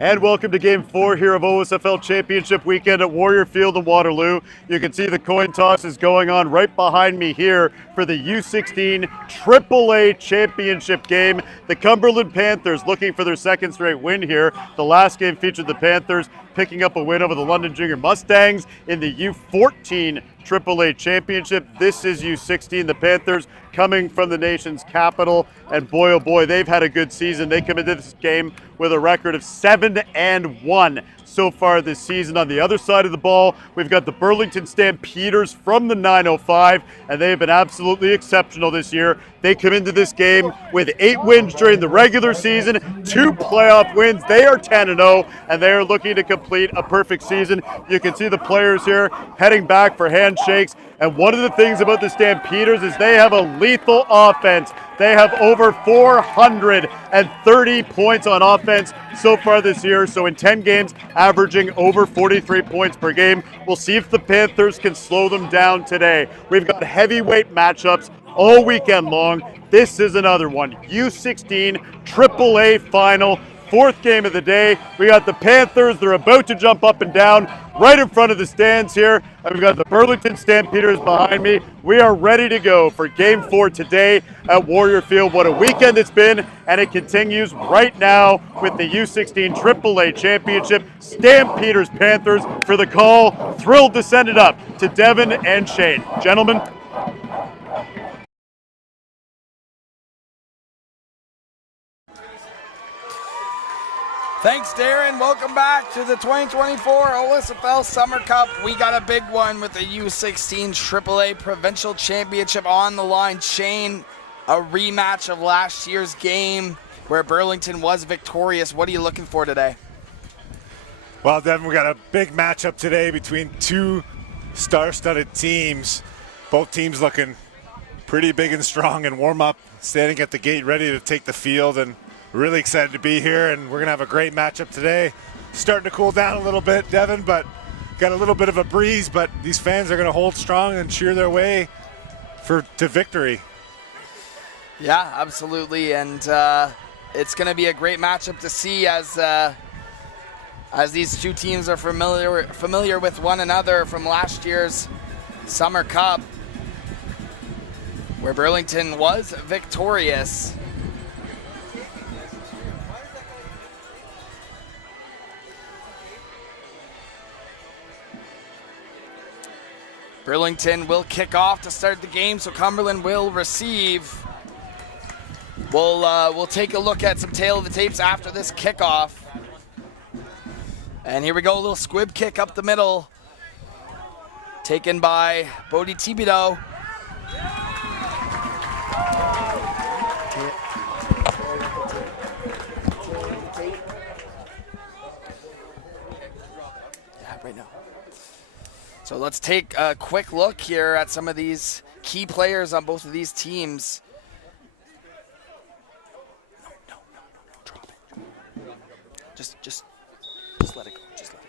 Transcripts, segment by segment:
And welcome to Game 4 here of OSFL Championship Weekend at Warrior Field in Waterloo. You can see the coin toss is going on right behind me here for the U16 AAA Championship game. The Cumberland Panthers looking for their second straight win here. The last game featured the Panthers picking up a win over the London Junior Mustangs in the U14 AAA Championship. This is U16. The Panthers coming from the nation's capital, and boy, oh boy, they've had a good season. They come into this game with a record of 7-1 so far this season. On the other side of the ball, we've got the Burlington Stampeders from the 905, and they have been absolutely exceptional this year. They come into this game with 8 wins during the regular season, 2 playoff wins. They are 10-0, and they are looking to complete a perfect season. You can see the players here heading back for handshakes. And one of the things about the Stampeders is they have a lethal offense. They have over 430 points on offense so far this year. So in 10 games, averaging over 43 points per game. We'll see if the Panthers can slow them down today. We've got heavyweight matchups all weekend long. This is another one. U16 AAA final. 4th game of the day. We got the Panthers. They're about to jump up and down right in front of the stands here. And we've got the Burlington Stampeders behind me. We are ready to go for Game 4 today at Warrior Field. What a weekend it's been, and it continues right now with the U16 AAA Championship. Stampeders Panthers for the call. Thrilled to send it up to Devin and Shane. Gentlemen. Thanks, Darren. Welcome back to the 2024 OSFL Summer Cup. We got a big one with the U16 AAA Provincial Championship on the line. Shane, a rematch of last year's game where Burlington was victorious. What are you looking for today? Well, Devin, we got a big matchup today between 2 star-studded teams. Both teams looking pretty big and strong and warm up, standing at the gate ready to take the field, and really excited to be here, and we're going to have a great matchup today. Starting to cool down a little bit, Devin, but got a little bit of a breeze, but these fans are going to hold strong and cheer their way to victory. Yeah, absolutely, and it's going to be a great matchup to see as these 2 teams are familiar with one another from last year's Summer Cup, where Burlington was victorious. Burlington will kick off to start the game, so Cumberland will receive. We'll take a look at some tail of the tapes after this kickoff. And here we go, a little squib kick up the middle, taken by Bodie Thibodeau. So let's take a quick look here at some of these key players on both of these teams. No, drop it. Just let it go. Just let it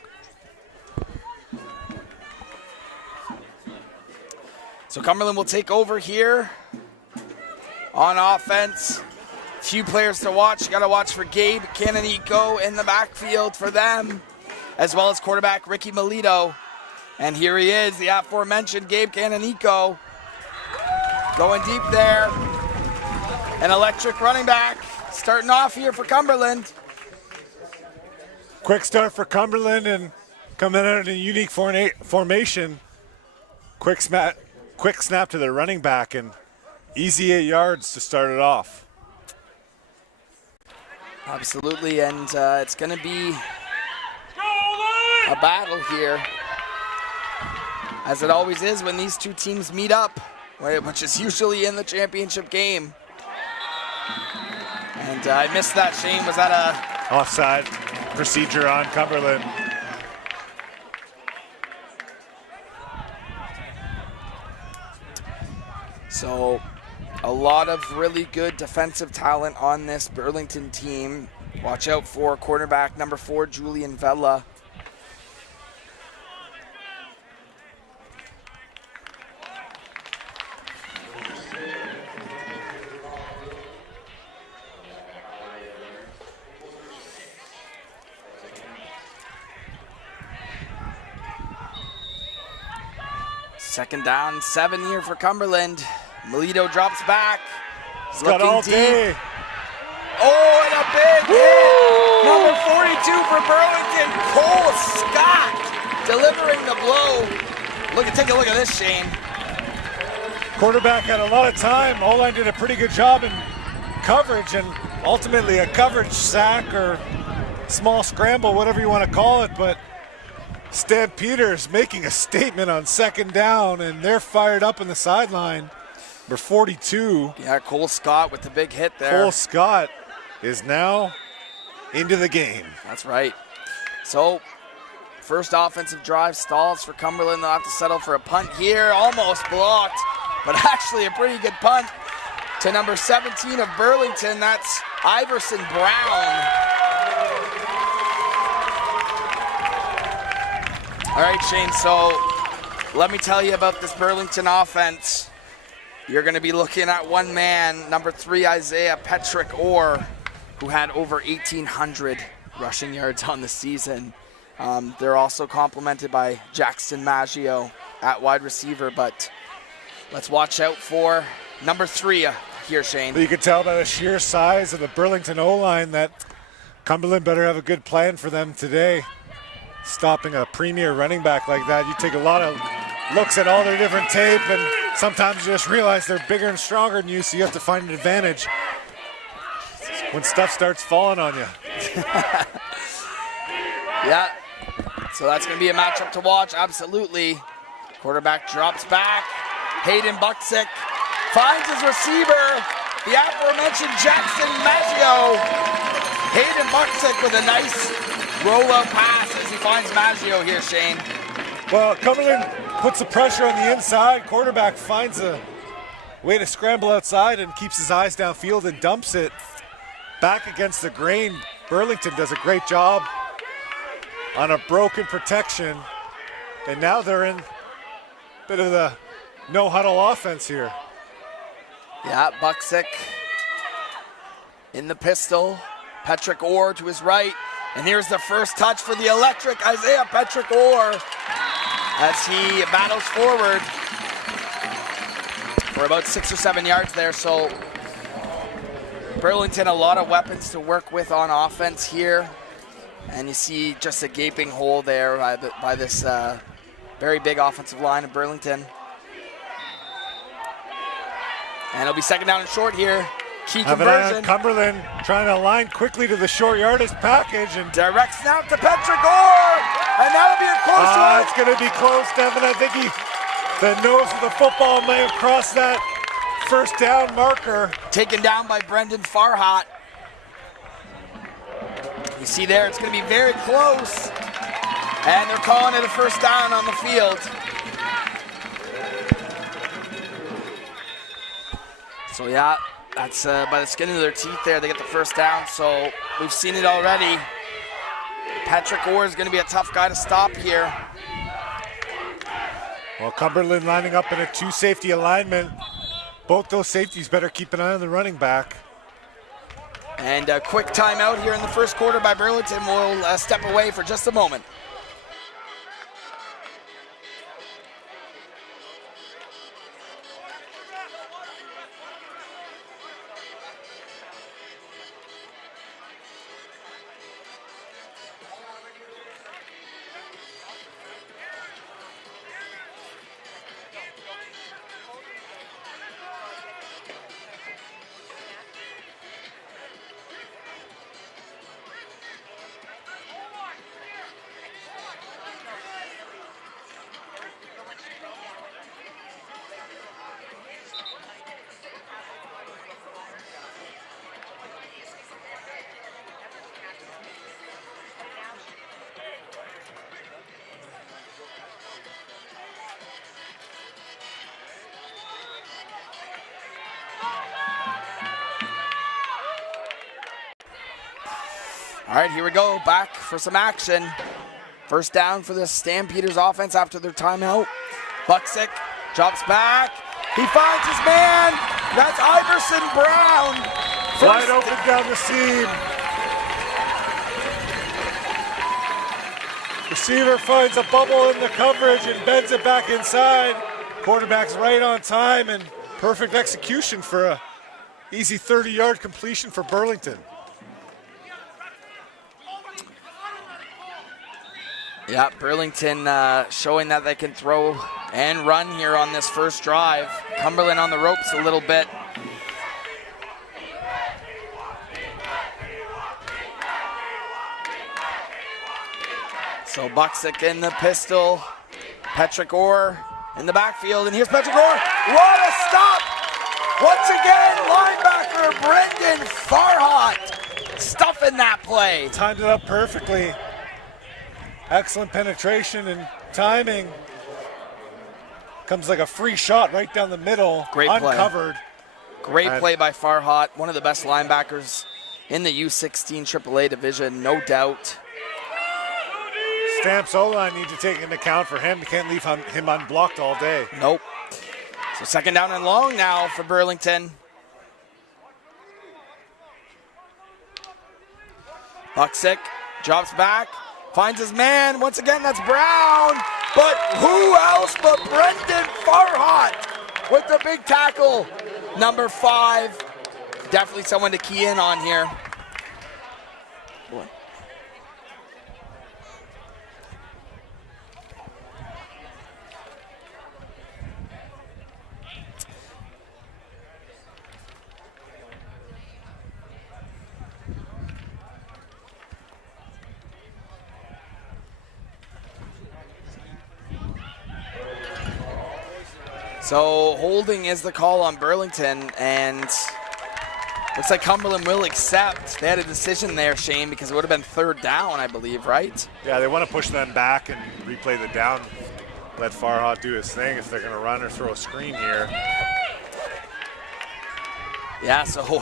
go. So Cumberland will take over here on offense. Few players to watch. You got to watch for Gabe Canonico in the backfield for them, as well as quarterback Ricky Melito. And here he is, the aforementioned Gabe Canonico, going deep there. An electric running back, starting off here for Cumberland. Quick start for Cumberland, and coming out in a unique formation. Quick snap to their running back, and easy 8 yards to start it off. Absolutely, and it's going to be a battle here, as it always is when these 2 teams meet up, which is usually in the championship game. And I missed that, Shane. Was that a offside procedure on Cumberland? So a lot of really good defensive talent on this Burlington team. Watch out for quarterback number 4, Julian Vella. Second down, 7 here for Cumberland. Melito drops back. He's got all day. Oh, and a big hit. Number 42 for Burlington, Cole Scott, delivering the blow. Take a look at this, Shane. Quarterback had a lot of time. O-line did a pretty good job in coverage, and ultimately a coverage sack or small scramble, whatever you want to call it. But Stampeders making a statement on second down, and they're fired up on the sideline. Number 42. Yeah, Cole Scott with the big hit there. Cole Scott is now into the game. That's right. So, first offensive drive stalls for Cumberland. They'll have to settle for a punt here. Almost blocked, but actually a pretty good punt to number 17 of Burlington. That's Iverson Brown. All right, Shane, so let me tell you about this Burlington offense. You're going to be looking at one man, number 3, Isaiah Petrick Orr, who had over 1,800 rushing yards on the season. They're also complemented by Jackson Maggio at wide receiver, but let's watch out for number 3 here, Shane. You can tell by the sheer size of the Burlington O-line that Cumberland better have a good plan for them today. Stopping a premier running back like that, you take a lot of looks at all their different tape, and sometimes you just realize they're bigger and stronger than you, so you have to find an advantage when stuff starts falling on you. Yeah, so that's going to be a matchup to watch, absolutely. Quarterback drops back. Hayden Buxick finds his receiver, the aforementioned Jackson Maggio. Hayden Buxick with a nice roll-up pass as he finds Maggio here, Shane. Well, Cumberland puts the pressure on the inside. Quarterback finds a way to scramble outside and keeps his eyes downfield and dumps it back against the grain. Burlington does a great job on a broken protection, and now they're in a bit of the no-huddle offense here. Yeah, Buxick in the pistol. Petrick Orr to his right. And here's the first touch for the electric Isaiah Petrick Orr as he battles forward for about 6 or 7 yards there. So Burlington, a lot of weapons to work with on offense here. And you see just a gaping hole there by this very big offensive line of Burlington. And it'll be second down and short here. Key conversion. Cumberland trying to align quickly to the short yardage package, and direct snap to Petrick Orr, and that'll be a close one. It's going to be close, Devin. I think the nose of the football may have crossed that first down marker. Taken down by Brendan Farhat. You see there, it's going to be very close, and they're calling it a first down on the field. So yeah, that's by the skin of their teeth there. They get the first down, so we've seen it already. Petrick Orr is going to be a tough guy to stop here. Well, Cumberland lining up in a 2-safety alignment. Both those safeties better keep an eye on the running back. And a quick timeout here in the first quarter by Burlington. We'll step away for just a moment. All right, here we go, back for some action. First down for the Stampeders offense after their timeout. Buxick drops back. He finds his man. That's Iverson Brown. Wide open down the seam. Receiver finds a bubble in the coverage and bends it back inside. Quarterback's right on time and perfect execution for a easy 30-yard completion for Burlington. Yeah, Burlington showing that they can throw and run here on this first drive. Cumberland on the ropes a little bit. So Buxick in the pistol, Patrick Orr in the backfield, and here's Patrick Orr. What a stop! Once again, linebacker Brendan Farhat stuffing that play. Timed it up perfectly. Excellent penetration and timing. Comes like a free shot right down the middle, Great play. uncovered. Great play by Farhat, one of the best linebackers in the U16 AAA division, no doubt. Stamps O-line need to take into account for him. You can't leave him unblocked all day. Nope. So second down and long now for Burlington. Buxick drops back, finds his man. Once again, that's Brown. But who else but Brendan Farhat with the big tackle. Number 5. Definitely someone to key in on here. Boy. So holding is the call on Burlington, and looks like Cumberland will accept. They had a decision there, Shane, because it would have been third down, I believe, right? Yeah, they want to push them back and replay the down. Let Farhat do his thing if they're going to run or throw a screen here. Yeah, so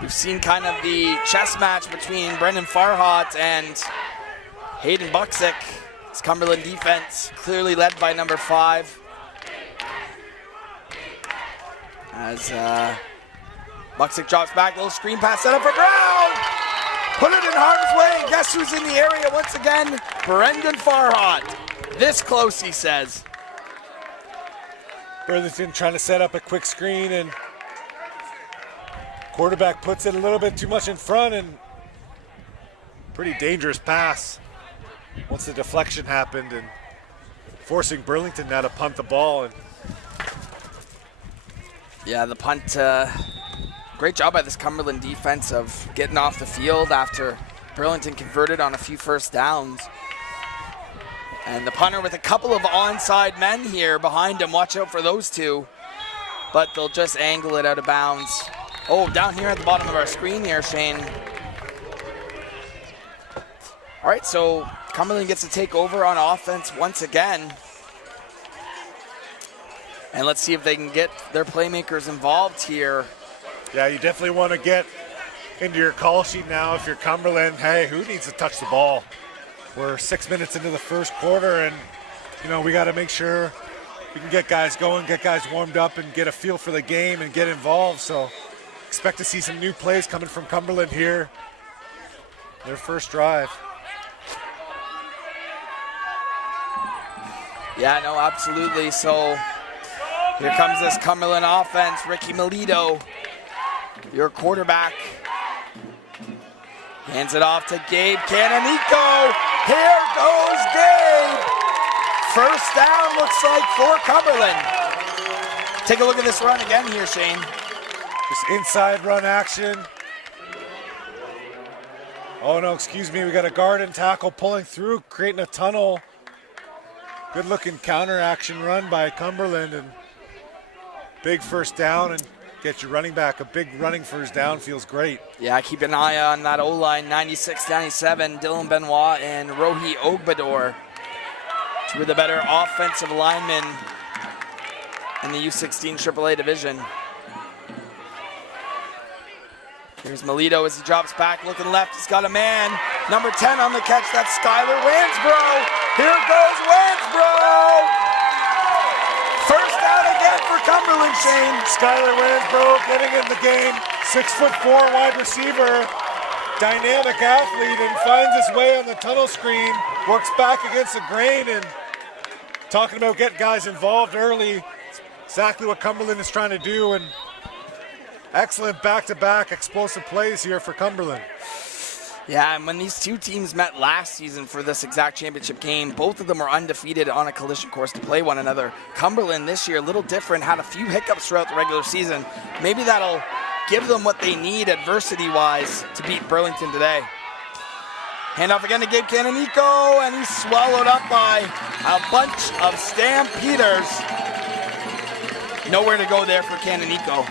we've seen kind of the chess match between Brendan Farhat and Hayden Buxick. It's Cumberland defense, clearly led by number 5. As Buxick drops back, little screen pass set up for Brown. Put it in harm's way, and guess who's in the area once again? Brendan Farhat. This close, he says. Burlington trying to set up a quick screen, and quarterback puts it a little bit too much in front, and pretty dangerous pass once the deflection happened, and forcing Burlington now to punt the ball. And yeah, the punt, great job by this Cumberland defense of getting off the field after Burlington converted on a few first downs. And the punter with a couple of onside men here behind him. Watch out for those two. But they'll just angle it out of bounds. Oh, down here at the bottom of our screen here, Shane. All right, so Cumberland gets to take over on offense once again. And let's see if they can get their playmakers involved here. yeah, you definitely want to get into your call sheet now if you're Cumberland. Hey, who needs to touch the ball? We're 6 minutes into the first quarter, and we got to make sure we can get guys going, get guys warmed up, and get a feel for the game and get involved. So expect to see some new plays coming from Cumberland here. Their first drive. Yeah, no, absolutely. So here comes this Cumberland offense. Ricky Melito, your quarterback. Hands it off to Gabe Canonico. Here goes Gabe. First down looks like for Cumberland. Take a look at this run again here, Shane. Just inside run action. Oh no, excuse me, we got a guard and tackle pulling through, creating a tunnel. Good looking counter action run by Cumberland, and big first down, and get your running back. A big running first down feels great. Yeah, keep an eye on that O-line, 96-97, Dylan Benoit and Rohi Ogbador. Two of the better offensive linemen in the U16 AAA division. Here's Melito as he drops back, looking left. He's got a man. Number 10 on the catch. That's Skylar Wansbrough. Here goes Wansbrough. First down again for Cumberland, Shane. Skylar Wansbrough getting in the game. 6'4" wide receiver. Dynamic athlete, and finds his way on the tunnel screen. Works back against the grain and talking about getting guys involved early. It's exactly what Cumberland is trying to do, and excellent back-to-back explosive plays here for Cumberland. Yeah, and when these two teams met last season for this exact championship game, both of them were undefeated on a collision course to play one another. Cumberland this year, a little different, had a few hiccups throughout the regular season. Maybe that'll give them what they need adversity-wise to beat Burlington today. Handoff again to Gabe Canonico, and he's swallowed up by a bunch of Stampeders. Nowhere to go there for Canonico.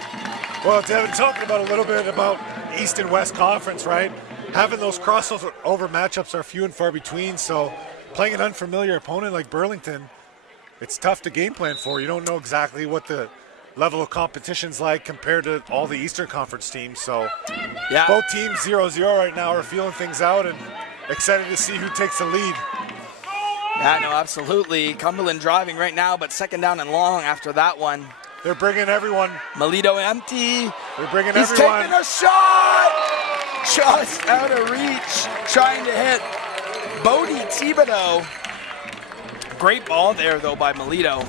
Well, Devin, talking about a little bit about East and West Conference, right? Having those crossover matchups are few and far between, so playing an unfamiliar opponent like Burlington, it's tough to game plan for. You don't know exactly what the level of competition's like compared to all the Eastern Conference teams. So yeah, both teams 0-0 right now are feeling things out and excited to see who takes the lead. Yeah, no, absolutely. Cumberland driving right now, but second down and long after that one. They're bringing everyone. Melito empty. They're bringing He's everyone. taking a shot! Just out of reach, trying to hit Bodie Thibodeau. Great ball there, though, by Melito.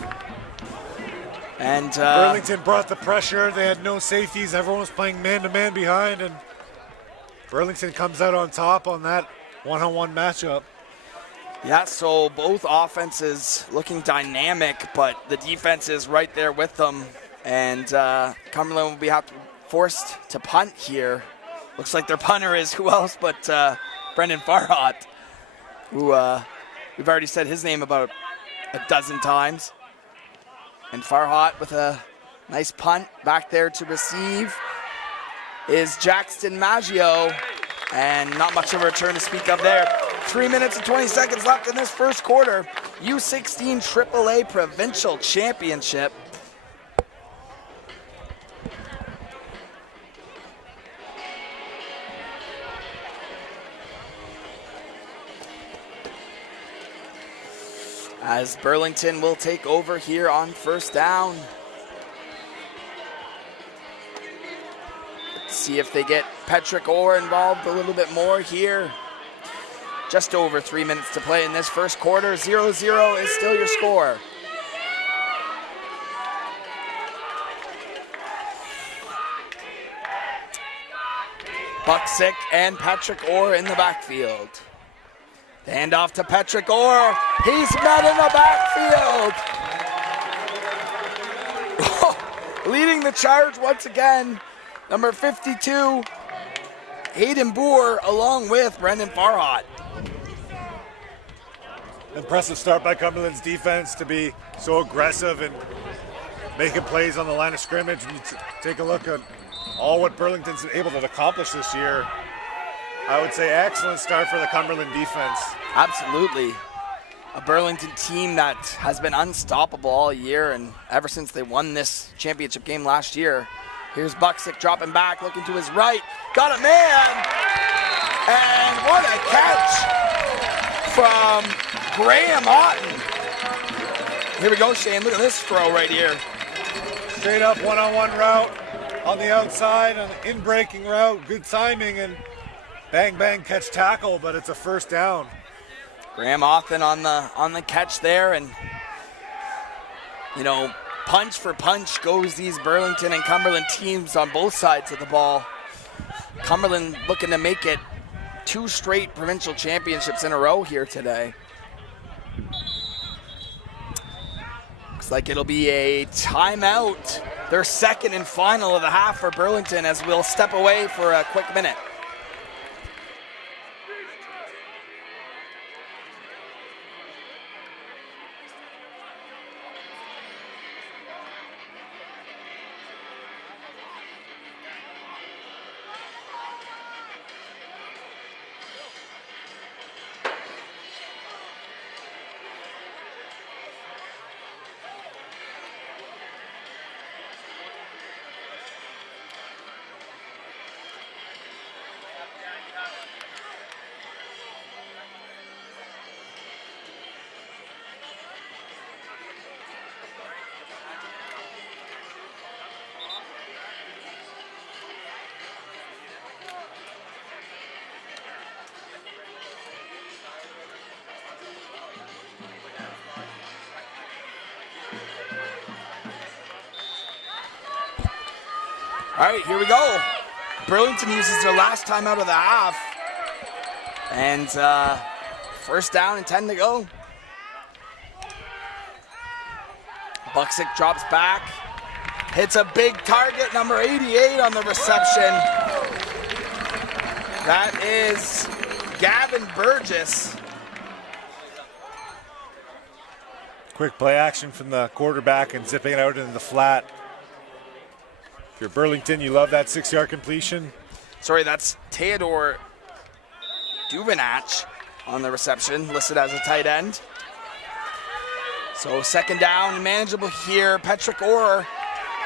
And Burlington brought the pressure. They had no safeties. Everyone was playing man-to-man behind, and Burlington comes out on top on that one-on-one matchup. Yeah, so both offenses looking dynamic, but the defense is right there with them. And Cumberland will be forced to punt here. Looks like their punter is who else but Brendan Farhat, who we've already said his name about a dozen times. And Farhat with a nice punt back there to receive is Jackson Maggio, and not much of a return to speak of there. 3 minutes and 20 seconds left in this first quarter. U16 AAA Provincial Championship. As Burlington will take over here on first down. Let's see if they get Patrick Orr involved a little bit more here. Just over 3 minutes to play in this first quarter. 0-0 is still your score. Buksick and Patrick Orr in the backfield. The handoff to Patrick Orr. He's met in the backfield. Leading the charge once again, number 52, Hayden Boer, along with Brendan Farhat. Impressive start by Cumberland's defense to be so aggressive and making plays on the line of scrimmage. And you take a look at all what Burlington's able to accomplish this year. I would say excellent start for the Cumberland defense. Absolutely. A Burlington team that has been unstoppable all year, and ever since they won this championship game last year. Here's Buksick dropping back, looking to his right. Got a man! And what a catch from Graham Otten. Here we go, Shane. Look at this throw right here. Straight up one-on-one route on the outside, an in-breaking route. Good timing, and bang, bang, catch tackle, but it's a first down. Graham Otten on the catch there, and you know, punch for punch goes these Burlington and Cumberland teams on both sides of the ball. Cumberland looking to make it 2 straight provincial championships in a row here today. Looks like it'll be a timeout. Their second and final of the half for Burlington, as we'll step away for a quick minute. All right, here we go. Burlington uses their last time out of the half. And first down and 10 to go. Buksick drops back. Hits a big target, number 88 on the reception. That is Gavin Burgess. Quick play action from the quarterback and zipping it out into the flat. If you're Burlington, you love that 6-yard completion. Sorry, that's Theodore Duvenach on the reception, listed as a tight end. So second down, manageable here. Patrick Orr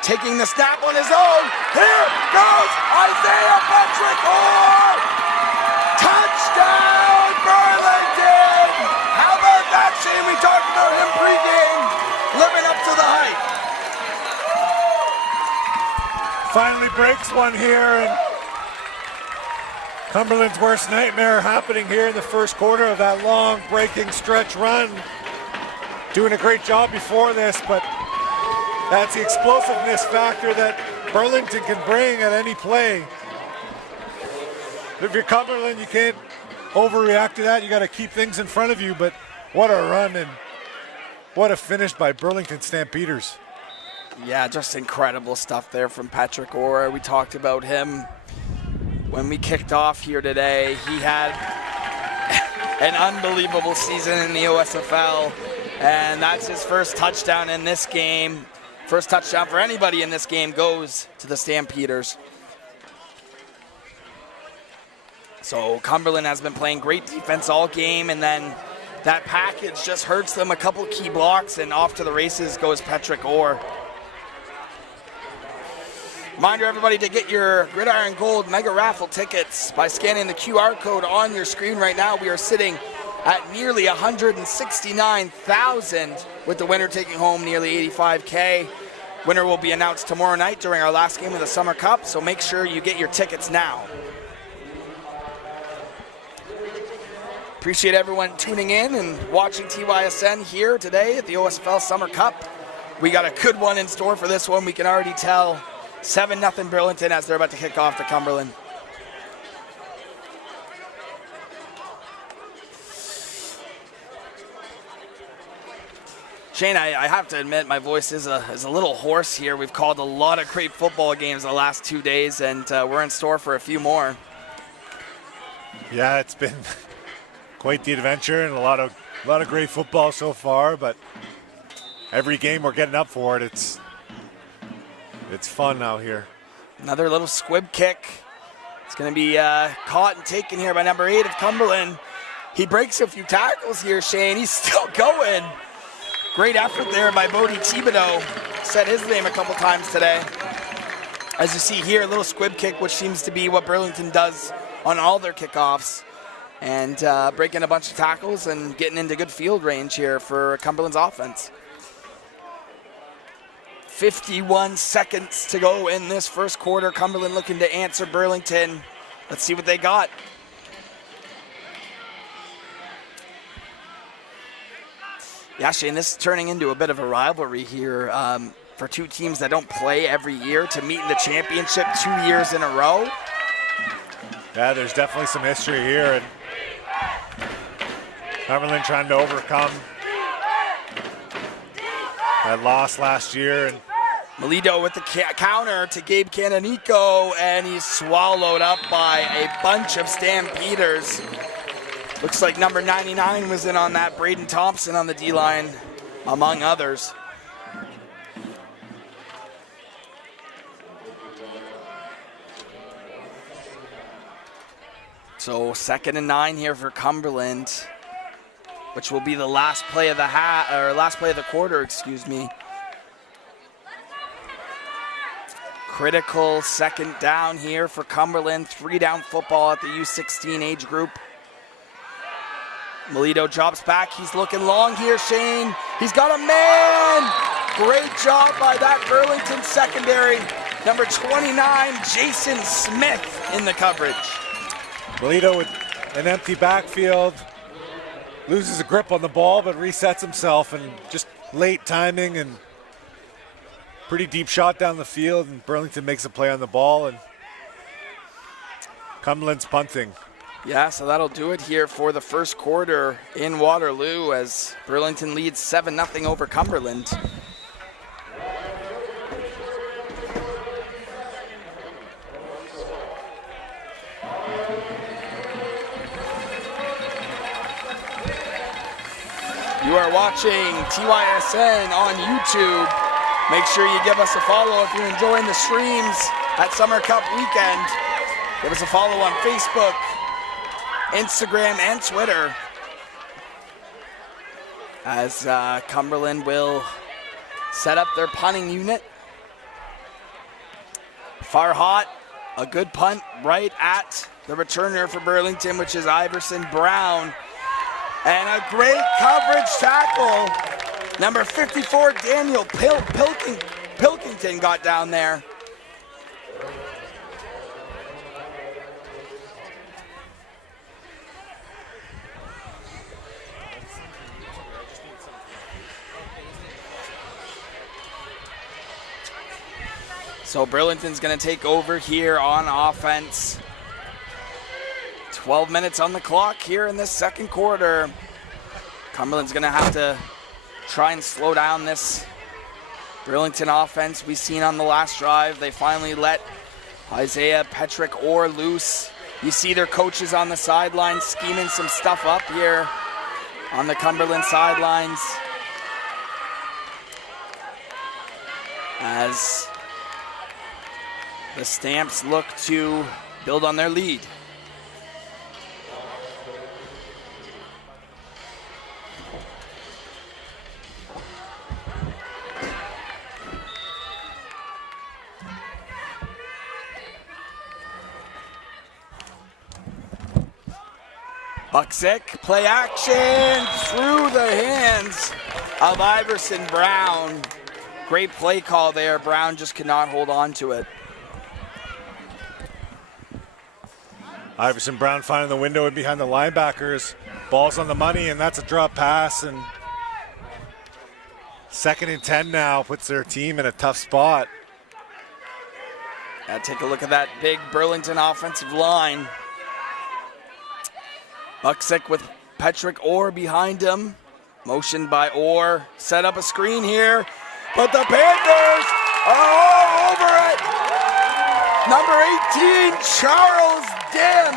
taking the snap on his own. Here goes Isaiah Patrick Orr! Touchdown, Burlington! How about that, Shane? We talked about him pregame, living up to the hype. Finally breaks one here, and Cumberland's worst nightmare happening here in the first quarter of that long breaking stretch run. Doing a great job before this, but that's the explosiveness factor that Burlington can bring at any play. If you're Cumberland, you can't overreact to that. You got to keep things in front of you, but what a run and what a finish by Burlington Stampeders. Yeah, just incredible stuff there from Patrick Orr. We talked about him when we kicked off here today. He had an unbelievable season in the OSFL, and that's his first touchdown in this game. First touchdown for anybody in this game goes to the Stampeders. So Cumberland has been playing great defense all game, and then that package just hurts them a couple key blocks, and off to the races goes Patrick Orr. Reminder everybody to get your Gridiron Gold Mega Raffle tickets by scanning the QR code on your screen right now. We are sitting at nearly 169,000 with the winner taking home nearly 85K. Winner will be announced tomorrow night during our last game of the Summer Cup, so make sure you get your tickets now. Appreciate everyone tuning in and watching TYSN here today at the OSFL Summer Cup. We got a good one in store for this one. We can already tell 7-0 Burlington as they're about to kick off to Cumberland. Shane, I have to admit my voice is a little hoarse here. We've called a lot of great football games the last 2 days, and we're in store for a few more. Yeah, it's been quite the adventure and a lot of great football so far, but every game we're getting up for it. It's fun out here. Another little squib kick. It's going to be caught and taken here by number 8 of Cumberland. He breaks a few tackles here, Shane. He's still going. Great effort there by Bodie Thibodeau. Said his name a couple times today. As you see here, a little squib kick, which seems to be what Burlington does on all their kickoffs. And breaking a bunch of tackles and getting into good field range here for Cumberland's offense. 51 seconds to go in this first quarter. Cumberland looking to answer Burlington. Let's see what they got. Yeah, Shane, this is turning into a bit of a rivalry here for two teams that don't play every year to meet in the championship 2 years in a row. Yeah, there's definitely some history here, and Cumberland trying to overcome that loss last year. And Melito with the counter to Gabe Canonico, and he's swallowed up by a bunch of Stampeders. Looks like number 99 was in on that, Braden Thompson on the D-line, among others. So 2nd and 9 here for Cumberland, which will be the last play of the last play of the quarter, excuse me. Critical 2nd down here for Cumberland. 3-down football at the U16 age group. Melito drops back. He's looking long here, Shane. He's got a man. Great job by that Burlington secondary. Number 29, Jason Smith in the coverage. Melito with an empty backfield. Loses a grip on the ball, but resets himself, and just late timing and pretty deep shot down the field, and Burlington makes a play on the ball, and Cumberland's punting. Yeah, so that'll do it here for the first quarter in Waterloo as Burlington leads 7-0 over Cumberland. You are watching TYSN on YouTube. Make sure you give us a follow if you're enjoying the streams at Summer Cup weekend. Give us a follow on Facebook, Instagram, and Twitter. As Cumberland will set up their punting unit. Far hot, a good punt right at the returner for Burlington, which is Iverson Brown. And a great coverage tackle. Number 54, Daniel Pilkington got down there. So Burlington's going to take over here on offense. 12 minutes on the clock here in this second quarter. Cumberland's going to have to try and slow down this Burlington offense we've seen on the last drive. They finally let Isaiah Petrick Orr loose. You see their coaches on the sidelines scheming some stuff up here on the Cumberland sidelines. As the Stamps look to build on their lead. Buksick, play action through the hands of Iverson Brown. Great play call there. Brown just could not hold on to it. Iverson Brown finding the window in behind the linebackers. Ball's on the money, and that's a drop pass. And 2nd and 10 now puts their team in a tough spot. Take a look at that big Burlington offensive line. Buksick with Petrick Orr behind him. Motioned by Orr. Set up a screen here. But the Panthers are all over it. Number 18, Charles Dim.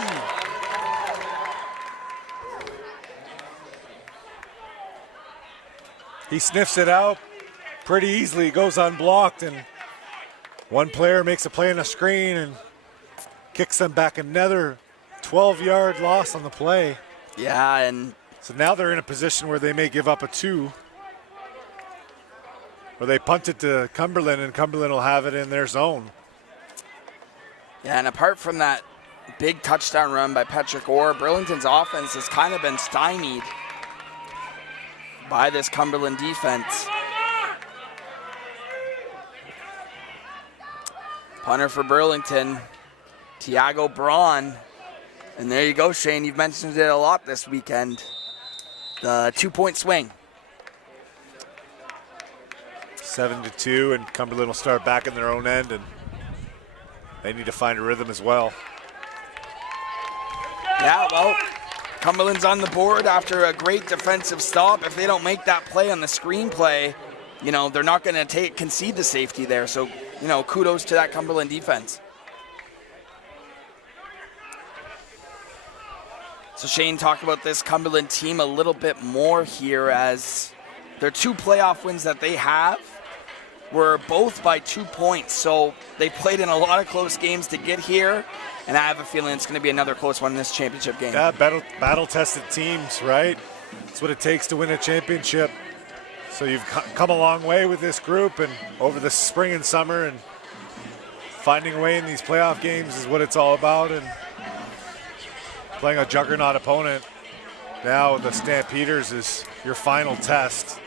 He sniffs it out pretty easily, goes unblocked, and one player makes a play on a screen and kicks them back another 12-yard loss on the play. Yeah, and so now they're in a position where they may give up a 2. Or they punt it to Cumberland, and Cumberland will have it in their zone. Yeah, and apart from that big touchdown run by Petrick Orr, Burlington's offense has kind of been stymied by this Cumberland defense. Punter for Burlington, Tiago Braun. And there you go, Shane. You've mentioned it a lot this weekend. The 2-point swing. 7-2, and Cumberland will start back in their own end, and they need to find a rhythm as well. Yeah, well, Cumberland's on the board after a great defensive stop. If they don't make that play on the screen play, you know, they're not going to concede the safety there. So, you know, kudos to that Cumberland defense. So Shane, talk about this Cumberland team a little bit more here, as their 2 playoff wins that they have were both by 2 points. So they played in a lot of close games to get here, and I have a feeling it's going to be another close one in this championship game. Yeah, battle-tested teams, right? That's what it takes to win a championship. So you've come a long way with this group, and over the spring and summer, and finding a way in these playoff games is what it's all about. And playing a juggernaut opponent, now the Stampeders is your final test.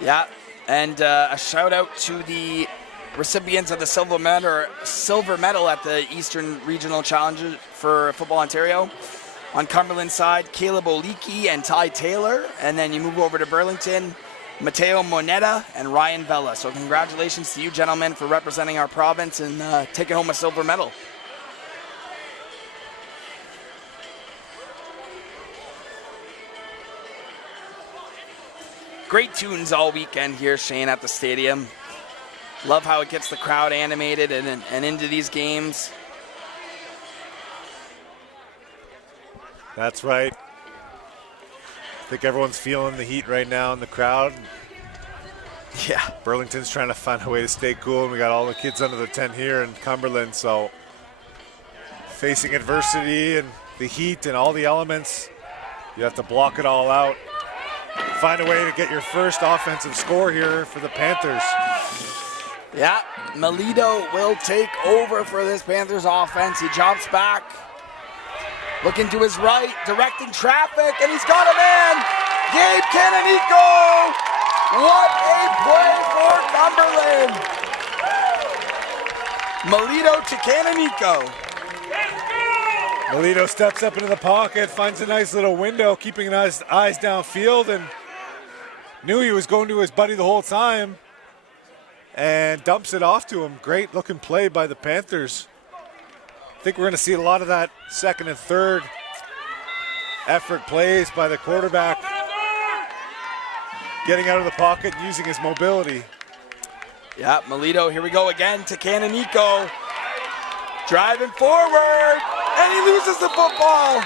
Yeah, and a shout out to the recipients of the silver medal at the Eastern Regional Challenge for Football Ontario. On Cumberland side, Caleb Oliki and Ty Taylor. And then you move over to Burlington, Mateo Moneta, and Ryan Vela. So congratulations to you gentlemen for representing our province and taking home a silver medal. Great tunes all weekend here, Shane, at the stadium. Love how it gets the crowd animated and into these games. That's right. I think everyone's feeling the heat right now in the crowd. Yeah. Burlington's trying to find a way to stay cool, and we got all the kids under the tent here in Cumberland, so facing adversity and the heat and all the elements, you have to block it all out. Find a way to get your first offensive score here for the Panthers. Yeah, Melito will take over for this Panthers offense. He jumps back, looking to his right, directing traffic, and he's got a man. Gabe Canonico. What a play for Cumberland. Melito to Canonico. Melito steps up into the pocket, finds a nice little window, keeping his eyes downfield, and knew he was going to his buddy the whole time, and dumps it off to him. Great looking play by the Panthers. I think we're going to see a lot of that second and third effort plays by the quarterback, getting out of the pocket and using his mobility. Yeah, Melito, here we go again to Canonico. Driving forward, and he loses the football.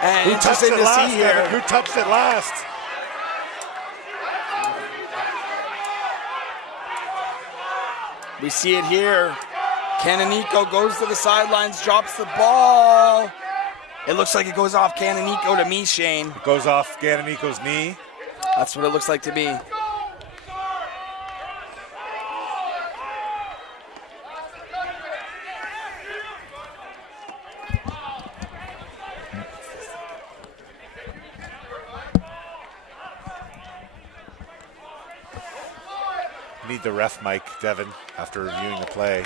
And interesting to see here. Who touched it last? We see it here. Canonico goes to the sidelines, drops the ball. It looks like it goes off Canonico to me, Shane. It goes off Canonico's knee. That's what it looks like to me. Need the ref mic, Devin, after reviewing the play.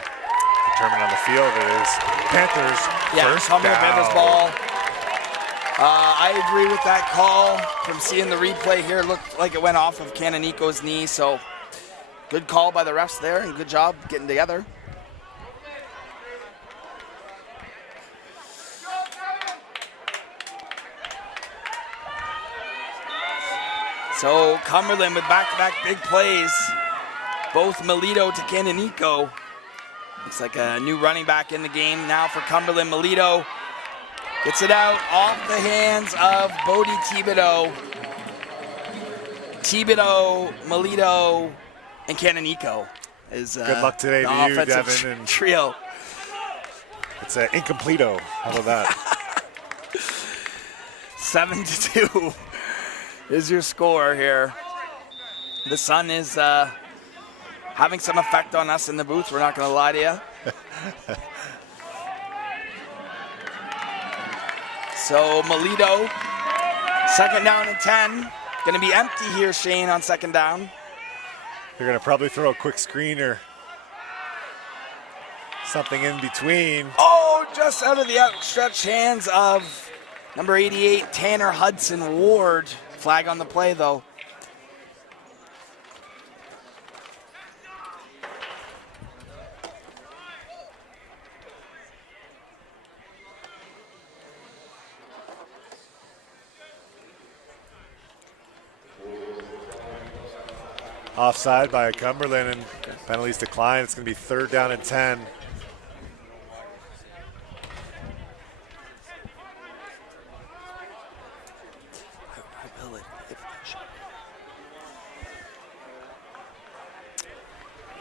Determined on the field it is Panthers first Cumberland down. Panthers ball. I agree with that call. From seeing the replay here, it looked like it went off of Canonico's knee, so good call by the refs there and good job getting together. So Cumberland with back-to-back big plays. Both Melito to Canonico. Looks like a new running back in the game now for Cumberland. Melito gets it out off the hands of Bodie Thibodeau. Thibodeau, Melito, and Canonico is good luck today the to you, offensive Devin. And trio. it's an incompleto. How about that? 7-2 is your score here. The sun is having some effect on us in the booth, we're not going to lie to you. So Melito, second down and 10. Going to be empty here, Shane, on second down. They're going to probably throw a quick screen or something in between. Oh, just out of the outstretched hands of number 88, Tanner Hudson Ward. Flag on the play, though. Offside by Cumberland, and penalties decline. It's going to be third down and 10.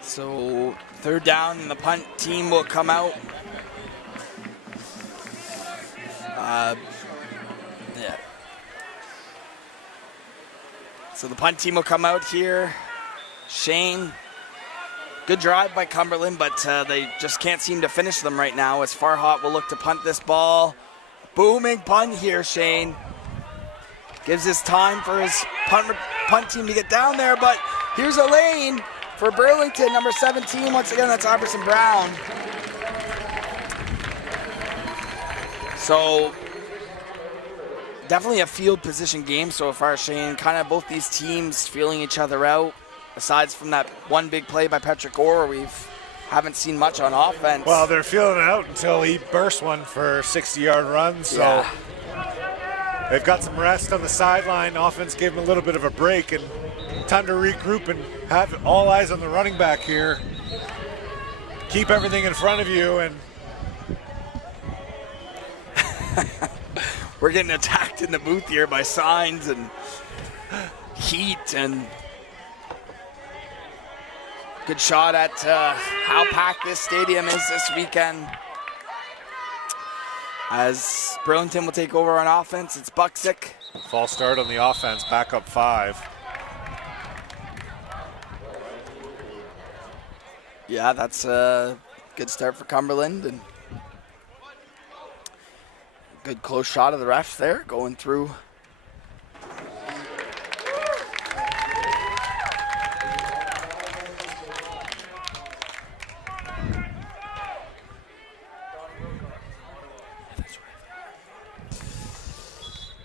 So third down, and the punt team will come out. So the punt team will come out here. Shane, good drive by Cumberland, but they just can't seem to finish them right now as Farhat will look to punt this ball. Booming punt here, Shane. Gives his time for his punt team to get down there, but here's a lane for Burlington, number 17. Once again, that's Iverson Brown. So definitely a field position game so far, Shane. Kind of both these teams feeling each other out. Aside from that one big play by Patrick Orr, haven't seen much on offense. Well, they're feeling it out until he bursts one for a 60-yard run. So they've got some rest on the sideline. Offense gave them a little bit of a break and time to regroup and have all eyes on the running back here. Keep everything in front of you and we're getting attacked in the booth here by signs and heat and good shot at how packed this stadium is this weekend. As Burlington will take over on offense, it's Buxick. false start on the offense, back up 5. Yeah, that's a good start for Cumberland. And good close shot of the ref there, going through.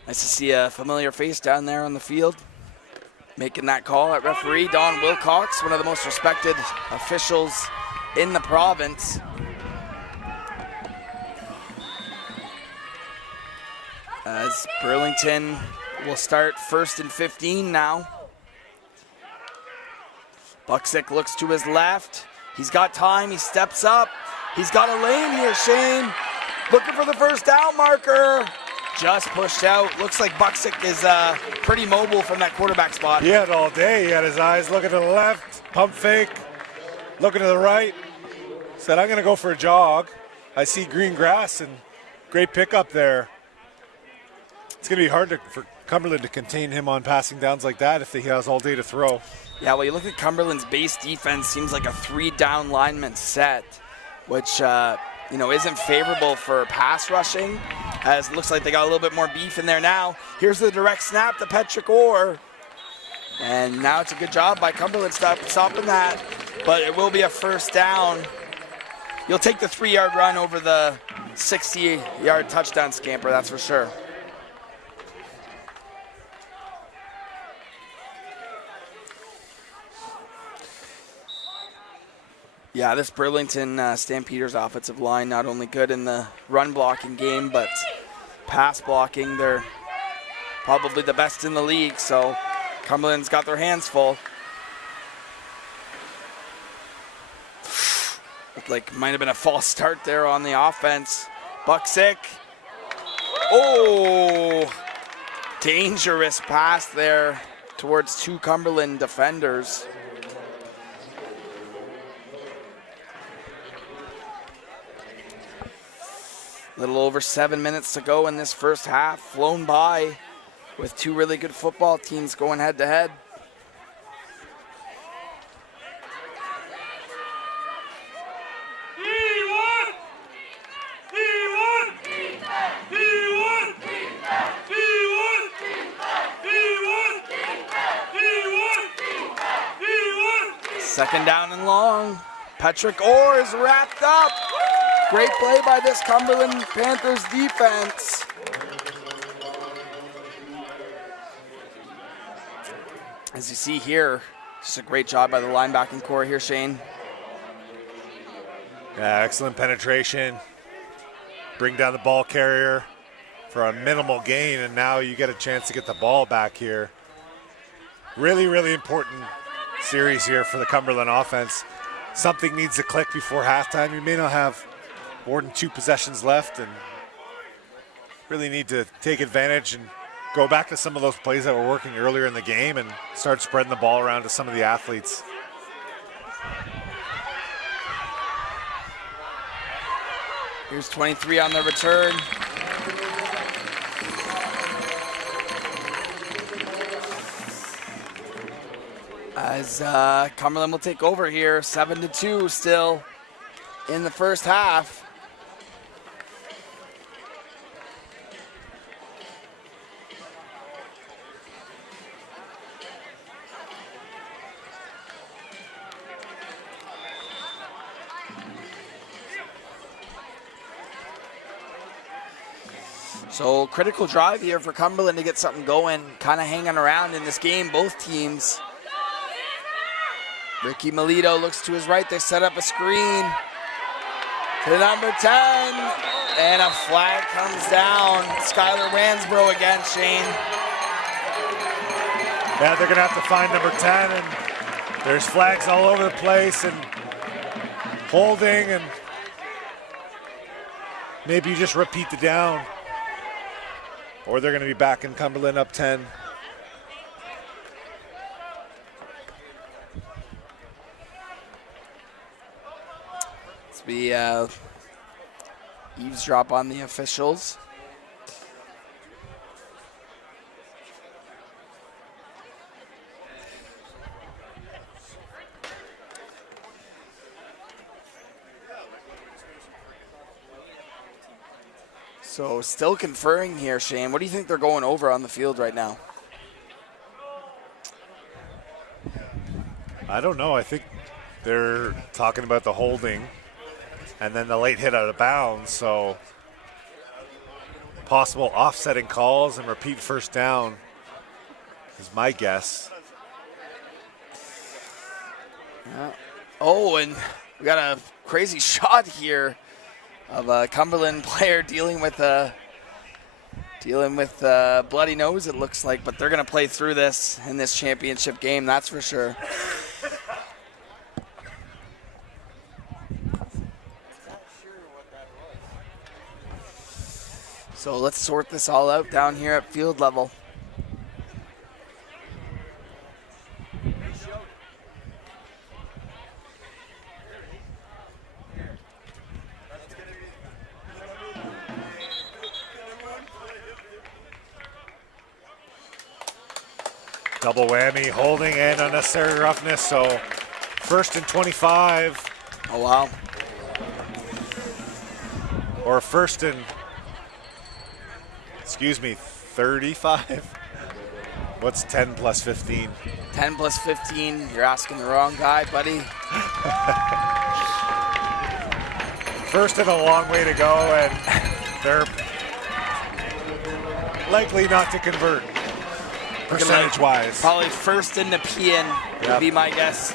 Nice to see a familiar face down there on the field. Making that call at referee, Don Wilcox, one of the most respected officials in the province. As Burlington will start 1st and 15 now. Buxick looks to his left. He's got time, he steps up. He's got a lane here, Shane. Looking for the first down marker. Just pushed out. Looks like Buxick is pretty mobile from that quarterback spot. He had all day. He had his eyes looking to the left, pump fake, looking to the right. Said, I'm going to go for a jog. I see green grass and great pickup there. It's going to be hard for Cumberland to contain him on passing downs like that if he has all day to throw. Yeah, well, you look at Cumberland's base defense, seems like a 3-down lineman set, which isn't favorable for pass rushing, as it looks like they got a little bit more beef in there now. Here's the direct snap to Patrick Orr. And now it's a good job by Cumberland stopping that, but it will be a first down. You'll take the 3-yard run over the 60-yard touchdown scamper, that's for sure. Yeah, this Burlington Stampeders offensive line not only good in the run blocking game, but pass blocking. They're probably the best in the league, so Cumberland's got their hands full. Looked like might have been a false start there on the offense. Buxick. Oh, dangerous pass there towards 2 Cumberland defenders. Little over 7 minutes to go in this first half, flown by with 2 really good football teams going head to head. Second down and long. Patrick Orr is wrapped up. Great play by this Cumberland Panthers defense. As you see here, just a great job by the linebacking core here, Shane. Yeah, excellent penetration. Bring down the ball carrier for a minimal gain, and now you get a chance to get the ball back here. Really, really important series here for the Cumberland offense. Something needs to click before halftime. You may not have more than 2 possessions left and really need to take advantage and go back to some of those plays that were working earlier in the game and start spreading the ball around to some of the athletes. Here's 23 on the return. As Cumberland will take over here, 7-2 still in the first half. So critical drive here for Cumberland to get something going, kind of hanging around in this game, both teams. Ricky Melito looks to his right. They set up a screen to number 10, and a flag comes down. Skylar Wansbro again, Shane. Yeah, they're going to have to find number 10, and there's flags all over the place, and holding, and maybe you just repeat the down, or they're going to be back in Cumberland up 10. We eavesdrop on the officials. So still conferring here, Shane. What do you think they're going over on the field right now? I don't know. I think they're talking about the holding and then the late hit out of bounds, so possible offsetting calls and repeat first down is my guess. Yeah. Oh, and we got a crazy shot here of a Cumberland player dealing with bloody nose, it looks like, but they're going to play through this in this championship game, that's for sure. So let's sort this all out down here at field level. Double whammy, holding and unnecessary roughness, so 1st and 25. Oh, wow. Or 1st and, 35? What's 10 plus 15? 10 plus 15, you're asking the wrong guy, buddy. 1st and a long way to go, and they're likely not to convert, percentage-wise. Probably 1st in the PN would be my guess.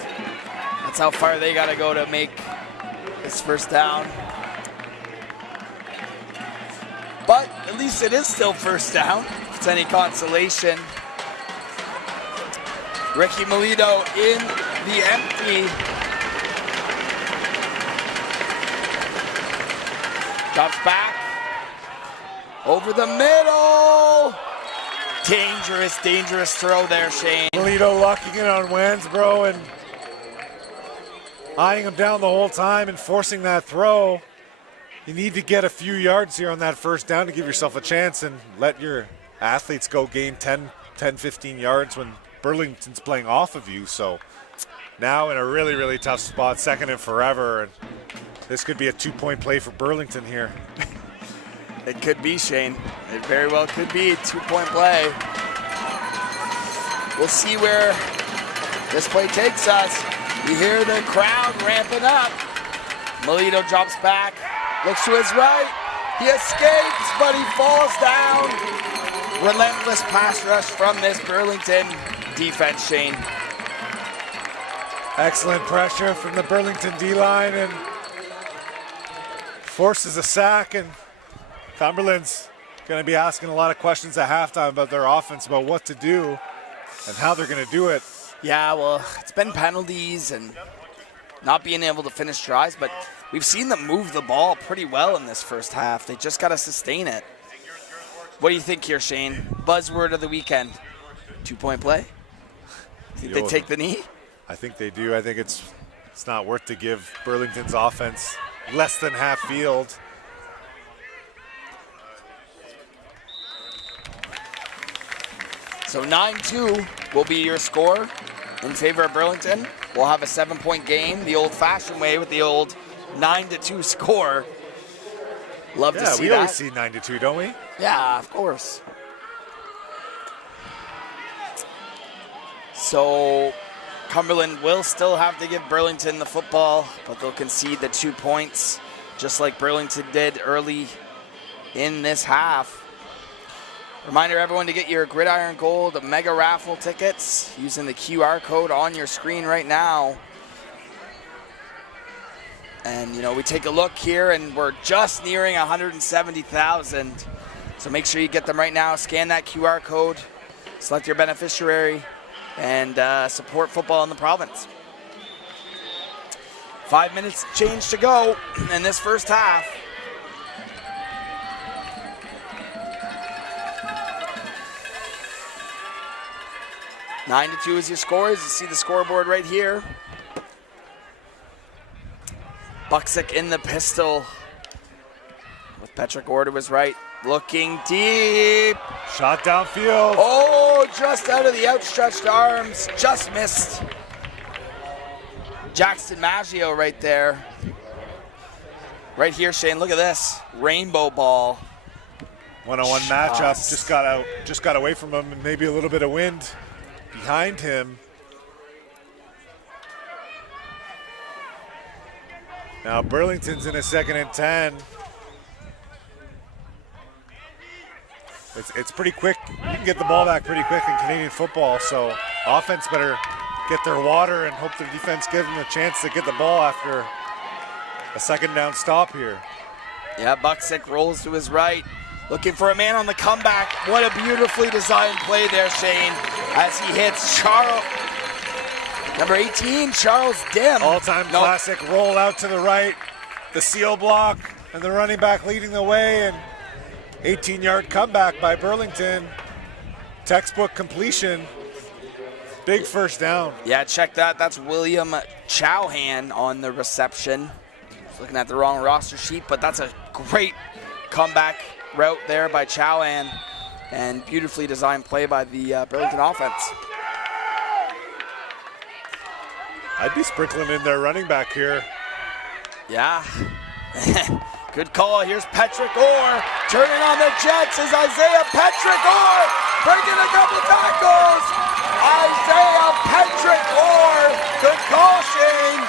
That's how far they got to go to make this first down. But at least it is still first down, if it's any consolation. Ricky Melito in the empty. Drops back. Over the middle. Dangerous, dangerous throw there, Shane. Melito locking in on Wansbro and eyeing him down the whole time and forcing that throw. You need to get a few yards here on that first down to give yourself a chance and let your athletes go gain 10, 15 yards when Burlington's playing off of you. So now in a really, really tough spot, 2nd and forever, and this could be a 2-point play for Burlington here. It could be, Shane. It very well could be a 2-point play. We'll see where this play takes us. You hear the crowd ramping up. Melito drops back. Looks to his right, he escapes, but he falls down. Relentless pass rush from this Burlington defense, Shane. Excellent pressure from the Burlington D-line and forces a sack, and Cumberland's going to be asking a lot of questions at halftime about their offense, about what to do and how they're going to do it. Yeah, well, it's been penalties and not being able to finish drives, but we've seen them move the ball pretty well in this first half. They just got to sustain it. What do you think here, Shane? Buzzword of the weekend. 2-point play? Think they take the knee? I think they do. I think it's not worth to give Burlington's offense less than half field. So 9-2 will be your score in favor of Burlington. We'll have a 7-point game the old-fashioned way with the old 9-2 score. Love to see that. Yeah, we always see 9-2, don't we? Yeah, of course. So Cumberland will still have to give Burlington the football, but they'll concede the 2 points, just like Burlington did early in this half. Reminder everyone to get your Gridiron Gold Mega Raffle tickets using the QR code on your screen right now. And, you know, we take a look here, and we're just nearing 170,000. So make sure you get them right now. Scan that QR code, select your beneficiary, and support football in the province. 5 minutes change to go in this first half. Nine to 2 is your score. As you see the scoreboard right here. Buksick in the pistol with Patrick Orr to his right. Looking deep. Shot downfield. Oh, just out of the outstretched arms. Just missed. Jackson Maggio right there. Right here, Shane, look at this. Rainbow ball. One-on-one matchup. Just got away from him, and maybe a little bit of wind behind him. Now Burlington's in a 2nd and 10. It's pretty quick. You can get the ball back pretty quick in Canadian football, so offense better get their water and hope the defense gives them a chance to get the ball after a 2nd down stop here. Yeah, Buksick rolls to his right, looking for a man on the comeback. What a beautifully designed play there, Shane, as he hits number 18, Charles Dim. All-time classic roll out to the right, the seal block, and the running back leading the way, and 18-yard comeback by Burlington. Textbook completion. Big first down. Yeah, check that. That's William Chowhan on the reception. Just looking at the wrong roster sheet, but that's a great comeback route there by Chowhan, and beautifully designed play by the Burlington offense. I'd be sprinkling in their running back here. Yeah. Good call. Here's Patrick Orr. Turning on the Jets is Isaiah Patrick Orr. Breaking a couple tackles. Isaiah Patrick Orr. Good call, Shane.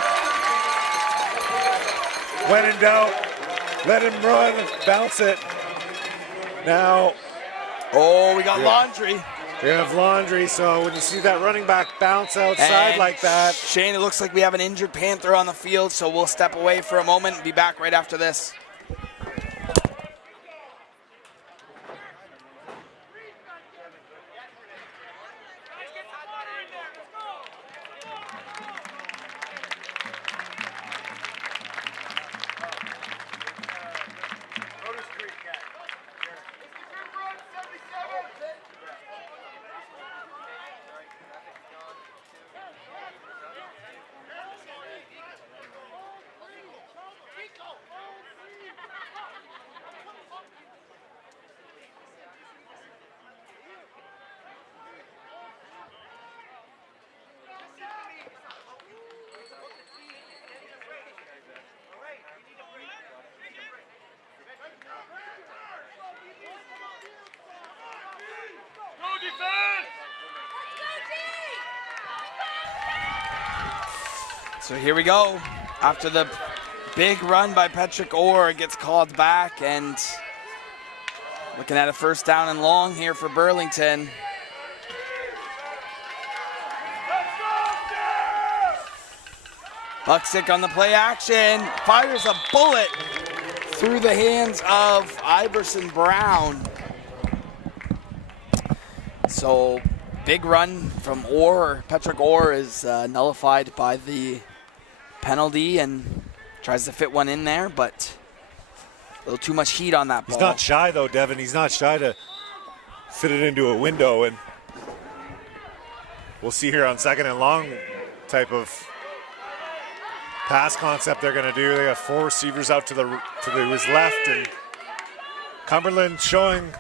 When in doubt, let him run, bounce it. Now. Oh, we got Laundry. We have Laundry, so when you see that running back bounce outside And like that. Shane, it looks like we have an injured Panther on the field, so we'll step away for a moment and be back right after this. So here we go. After the big run by Patrick Orr, it gets called back, and looking at a 1st down and long here for Burlington. Buksick on the play action, fires a bullet through the hands of Iverson Brown. So big run from Orr. Patrick Orr is nullified by the penalty and tries to fit one in there, but a little too much heat on that ball. He's not shy though, Devin. He's not shy to fit it into a window, and we'll see here on 2nd and long type of pass concept they're going to do. They got 4 receivers out to his left, and Cumberland showing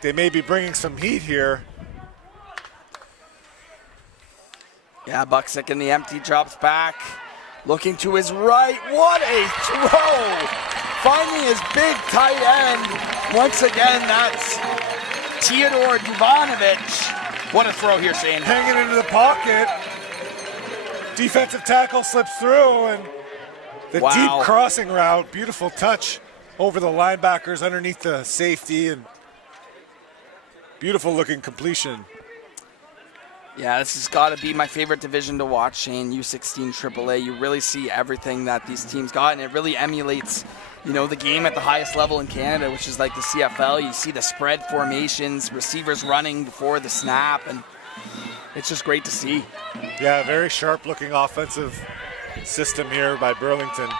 they may be bringing some heat here. Yeah, Buksick in the empty, drops back, looking to his right. What a throw! Finding his big tight end. Once again, that's Theodore Duvanovich. What a throw here, Shane. Hanging into the pocket. Defensive tackle slips through, and the deep crossing route. Beautiful touch over the linebackers underneath the safety, and Beautiful looking completion. Yeah, this has got to be my favorite division to watch, Shane, U16 AAA. You really see everything that these teams got, and it really emulates, you know, the game at the highest level in Canada, which is like the CFL. You see the spread formations, receivers running before the snap, and it's just great to see. Yeah, very sharp looking offensive system here by Burlington.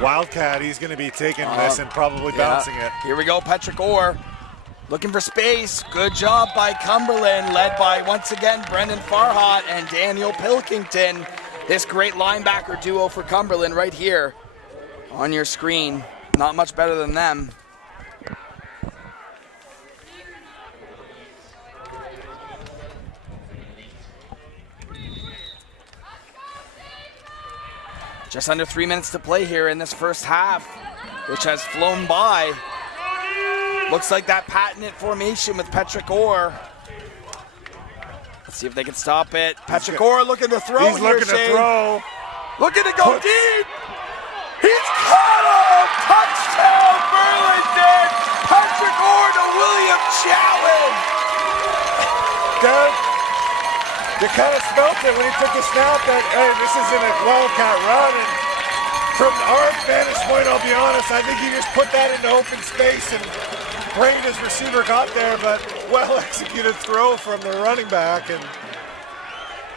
Wildcat, he's going to be taking this and probably bouncing it. Here we go, Patrick Orr. Looking for space. Good job by Cumberland, led by, once again, Brendan Farhat and Daniel Pilkington. This great linebacker duo for Cumberland right here on your screen. Not much better than them. Just under 3 minutes to play here in this first half, which has flown by. Looks like that patented formation with Patrick Orr. Let's see if they can stop it. Patrick Orr looking to throw here, He's looking to throw. Looking to go deep. He's caught him. Touchdown, Burlington. Patrick Orr to William Chowan. Doug, you kind of smelt it when he took the snap that, hey, this isn't a Wildcat run. And from our vantage point, I'll be honest, I think he just put that into open space and prayed his receiver got there, but well-executed throw from the running back and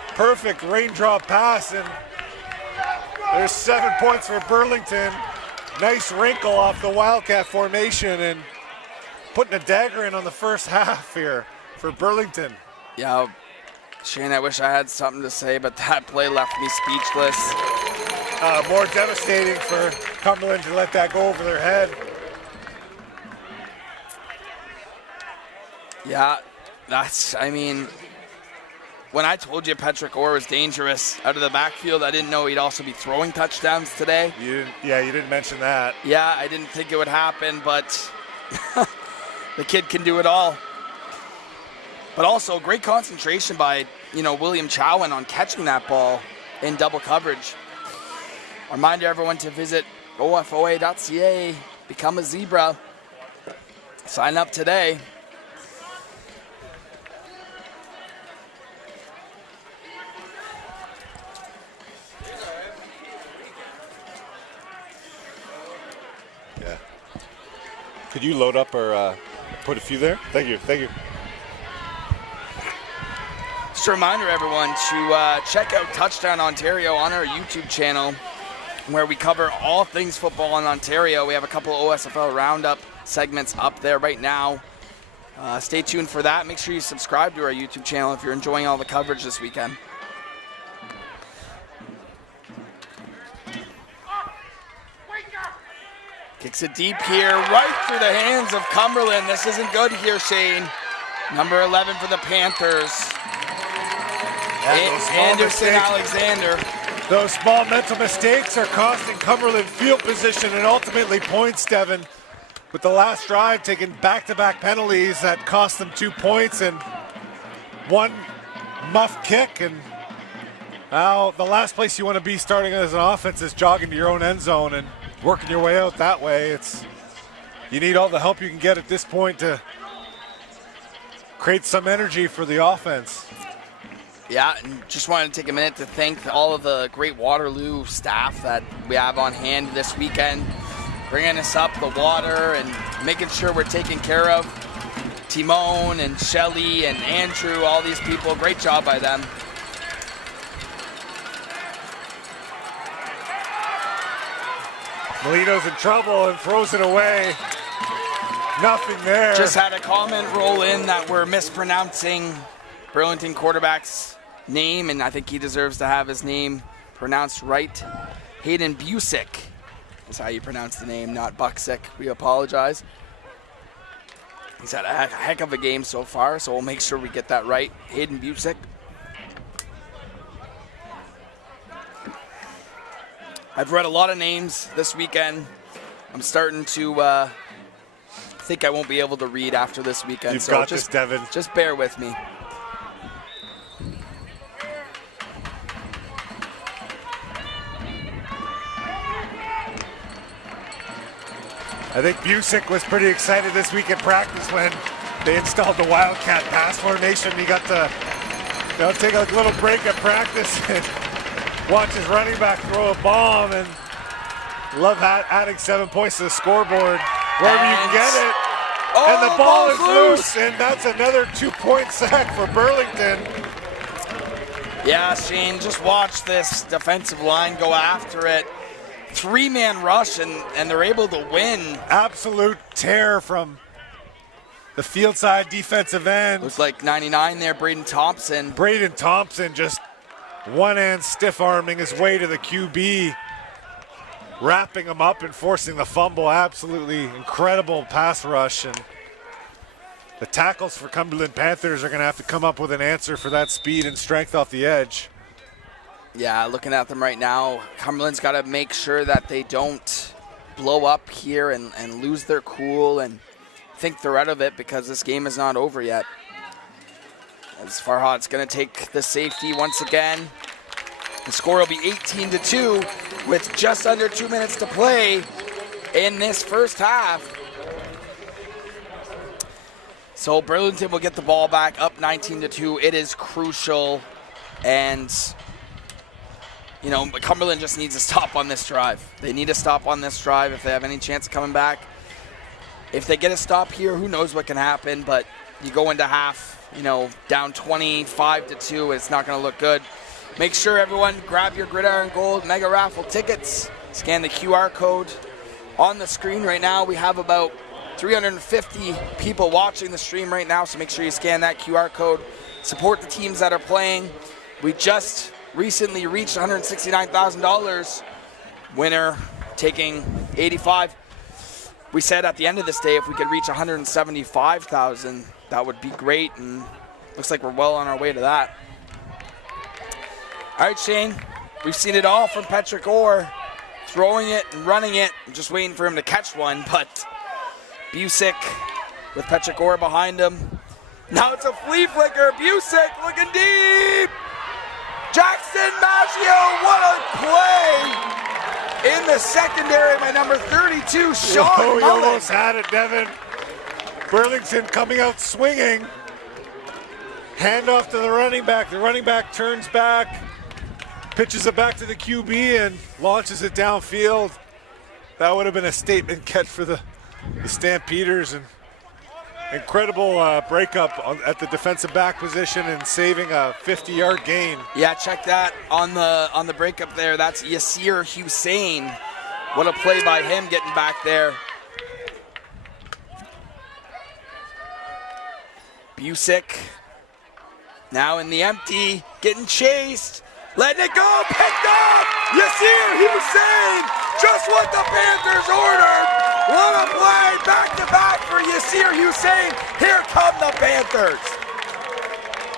perfect raindrop pass, and there's 7 points for Burlington. Nice wrinkle off the Wildcat formation and putting a dagger in on the first half here for Burlington. Yeah, Shane, I wish I had something to say, but that play left me speechless. More devastating for Cumberland to let that go over their head. Yeah, I mean, when I told you Patrick Orr was dangerous out of the backfield, I didn't know he'd also be throwing touchdowns today. You didn't mention that. Yeah, I didn't think it would happen, but the kid can do it all. But also, great concentration by, William Chowan on catching that ball in double coverage. A reminder everyone to visit OFOA.ca, become a Zebra, sign up today. Yeah. Could you load up or put a few there? Thank you. Just a reminder, everyone, to check out Touchdown Ontario on our YouTube channel, where we cover all things football in Ontario. We have a couple of OSFL Roundup segments up there right now. Stay tuned for that. Make sure you subscribe to our YouTube channel if you're enjoying all the coverage this weekend. Kicks it deep here, right through the hands of Cumberland. This isn't good here, Shane. Number 11 for the Panthers. Anderson Alexander. Those small mental mistakes are costing Cumberland field position and ultimately points, Devin. With the last drive taking back-to-back penalties that cost them 2 points and one muff kick. And now the last place you want to be starting as an offense is jogging to your own end zone and working your way out that way. You need all the help you can get at this point to create some energy for the offense. Yeah, and just wanted to take a minute to thank all of the great Waterloo staff that we have on hand this weekend, bringing us up the water and making sure we're taken care of. Timon and Shelly and Andrew, all these people, great job by them. Melito's in trouble and throws it away. Nothing there. Just had a comment roll in that we're mispronouncing Burlington quarterback's name, and I think he deserves to have his name pronounced right. Hayden Busick is how you pronounce the name, not Buksick. We apologize. He's had a heck of a game so far, so we'll make sure we get that right. Hayden Busick. I've read a lot of names this weekend. I'm starting to think I won't be able to read after this weekend. You've got this, Devin. Just bear with me. I think Busick was pretty excited this week at practice when they installed the Wildcat pass formation. He got to take a little break at practice and watch his running back throw a bomb, and love adding 7 points to the scoreboard wherever you can get it. And the ball is loose, and that's another 2-point sack for Burlington. Yeah, Shane, just watch this defensive line go after it. 3-man rush, and they're able to win. Absolute tear from the field side defensive end. Looks like 99 there, Braden Thompson. Braden Thompson just one-hand stiff-arming his way to the QB, wrapping him up and forcing the fumble. Absolutely incredible pass rush. And the tackles for Cumberland Panthers are going to have to come up with an answer for that speed and strength off the edge. Yeah, looking at them right now, Cumberland's got to make sure that they don't blow up here and lose their cool and think they're out of it, because this game is not over yet. As Farhad's going to take the safety once again. The score will be 18-2 with just under 2 minutes to play in this first half. So Burlington will get the ball back up 19-2. It is crucial, and Cumberland just needs to stop on this drive. They need to stop on this drive if they have any chance of coming back. If they get a stop here, who knows what can happen, but you go into half, down 25-2, it's not going to look good. Make sure everyone grab your Gridiron Gold Mega Raffle tickets. Scan the QR code on the screen right now. We have about 350 people watching the stream right now, so make sure you scan that QR code. Support the teams that are playing. We just recently reached $169,000. Winner taking 85. We said at the end of this day, if we could reach 175,000, that would be great, and looks like we're well on our way to that. All right, Shane, we've seen it all from Patrick Orr, throwing it and running it. I'm just waiting for him to catch one, but Busick with Patrick Orr behind him. Now it's a flea flicker. Busick looking deep. Jackson Maggio, what a play in the secondary by number 32, Sean He almost had it, Devin. Burlington coming out swinging. Hand off to the running back. The running back turns back, pitches it back to the QB, and launches it downfield. That would have been a statement catch for the Stampeders, and incredible breakup at the defensive back position and saving a 50-yard gain. Yeah, check that on the breakup there. That's Yasir Hussein. What a play by him getting back there. Busick now in the empty, getting chased, letting it go, picked up! Yasir Hussein, just what the Panthers ordered! What a play, back-to-back for Yasir Hussein. Here come the Panthers.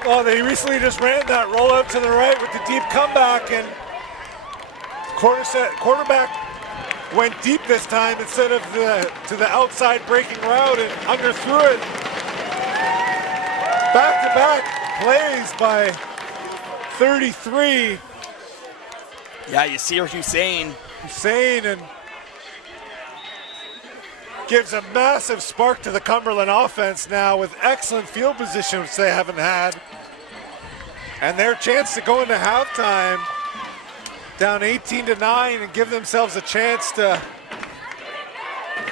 Well, they recently just ran that rollout to the right with the deep comeback, and quarterback went deep this time instead of to the outside breaking route and underthrew it. Back-to-back plays by 33. Yeah, Yasir Hussein. And gives a massive spark to the Cumberland offense now with excellent field position, which they haven't had. And their chance to go into halftime down 18-9 and give themselves a chance to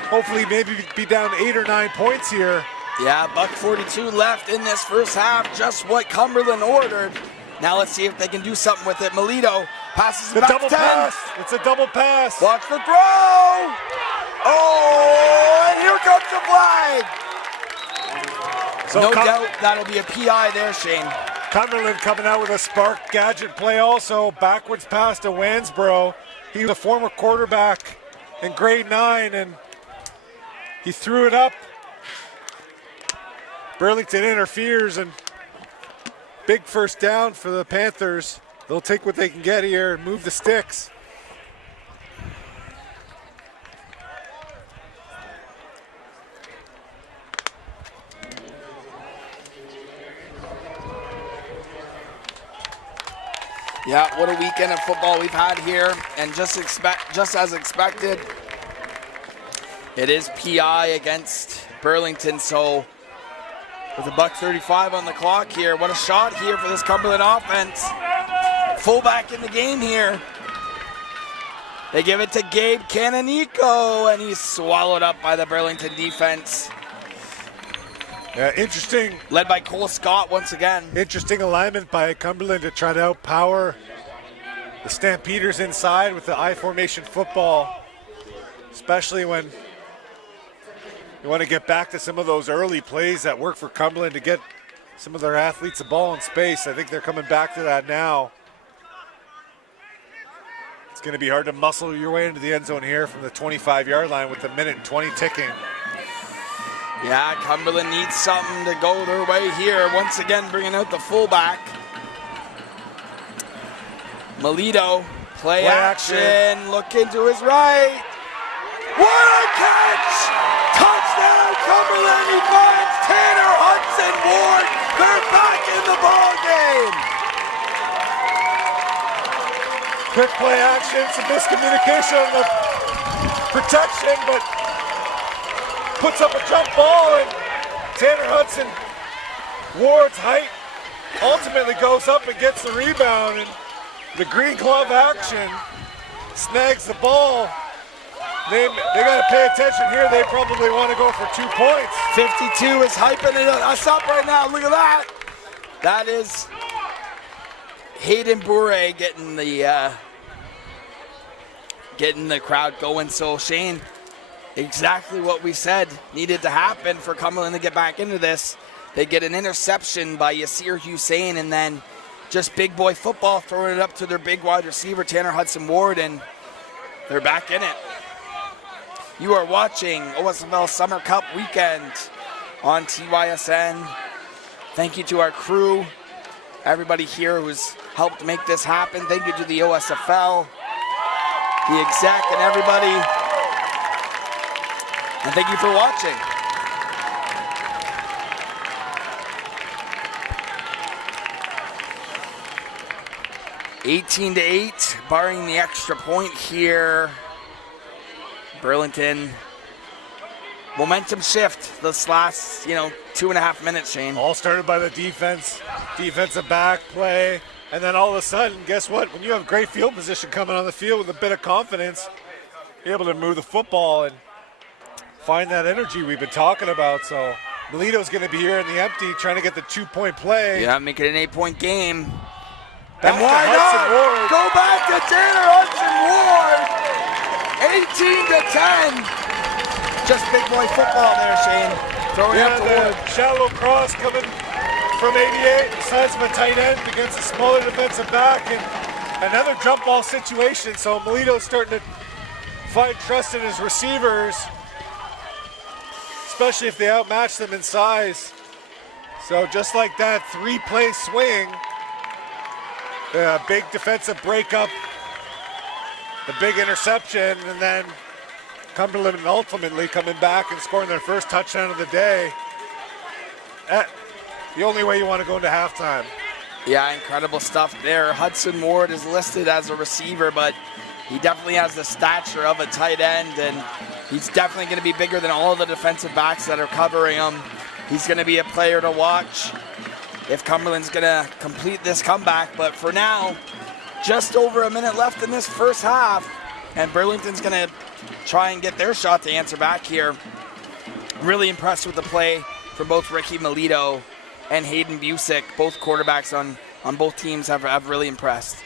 hopefully maybe be down 8 or 9 points here. Yeah, $1:42 left in this first half, just what Cumberland ordered. Now let's see if they can do something with it. Melito passes it back to 10. Pass. It's a double pass. Watch the throw. Oh, and here comes the flag. So no doubt that'll be a PI there, Shane. Cumberland coming out with a spark gadget play also. Backwards pass to Wansboro. He was a former quarterback in grade 9, and he threw it up. Burlington interferes, and big first down for the Panthers. They'll take what they can get here and move the sticks. Yeah, what a weekend of football we've had here, and just as expected, it is PI against Burlington, so With $1:35 on the clock here. What a shot here for this Cumberland offense. Fullback in the game here. They give it to Gabe Canonico, and he's swallowed up by the Burlington defense. Interesting. Led by Cole Scott once again. Interesting alignment by Cumberland to try to outpower the Stampeders inside with the I formation football, especially when you want to get back to some of those early plays that work for Cumberland to get some of their athletes the ball in space. I think they're coming back to that now. It's going to be hard to muscle your way into the end zone here from the 25-yard line with the 1:20 ticking. Yeah, Cumberland needs something to go their way here. Once again, bringing out the fullback. Melito, play action, looking to his right. What a catch! Touchdown, Cumberland. He finds Tanner Hudson Ward. They're back in the ball game. Quick play action, some miscommunication on the protection, but puts up a jump ball, and Tanner Hudson Ward's height ultimately goes up and gets the rebound, and the green glove action snags the ball. They got to pay attention here. They probably want to go for 2 points. 52 is hyping us up right now. Look at that. That is Hayden Bourre getting the crowd going. So Shane, exactly what we said needed to happen for Cumberland to get back into this. They get an interception by Yasir Hussein, and then just big boy football, throwing it up to their big wide receiver, Tanner Hudson Ward, and they're back in it. You are watching OSFL Summer Cup Weekend on TYSN. Thank you to our crew, everybody here who's helped make this happen. Thank you to the OSFL, the exec, and everybody. And thank you for watching. (18-8), barring the extra point here. Burlington, momentum shift this last, 2.5 minutes, Shane. All started by the defense, defensive back play, and then all of a sudden, guess what? When you have great field position coming on the field with a bit of confidence, you're able to move the football and find that energy we've been talking about. So Melito's going to be here in the empty trying to get the 2-point play. Yeah, make it an 8-point game. Back and why not? Ward. Go back to Tanner Hudson Ward. 18-10. Just big boy football there, Shane. Throwing up to Ward. Shallow cross coming from 88, the size of a tight end against a smaller defensive back, and another jump ball situation. So Melito's starting to find trust in his receivers, especially if they outmatch them in size. So just like that 3-play swing, the big defensive breakup, the big interception, and then Cumberland ultimately coming back and scoring their first touchdown of the day. The only way you want to go into halftime. Yeah, incredible stuff there. Hudson Ward is listed as a receiver, but he definitely has the stature of a tight end, and he's definitely going to be bigger than all the defensive backs that are covering him. He's going to be a player to watch if Cumberland's going to complete this comeback. But for now, just over a minute left in this first half, and Burlington's going to try and get their shot to answer back here. Really impressed with the play from both Ricky Melito and Hayden Busick. Both quarterbacks on both teams have really impressed.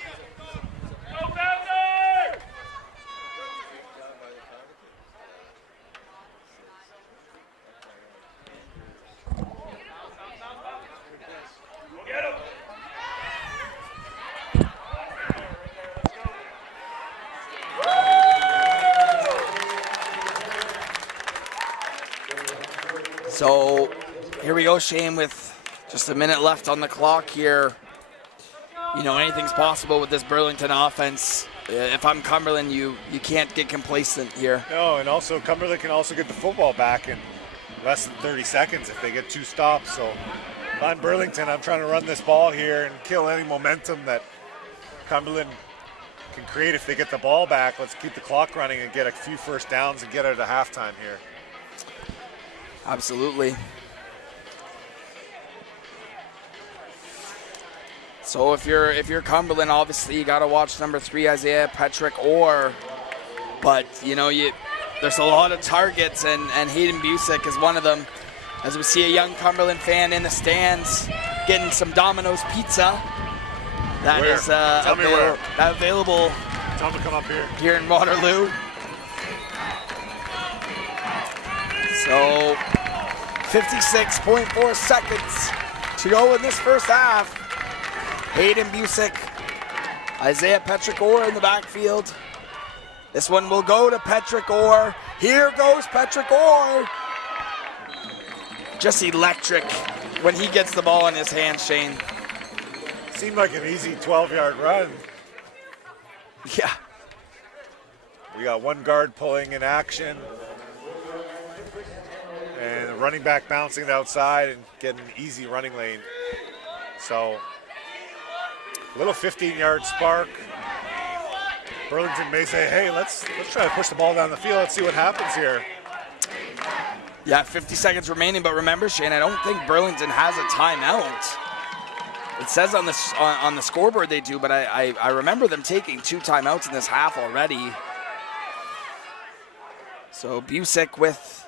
So here we go, Shane, with just a minute left on the clock here. Anything's possible with this Burlington offense. If I'm Cumberland, you can't get complacent here. No, and also Cumberland can also get the football back in less than 30 seconds if they get 2 stops. So if I'm Burlington, I'm trying to run this ball here and kill any momentum that Cumberland can create if they get the ball back. Let's keep the clock running and get a few first downs and get out of halftime here. Absolutely. So if you're Cumberland, obviously you got to watch number 3 Isaiah Petrick Orr. But there's a lot of targets, and Hayden Busick is one of them. As we see a young Cumberland fan in the stands getting some Domino's pizza. That Where? is Tell me where. available. Tell them to come up here. Here in Waterloo. So 56.4 seconds to go in this first half. Hayden Busick, Isaiah Petrick Orr in the backfield. This one will go to Petrick Orr. Here goes Petrick Orr. Just electric when he gets the ball in his hands, Shane. Seemed like an easy 12-yard run. Yeah. We got one guard pulling in action. And the running back bouncing it outside and getting an easy running lane. So, a little 15-yard spark. Burlington may say, hey, let's try to push the ball down the field. Let's see what happens here. Yeah, 50 seconds remaining, but remember, Shane, I don't think Burlington has a timeout. It says on the scoreboard they do, but I remember them taking 2 timeouts in this half already. So Busick with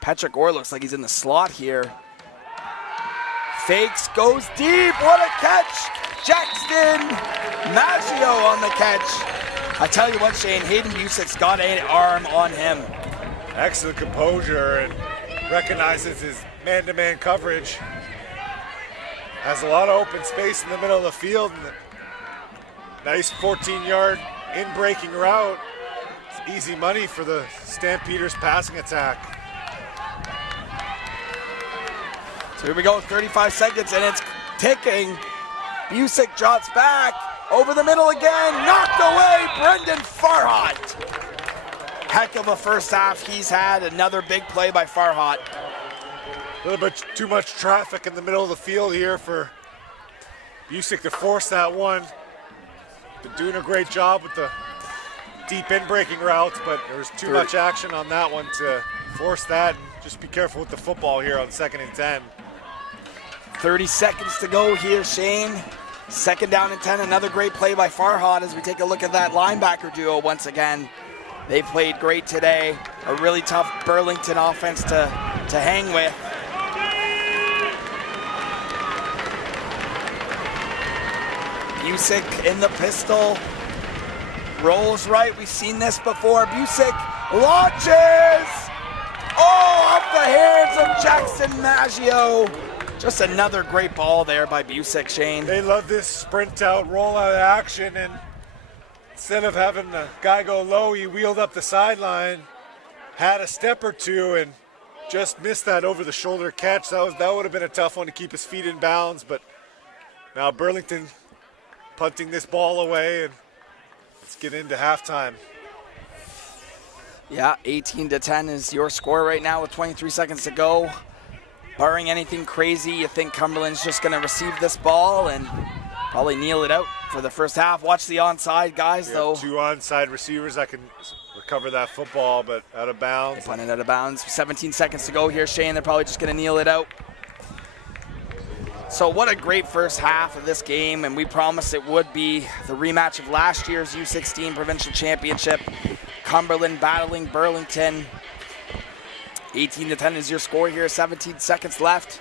Petrick Orr, looks like he's in the slot here. Fakes, goes deep, what a catch! Jackson Maggio on the catch. I tell you what, Shane, Hayden Busick's got an arm on him. Excellent composure and recognizes his man-to-man coverage. Has a lot of open space in the middle of the field. And nice 14-yard in-breaking route. It's easy money for the Stampeders passing attack. So here we go, 35 seconds, and it's ticking. Busick drops back, over the middle again, knocked away, Brendan Farhat. Heck of a first half he's had, another big play by Farhat. A little bit too much traffic in the middle of the field here for Busick to force that one. Been doing a great job with the deep in-breaking routes, but there was too much action on that one to force that. And just be careful with the football here on 2nd and 10. 30 seconds to go here, Shane. 2nd down and 10, another great play by Farhat as we take a look at that linebacker duo once again. They played great today. A really tough Burlington offense to hang with. Busick in the pistol. Rolls right, we've seen this before. Busick launches! Oh, off the hands of Jackson Maggio. Just another great ball there by Busick, Shane. They love this sprint out, roll out action, and instead of having the guy go low, he wheeled up the sideline, had a step or two, and just missed that over-the-shoulder catch. That would have been a tough one to keep his feet in bounds, but now Burlington punting this ball away, and let's get into halftime. Yeah, 18-10 is your score right now with 23 seconds to go. Barring anything crazy, you think Cumberland's just going to receive this ball and probably kneel it out for the first half. Watch the onside guys, though. 2 onside receivers that can recover that football, but out of bounds. They punt it out of bounds. 17 seconds to go here, Shane. They're probably just going to kneel it out. So what a great first half of this game, and we promised it would be the rematch of last year's U16 Provincial Championship. Cumberland battling Burlington. 18-10 is your score here, 17 seconds left.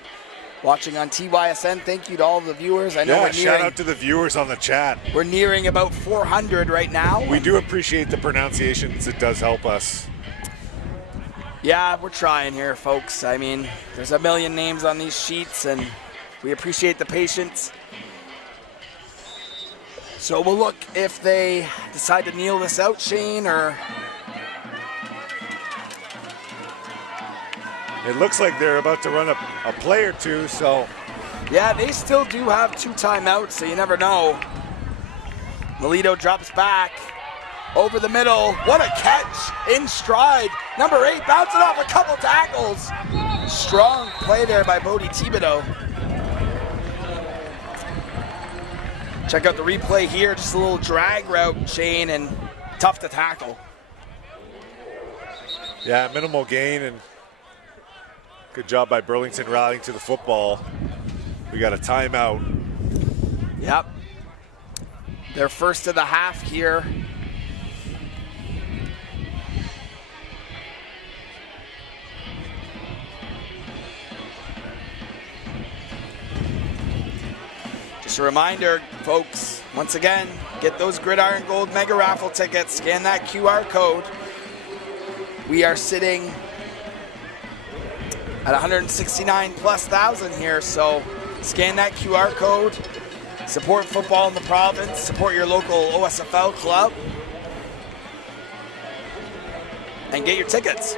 Watching on TYSN, thank you to all the viewers. I know shout out to the viewers on the chat. We're nearing about 400 right now. We do appreciate the pronunciations. It does help us. Yeah, we're trying here, folks. I mean, there's a million names on these sheets, and we appreciate the patience. So we'll look if they decide to kneel this out, Shane, or... It looks like they're about to run a play or two, so... Yeah, they still do have 2 timeouts, so you never know. Melito drops back. Over the middle. What a catch in stride. Number 8 bouncing off a couple tackles. Strong play there by Bodie Thibodeau. Check out the replay here. Just a little drag route, Shane, and tough to tackle. Yeah, minimal gain, and good job by Burlington rallying to the football. We got a timeout. Yep. Their first of the half here. Just a reminder, folks, once again, get those Gridiron Gold Mega Raffle tickets, scan that QR code. We are sitting at 169,000+ here, so scan that QR code, support football in the province, support your local OSFL club, and get your tickets.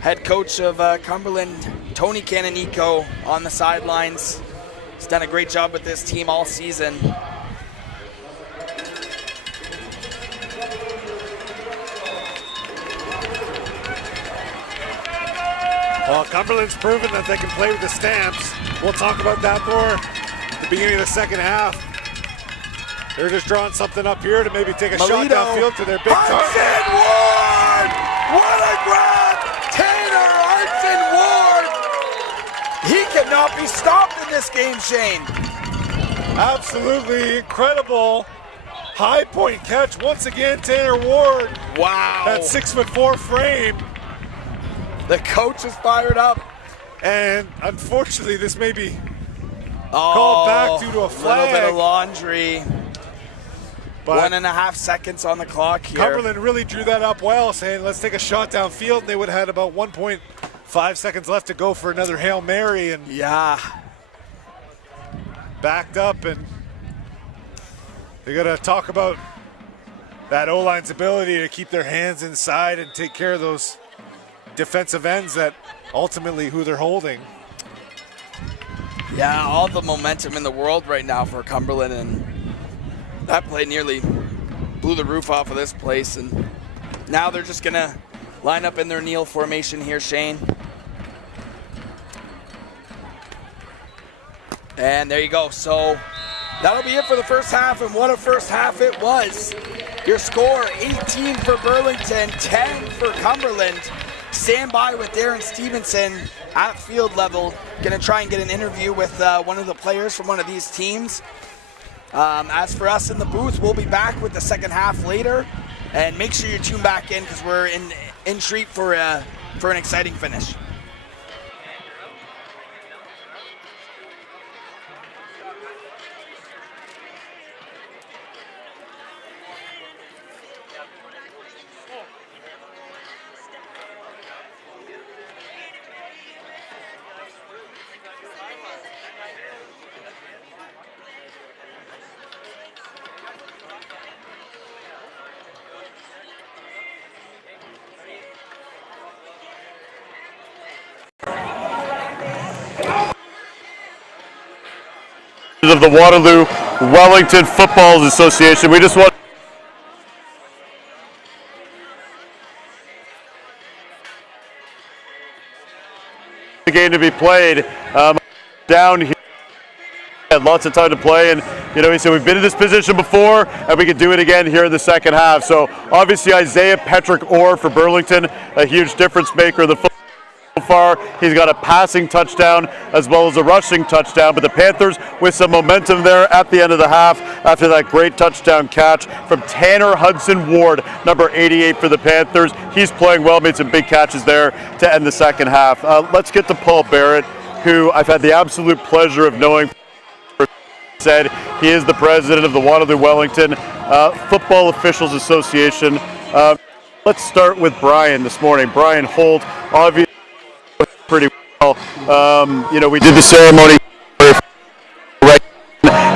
Head coach of Cumberland, Tony Canonico, on the sidelines. He's done a great job with this team all season. Well, Cumberland's proven that they can play with the Stamps. We'll talk about that more at the beginning of the second half. They're just drawing something up here to maybe take a shot downfield to their big target. Hudson Ward! What a grab! Tanner Hudson Ward! He cannot be stopped in this game, Shane. Absolutely incredible high point catch. Once again, Tanner Ward. Wow. That 6'4" frame. The coach is fired up. And unfortunately, this may be called back due to a flag. A little bit of laundry. But 1.5 seconds on the clock here. Cumberland really drew that up well, saying let's take a shot downfield. They would have had about 1.5 seconds left to go for another Hail Mary, and backed up. And they got to talk about that O-line's ability to keep their hands inside and take care of those defensive ends that ultimately who they're holding. Yeah, all the momentum in the world right now for Cumberland, and that play nearly blew the roof off of this place. And now they're just gonna line up in their kneel formation here, Shane. And there you go. So that'll be it for the first half, and what a first half it was. Your score, 18 for Burlington, 10 for Cumberland. Stand by with Darren Stevenson at field level. Gonna try and get an interview with one of the players from one of these teams. As for us in the booth, we'll be back with the second half later, and make sure you tune back in because we're in treat for an exciting finish. Of the Waterloo Wellington Football Association. We just want the game to be played down here. Had lots of time to play, and he said we've been in this position before and we could do it again here in the second half. So obviously Isaiah Petrick Orr for Burlington, a huge difference maker in the football. So far, he's got a passing touchdown as well as a rushing touchdown, but the Panthers with some momentum there at the end of the half after that great touchdown catch from Tanner Hudson Ward, number 88 for the Panthers. He's playing well, made some big catches there to end the second half. Let's get to Paul Barrett, who I've had the absolute pleasure of knowing. Said he is the president of the Waterloo Wellington Football Officials Association. Let's start with Brian this morning. Brian Holt, obviously pretty well. We did the ceremony.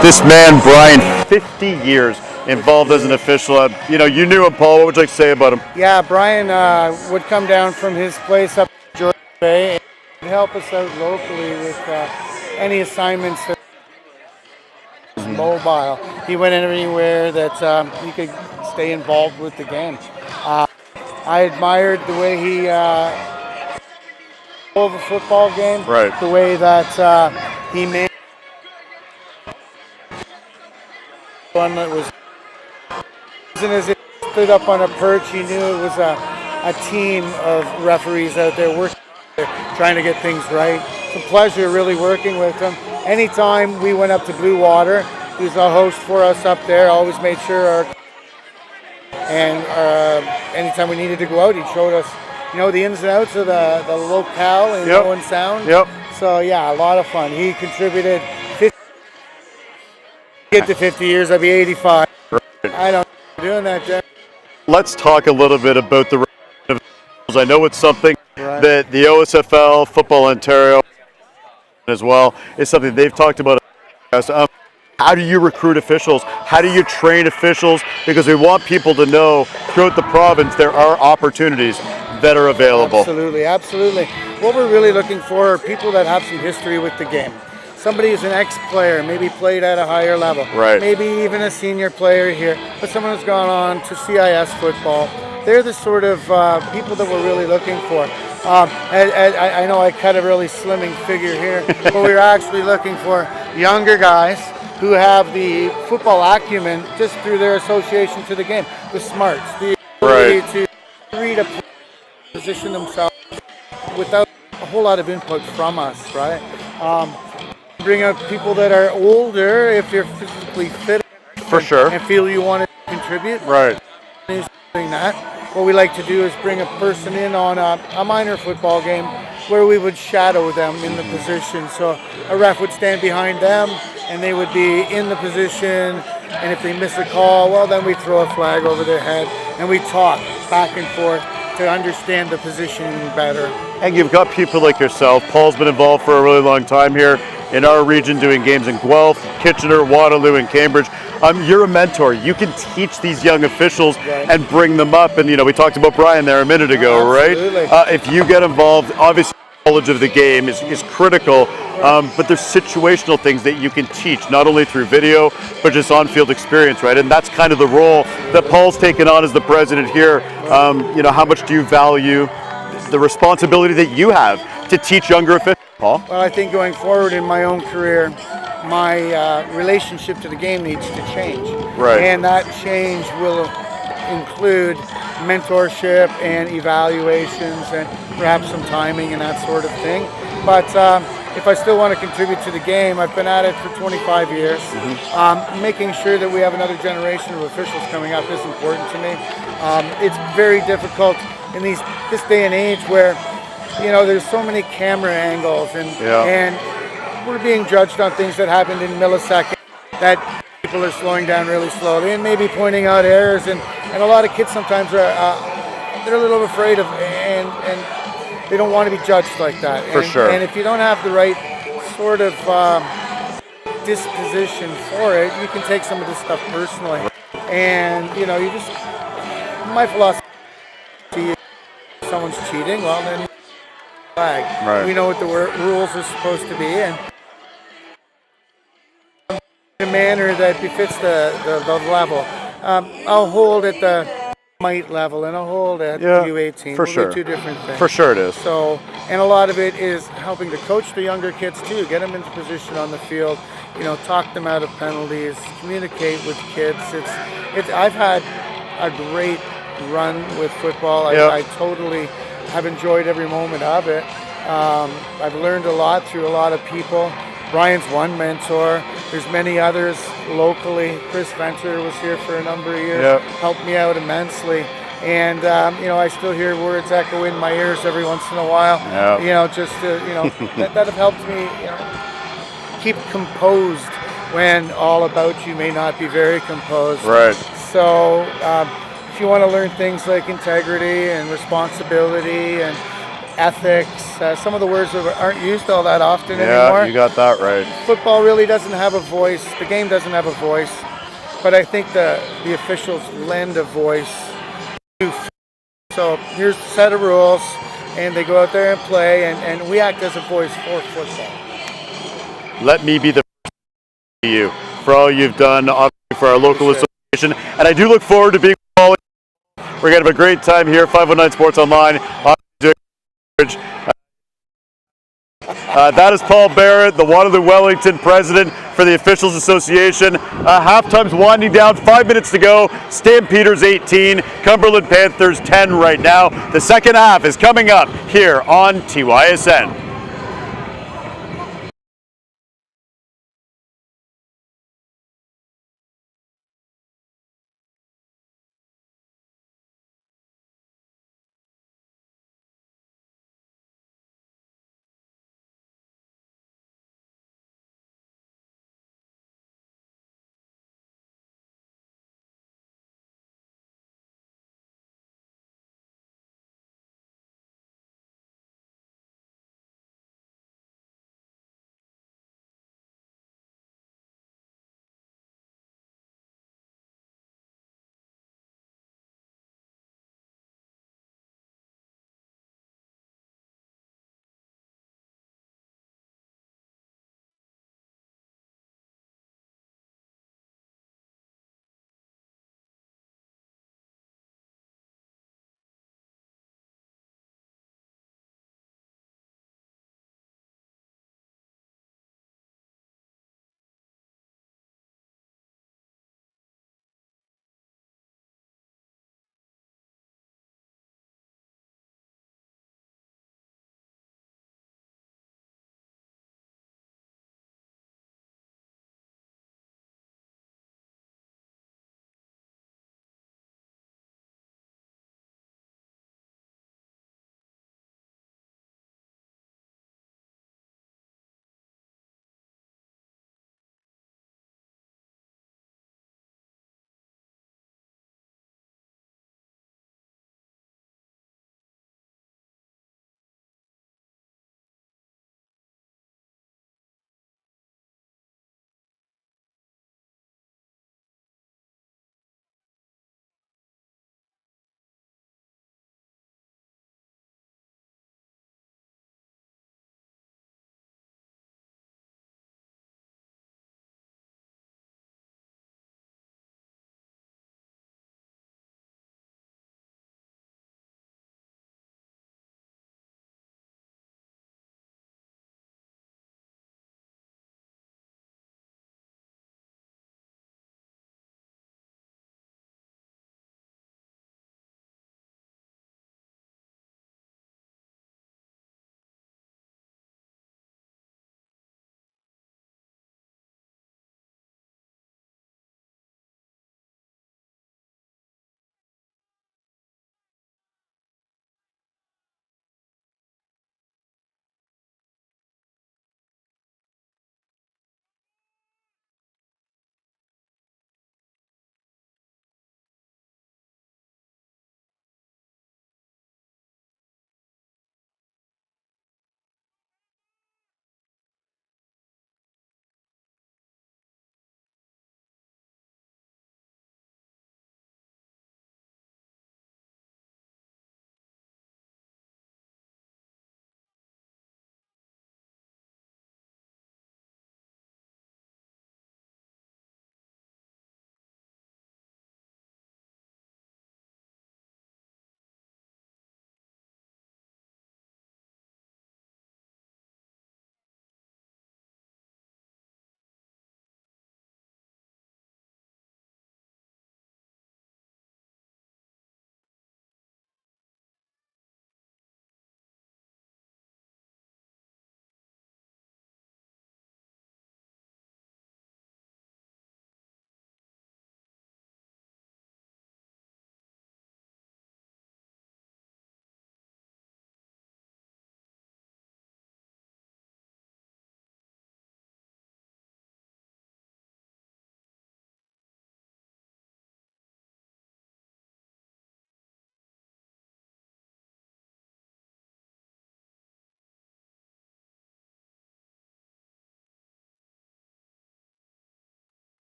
This man, Brian, 50 years involved as an official. You knew him, Paul. What would you like to say about him? Yeah, Brian would come down from his place up in Georgia Bay and would help us out locally with any assignments that was mobile. He went anywhere that he could stay involved with the game. I admired the way he of a football game, right? The way that he made one that was, as it stood up on a perch, you knew it was a team of referees out there working trying to get things right. It's a pleasure really working with him. Anytime we went up to Blue Water, he was a host for us up there. Always made sure anytime we needed to go out, he showed us, the ins and outs of the locale in Owen Sound. Yep. So yeah, a lot of fun. He contributed 50. Get to 50 years, I'll be 85. Right. I don't know doing that, Jeff. Let's talk a little bit about the. I know it's something that the OSFL, Football Ontario, as well, is something they've talked about. How do you recruit officials? How do you train officials? Because we want people to know throughout the province there are opportunities that are available. Absolutely, absolutely. What we're really looking for are people that have some history with the game. Somebody who's an ex-player, maybe played at a higher level, maybe even a senior player here, but someone who's gone on to CIS football. They're the sort of people that we're really looking for. I know I cut a really slimming figure here, but we're actually looking for younger guys who have the football acumen just through their association to the game, the smarts, the ability to read a play, position themselves without a whole lot of input from us, right? Bring out people that are older if you're physically fit, for sure, and feel you want to contribute. Right. Doing that. What we like to do is bring a person in on a minor football game where we would shadow them in the position. So a ref would stand behind them and they would be in the position, and if they miss a call, well, then we throw a flag over their head and we talk back and forth to understand the positioning better. And you've got people like yourself. Paul's been involved for a really long time here in our region, doing games in Guelph, Kitchener, Waterloo, and Cambridge. You're a mentor. You can teach these young officials and bring them up. And we talked about Brian there a minute ago, right? If you get involved, obviously knowledge of the game is critical, but there's situational things that you can teach, not only through video, but just on-field experience, right? And that's kind of the role that Paul's taken on as the president here. How much do you value the responsibility that you have to teach younger officials, Paul? Well, I think going forward in my own career, my relationship to the game needs to change. Right. And that change will include mentorship and evaluations and perhaps some timing and that sort of thing. But if I still want to contribute to the game, I've been at it for 25 years. Making sure that we have another generation of officials coming up is important to me. It's very difficult in this day and age where there's so many camera angles and we're being judged on things that happened in milliseconds that people are slowing down really slowly and maybe pointing out errors, and a lot of kids sometimes are they're a little afraid of and they don't want to be judged like that. For sure. And if you don't have the right sort of disposition for it, you can take some of this stuff personally. And my philosophy is if someone's cheating, well then flag. Right. We know what the rules are supposed to be, and in a manner that befits the level. I'll hold at the might level and I'll hold at U18. For sure. Two different things. For sure it is. So, and a lot of it is helping to coach the younger kids too, get them into position on the field, talk them out of penalties, communicate with kids. I've had a great run with football. I totally have enjoyed every moment of it. I've learned a lot through a lot of people. Brian's one mentor. There's many others locally. Chris Venter was here for a number of years, helped me out immensely. And, I still hear words echo in my ears every once in a while, just to, that have helped me, keep composed when all about you may not be very composed. Right. So if you want to learn things like integrity and responsibility and ethics, some of the words that aren't used all that often anymore. Yeah, you got that right. Football really doesn't have a voice. The game doesn't have a voice. But I think the officials lend a voice to. So here's a set of rules, and they go out there and play, and we act as a voice for football. Let me be the to you for all you've done, obviously, for our local association. And I do look forward to being with all of you. We're going to have a great time here, 519 Sports Online. That is Paul Barrett, the Waterloo Wellington president. for the Officials Association. Halftime's winding down, 5 minutes to go. Stampeders 18, Cumberland Panthers 10 right now. The second half is coming up here on TYSN.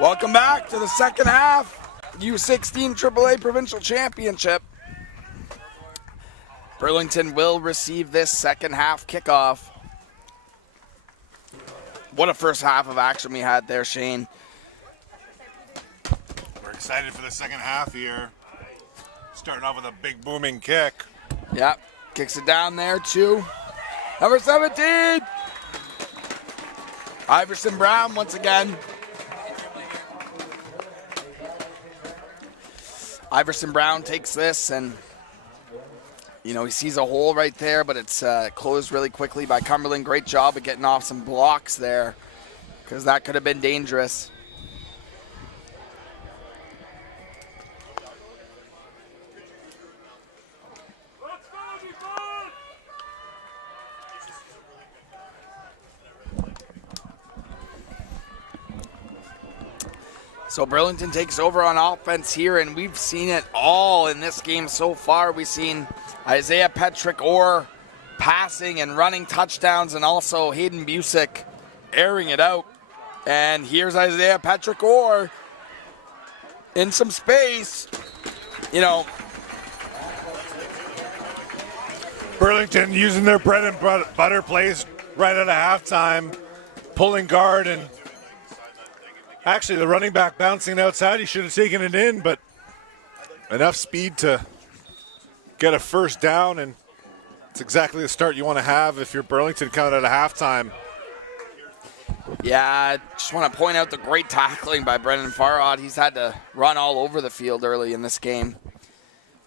Welcome back to the second half, U16 AAA Provincial Championship. Burlington will receive this second half kickoff. What a first half of action we had there, Shane. We're excited for the second half here. Starting off with a big booming kick. Yep, kicks it down there too. Number 17, Iverson Brown once again. Iverson Brown takes this and, you know, he sees a hole right there, but it's closed really quickly by Cumberland. Great job of getting off some blocks there, because that could have been dangerous. So Burlington takes over on offense here, and we've seen it all in this game so far. We've seen Isaiah Petrick Orr passing and running touchdowns, and also Hayden Busick airing it out. And here's Isaiah Petrick Orr in some space. You know, Burlington using their bread and butter plays right out of halftime, pulling guard, and actually the running back bouncing outside. He should have taken it in, but enough speed to get a first down, and it's exactly the start you want to have if you're Burlington coming out of halftime. yeah, I just want to point out the great tackling by Brendan Farhad. He's had to run all over the field early in this game.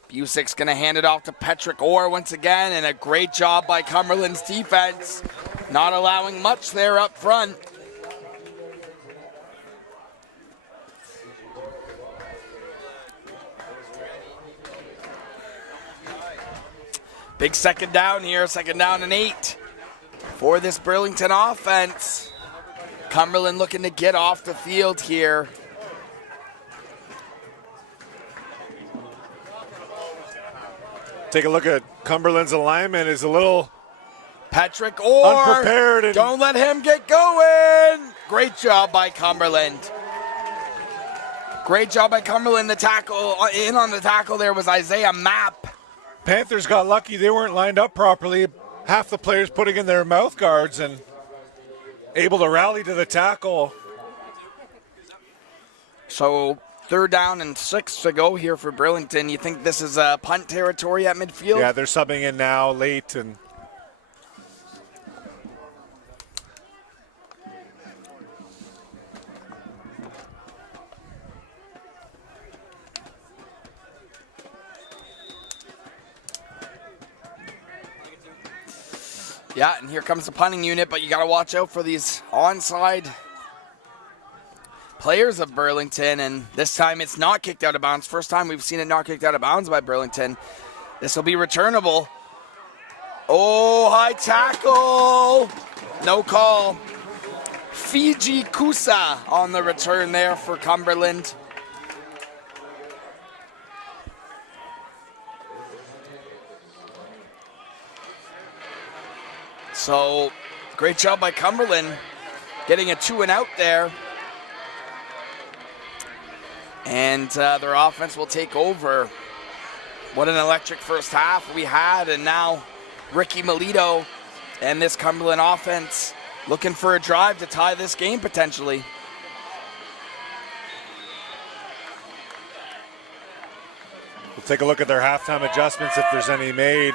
Busick's going to hand it off to Petrick Orr once again, and a great job by Cumberland's defense, not allowing much there up front. Big second down here, second down and 8 for this Burlington offense. Cumberland looking to get off the field here. Take a look at Cumberland's alignment. Is a little Petrick Orr, unprepared. And don't let him get going. Great job by Cumberland. Great job by Cumberland. The tackle, in on the tackle there was Isaiah Mapp. Panthers got lucky. They weren't lined up properly. Half the players putting in their mouth guards and able to rally to the tackle. So 3rd down and 6 to go here for Burlington. You think this is punt territory at midfield? Yeah, they're subbing in now late, and yeah, and here comes the punting unit, but you got to watch out for these onside players of Burlington, and this time it's not kicked out of bounds. First time we've seen it not kicked out of bounds by Burlington. This will be returnable. Oh, high tackle. No call. Fiji Kusa on the return there for Cumberland. So, great job by Cumberland getting a 2 and out there. And their offense will take over. What an electric first half we had, and now Ricky Melito and this Cumberland offense looking for a drive to tie this game potentially. we'll take a look at their halftime adjustments if there's any made.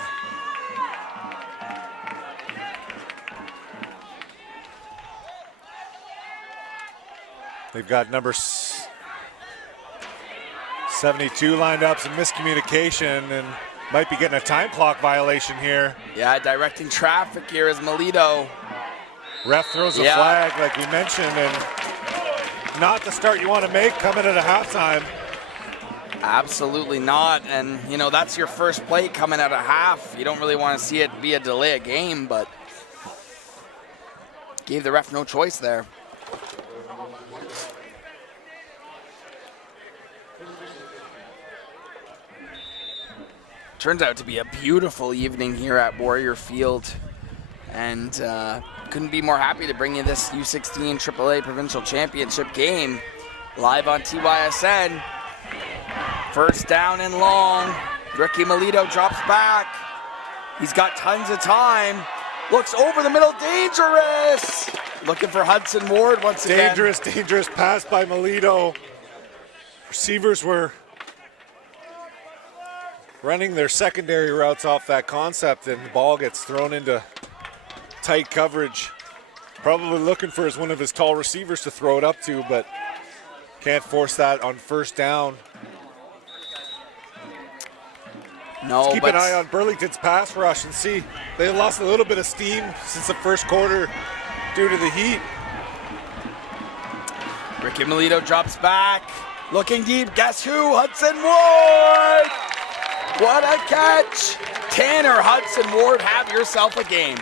They've got number 72 lined up, some miscommunication, and might be getting a time clock violation here. Yeah, directing traffic here is Melito. Ref throws a flag like we mentioned, and not the start you want to make coming at a halftime. Absolutely not, and you know, that's your first play coming at a half. You don't really want to see it be a delay of game, but gave the ref no choice there. Turns out to be a beautiful evening here at Warrior Field, and couldn't be more happy to bring you this U16 AAA Provincial Championship game live on TYSN. First down and long. Ricky Melito drops back. He's got tons of time. Looks over the middle, dangerous. Looking for Hudson Ward once again. Dangerous pass by Melito. Receivers were running their secondary routes off that concept, and the ball gets thrown into tight coverage. Probably looking for one of his tall receivers to throw it up to, but can't force that on first down. No, Keep an eye on Burlington's pass rush and see. They lost a little bit of steam since the first quarter due to the heat. Ricky Melito drops back. Looking deep. Guess who? Hudson Ward. What a catch. Tanner Hudson Ward, have yourself a game.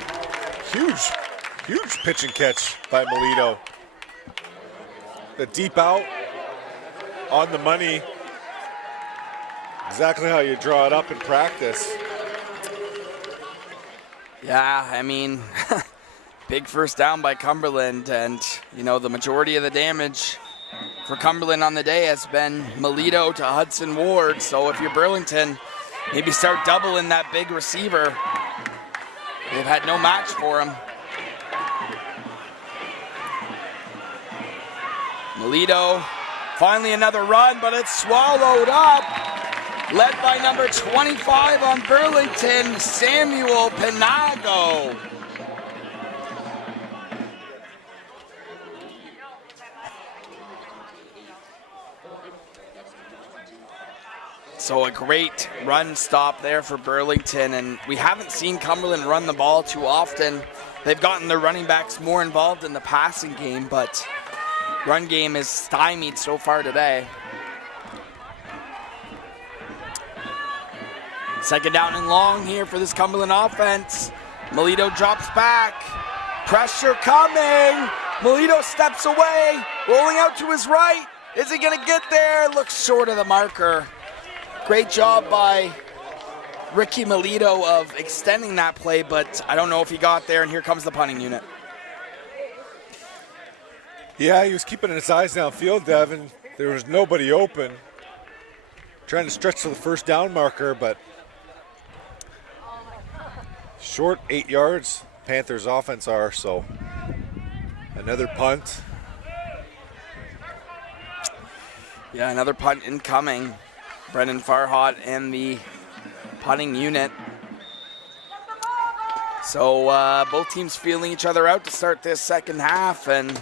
Huge pitch and catch by Melito. The deep out on the money. Exactly how you draw it up in practice. Yeah, I mean, big first down by Cumberland, and you know the majority of the damage for Cumberland on the day has been Melito to Hudson Ward. So if you're Burlington, maybe start doubling that big receiver. They've had no match for him. Melito, finally another run, but it's swallowed up. Led by number 25 on Burlington, Samuel Pinago. So a great run stop there for Burlington, and we haven't seen Cumberland run the ball too often. They've gotten their running backs more involved in the passing game, but run game is stymied so far today. Second down and long here for this Cumberland offense. Melito drops back. Pressure coming. Melito steps away, rolling out to his right. Is he gonna get there? Looks short of the marker. Great job by Ricky Melito of extending that play, but I don't know if he got there, and here comes the punting unit. Yeah, he was keeping his eyes downfield, Devin. There was nobody open. Trying to stretch to the first down marker, but short 8 yards, Panthers offense are, so another punt. Yeah, another punt incoming. Brendan Farhot and the punting unit. So both teams feeling each other out to start this second half, and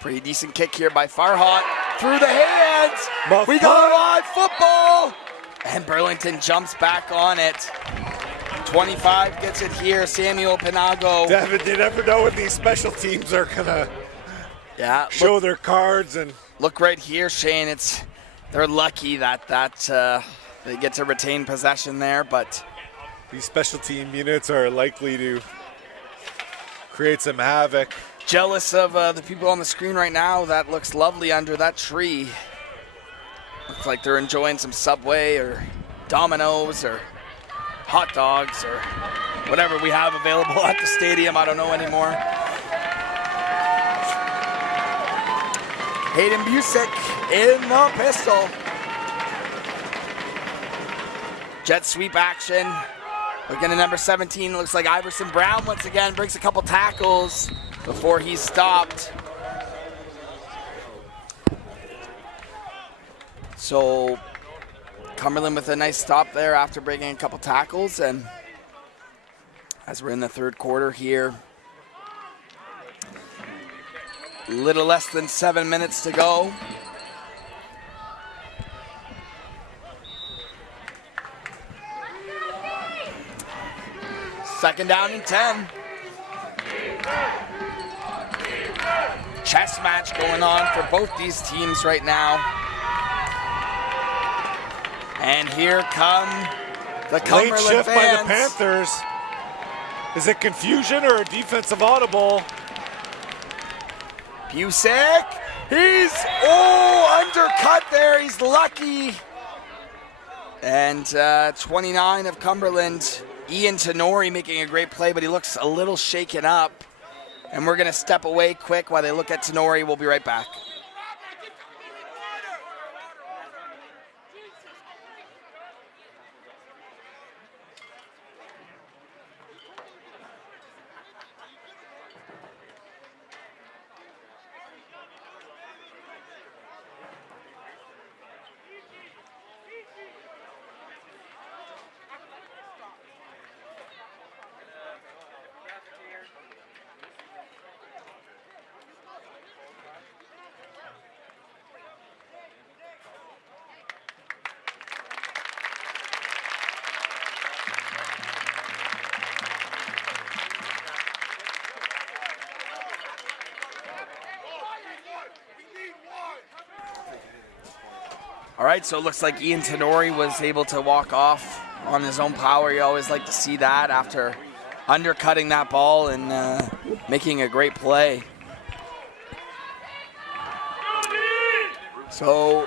pretty decent kick here by Farhot. Through the hands. We got live football. And Burlington jumps back on it. 25 gets it here, Samuel Pinago. Devin, you never know when these special teams are gonna show their cards. And look right here, Shane. They're lucky that they get to retain possession there, but these special team units are likely to create some havoc. Jealous of the people on the screen right now. That looks lovely under that tree. Looks like they're enjoying some Subway or Domino's or hot dogs or whatever we have available at the stadium. I don't know anymore. Hayden Busick in the pistol. Jet sweep action. Looking at number 17, looks like Iverson Brown once again breaks a couple tackles before he's stopped. So Cumberland with a nice stop there after breaking a couple tackles, and as we're in the third quarter here, little less than 7 minutes to go. Second down and 10. Chess match going on for both these teams right now. And here come the Cumberland late shift fans. by the Panthers. Is it confusion or a defensive audible? Busick, he's undercut there. He's lucky. And 29 of Cumberland, Ian Tenori making a great play, but he looks a little shaken up. And we're gonna step away quick while they look at Tenori. We'll be right back. All right, so it looks like Ian Tenori was able to walk off on his own power. You always like to see that after undercutting that ball and making a great play. So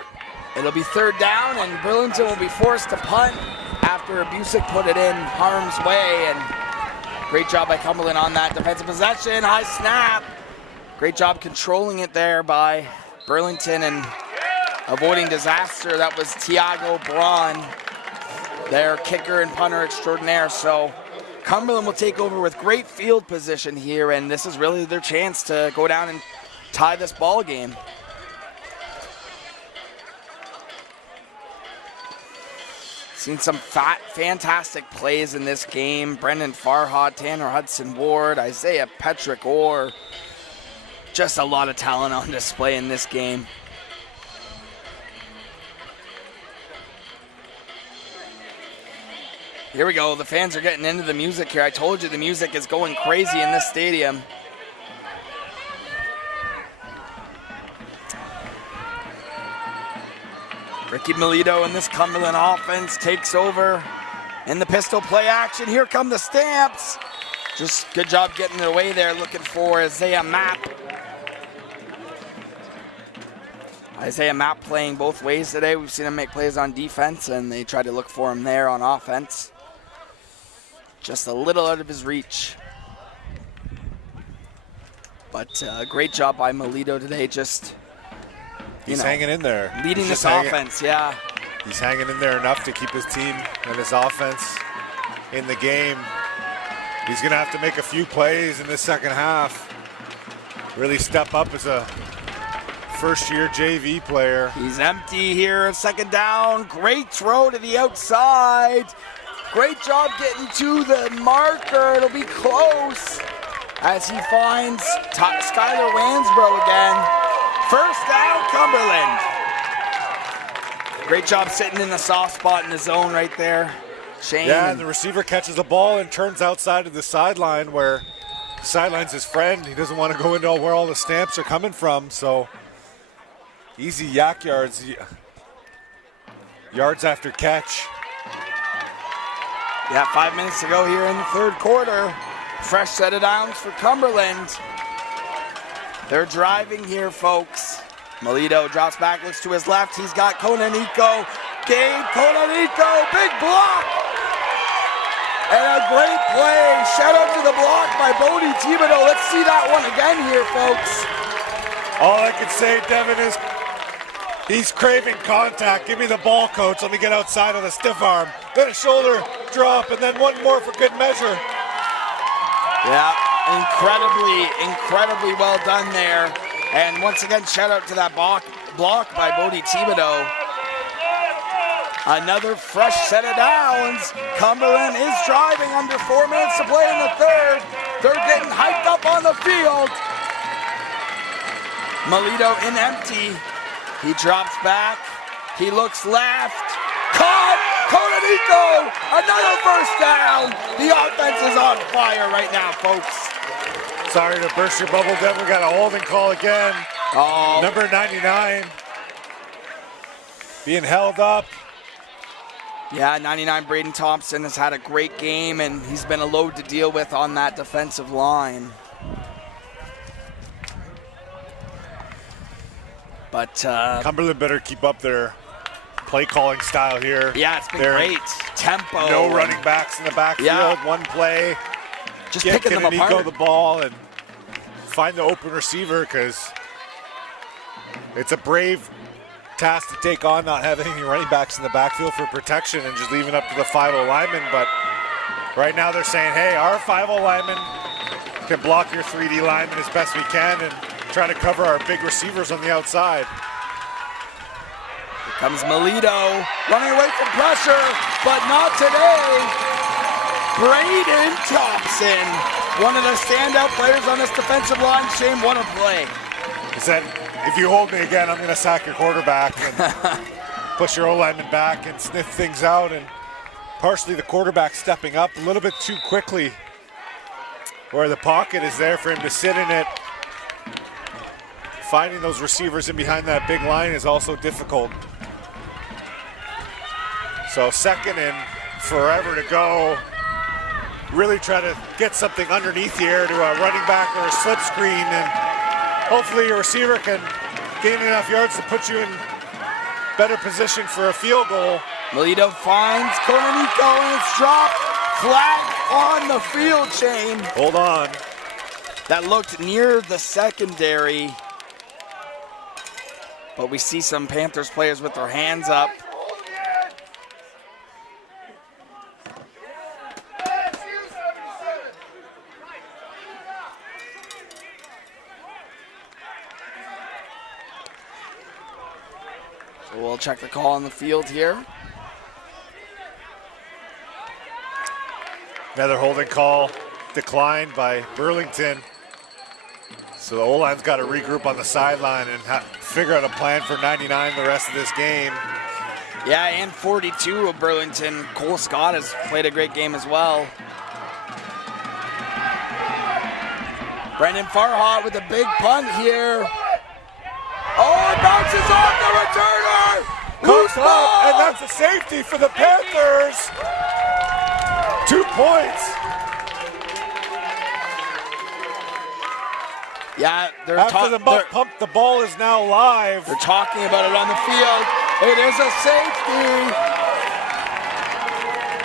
it'll be 3rd down, and Burlington will be forced to punt after Busick put it in harm's way. And great job by Cumberland on that defensive possession. High snap. Great job controlling it there by Burlington and avoiding disaster. That was Tiago Braun, their kicker and punter extraordinaire. So Cumberland will take over with great field position here, and this is really their chance to go down and tie this ball game. Seen some fantastic plays in this game. Brendan Farhad, Tanner Hudson-Ward, Isaiah Petrick-Orr. Just a lot of talent on display in this game. Here we go. The fans are getting into the music here. I told you the music is going crazy in this stadium. Ricky Melito in this Cumberland offense takes over in the pistol play action. Here come the Stamps. Just good job getting their way there, looking for Isaiah Mapp. Isaiah Mapp playing both ways today. We've seen him make plays on defense, and they try to look for him there on offense. Just a little out of his reach. But great job by Melito today, just He's hanging in there. Leading this offense, yeah. He's hanging in there enough to keep his team and his offense in the game. He's going to have to make a few plays in this second half. Really step up as a first-year JV player. He's empty here, 2nd down. Great throw to the outside. Great job getting to the marker. It'll be close as he finds Skylar Wansbro again. 1st down, Cumberland. Great job sitting in the soft spot in the zone right there, Shane. Yeah, and the receiver catches the ball and turns outside of the sideline where the sideline's his friend. He doesn't want to go into where all the Stamps are coming from, so easy yak yards, yards after catch. Yeah, 5 minutes to go here in the 3rd quarter. Fresh set of downs for Cumberland. They're driving here, folks. Melito drops back, looks to his left. He's got Konaniko. Gabe Konaniko, big block. And a great play. Shout out to the block by Bodie Thibodeau. Let's see that one again here, folks. All I can say, Devin, is he's craving contact. Give me the ball, coach. Let me get outside of the stiff arm. Then a shoulder drop, and then one more for good measure. Yeah, incredibly well done there. And once again, shout out to that block by Bodie Thibodeau. Another fresh set of downs. Cumberland is driving under 4 minutes to play in the 3rd. They're getting hyped up on the field. Melito in empty. He drops back. He looks left. Caught! Konaniko! Another 1st down! The offense is on fire right now, folks. Sorry to burst your bubble, Devin. We got a holding call again. Oh. Number 99 being held up. Yeah, 99 Braden Thompson has had a great game, and he's been a load to deal with on that defensive line. But Cumberland better keep up their play calling style here. Yeah, it's been great. Tempo. No running backs in the backfield. Yeah. One play. Just picking them apart. Go the ball and find the open receiver, because it's a brave task to take on, not having any running backs in the backfield for protection and just leaving up to the 5-0 linemen. But right now they're saying, hey, our 5-0 linemen can block your 3D linemen as best we can and try to cover our big receivers on the outside. Here comes Melito, running away from pressure, but not today. Braden Thompson, one of the standout players on this defensive line. Shane, what a play. He said, if you hold me again, I'm going to sack your quarterback and push your O-lineman back and sniff things out. And partially the quarterback stepping up a little bit too quickly, where the pocket is there for him to sit in it. Finding those receivers in behind that big line is also difficult. So second and forever to go. Really try to get something underneath the air to a running back or a slip screen, and hopefully your receiver can gain enough yards to put you in better position for a field goal. Melito finds Konaniko and it's dropped. Flag on the field chain. Hold on. That looked near the secondary. But we see some Panthers players with their hands up. So we'll check the call on the field here. Another holding call declined by Burlington. So the O-line's got to regroup on the sideline and figure out a plan for 99 the rest of this game. Yeah, and 42 of Burlington. Cole Scott has played a great game as well. Brendan Farhat with a big punt here. Oh, it bounces off the returner. Loose ball. And that's a safety for the Panthers. 2 points. Yeah, they're After the pump, the ball is now live. They're talking about it on the field. It is a safety.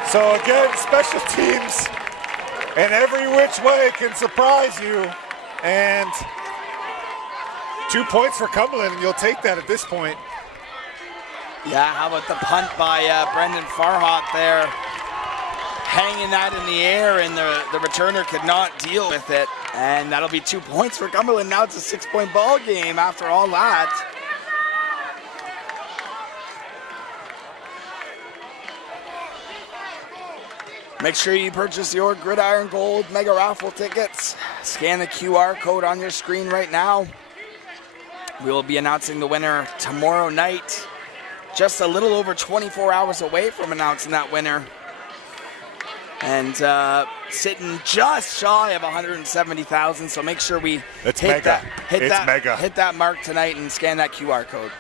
So again, special teams in every which way can surprise you. And 2 points for Cumberland, and you'll take that at this point. Yeah, how about the punt by Brendan Farhat there? Hanging that in the air, and the returner could not deal with it. And that'll be 2 points for Cumberland. Now it's a 6-point ball game after all that. Make sure you purchase your Gridiron Gold Mega Raffle tickets. Scan the QR code on your screen right now. We will be announcing the winner tomorrow night. Just a little over 24 hours away from announcing that winner. And sitting just shy of 170,000, so make sure we hit that mark tonight and scan that QR code.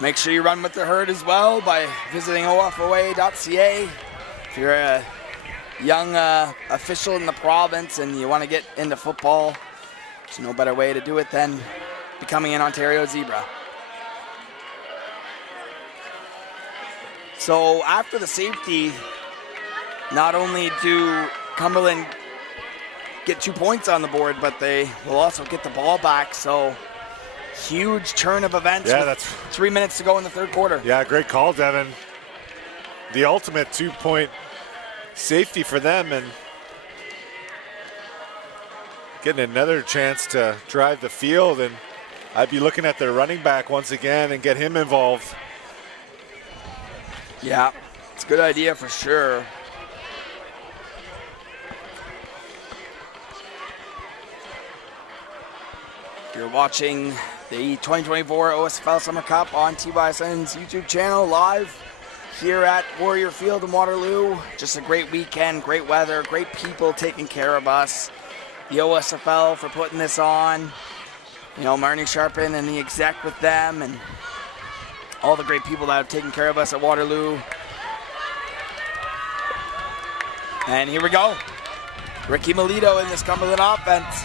Make sure you run with the herd as well by visiting OFOA.ca. If you're a young official in the province and you want to get into football, there's no better way to do it than becoming an Ontario Zebra. So after the safety, not only do Cumberland get 2 points on the board, but they will also get the ball back. So huge turn of events. Yeah, that's 3 minutes to go in the third quarter. Yeah, great call, Devin. The ultimate 2-point safety for them, and getting another chance to drive the field. And I'd be looking at their running back once again and get him involved. Yeah, it's a good idea for sure. You're watching the 2024 OSFL Summer Cup on TYSN's YouTube channel live here at Warrior Field in Waterloo. Just a great weekend, great weather, great people taking care of us. The OSFL for putting this on. You know, Marnie Sharpen and the exec with them, and all the great people that have taken care of us at Waterloo. And here we go. Ricky Melito in this Cumberland offense.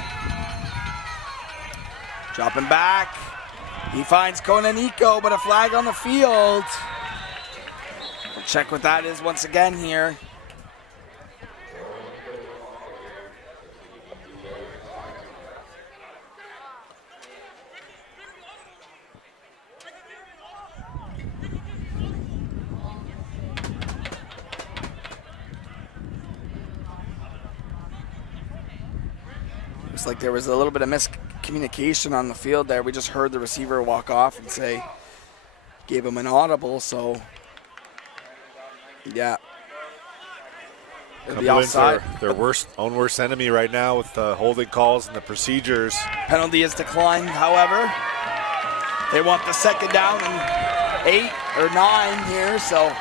Dropping back. He finds Konaniko, but a flag on the field. We'll check what that is once again here. Looks like there was a little bit of miscommunication on the field there. We just heard the receiver walk off and say, gave him an audible, so yeah. It'll be offside. Their own worst enemy right now with the holding calls and the procedures. Penalty is declined, however. They want the second down and 8 or 9 here, so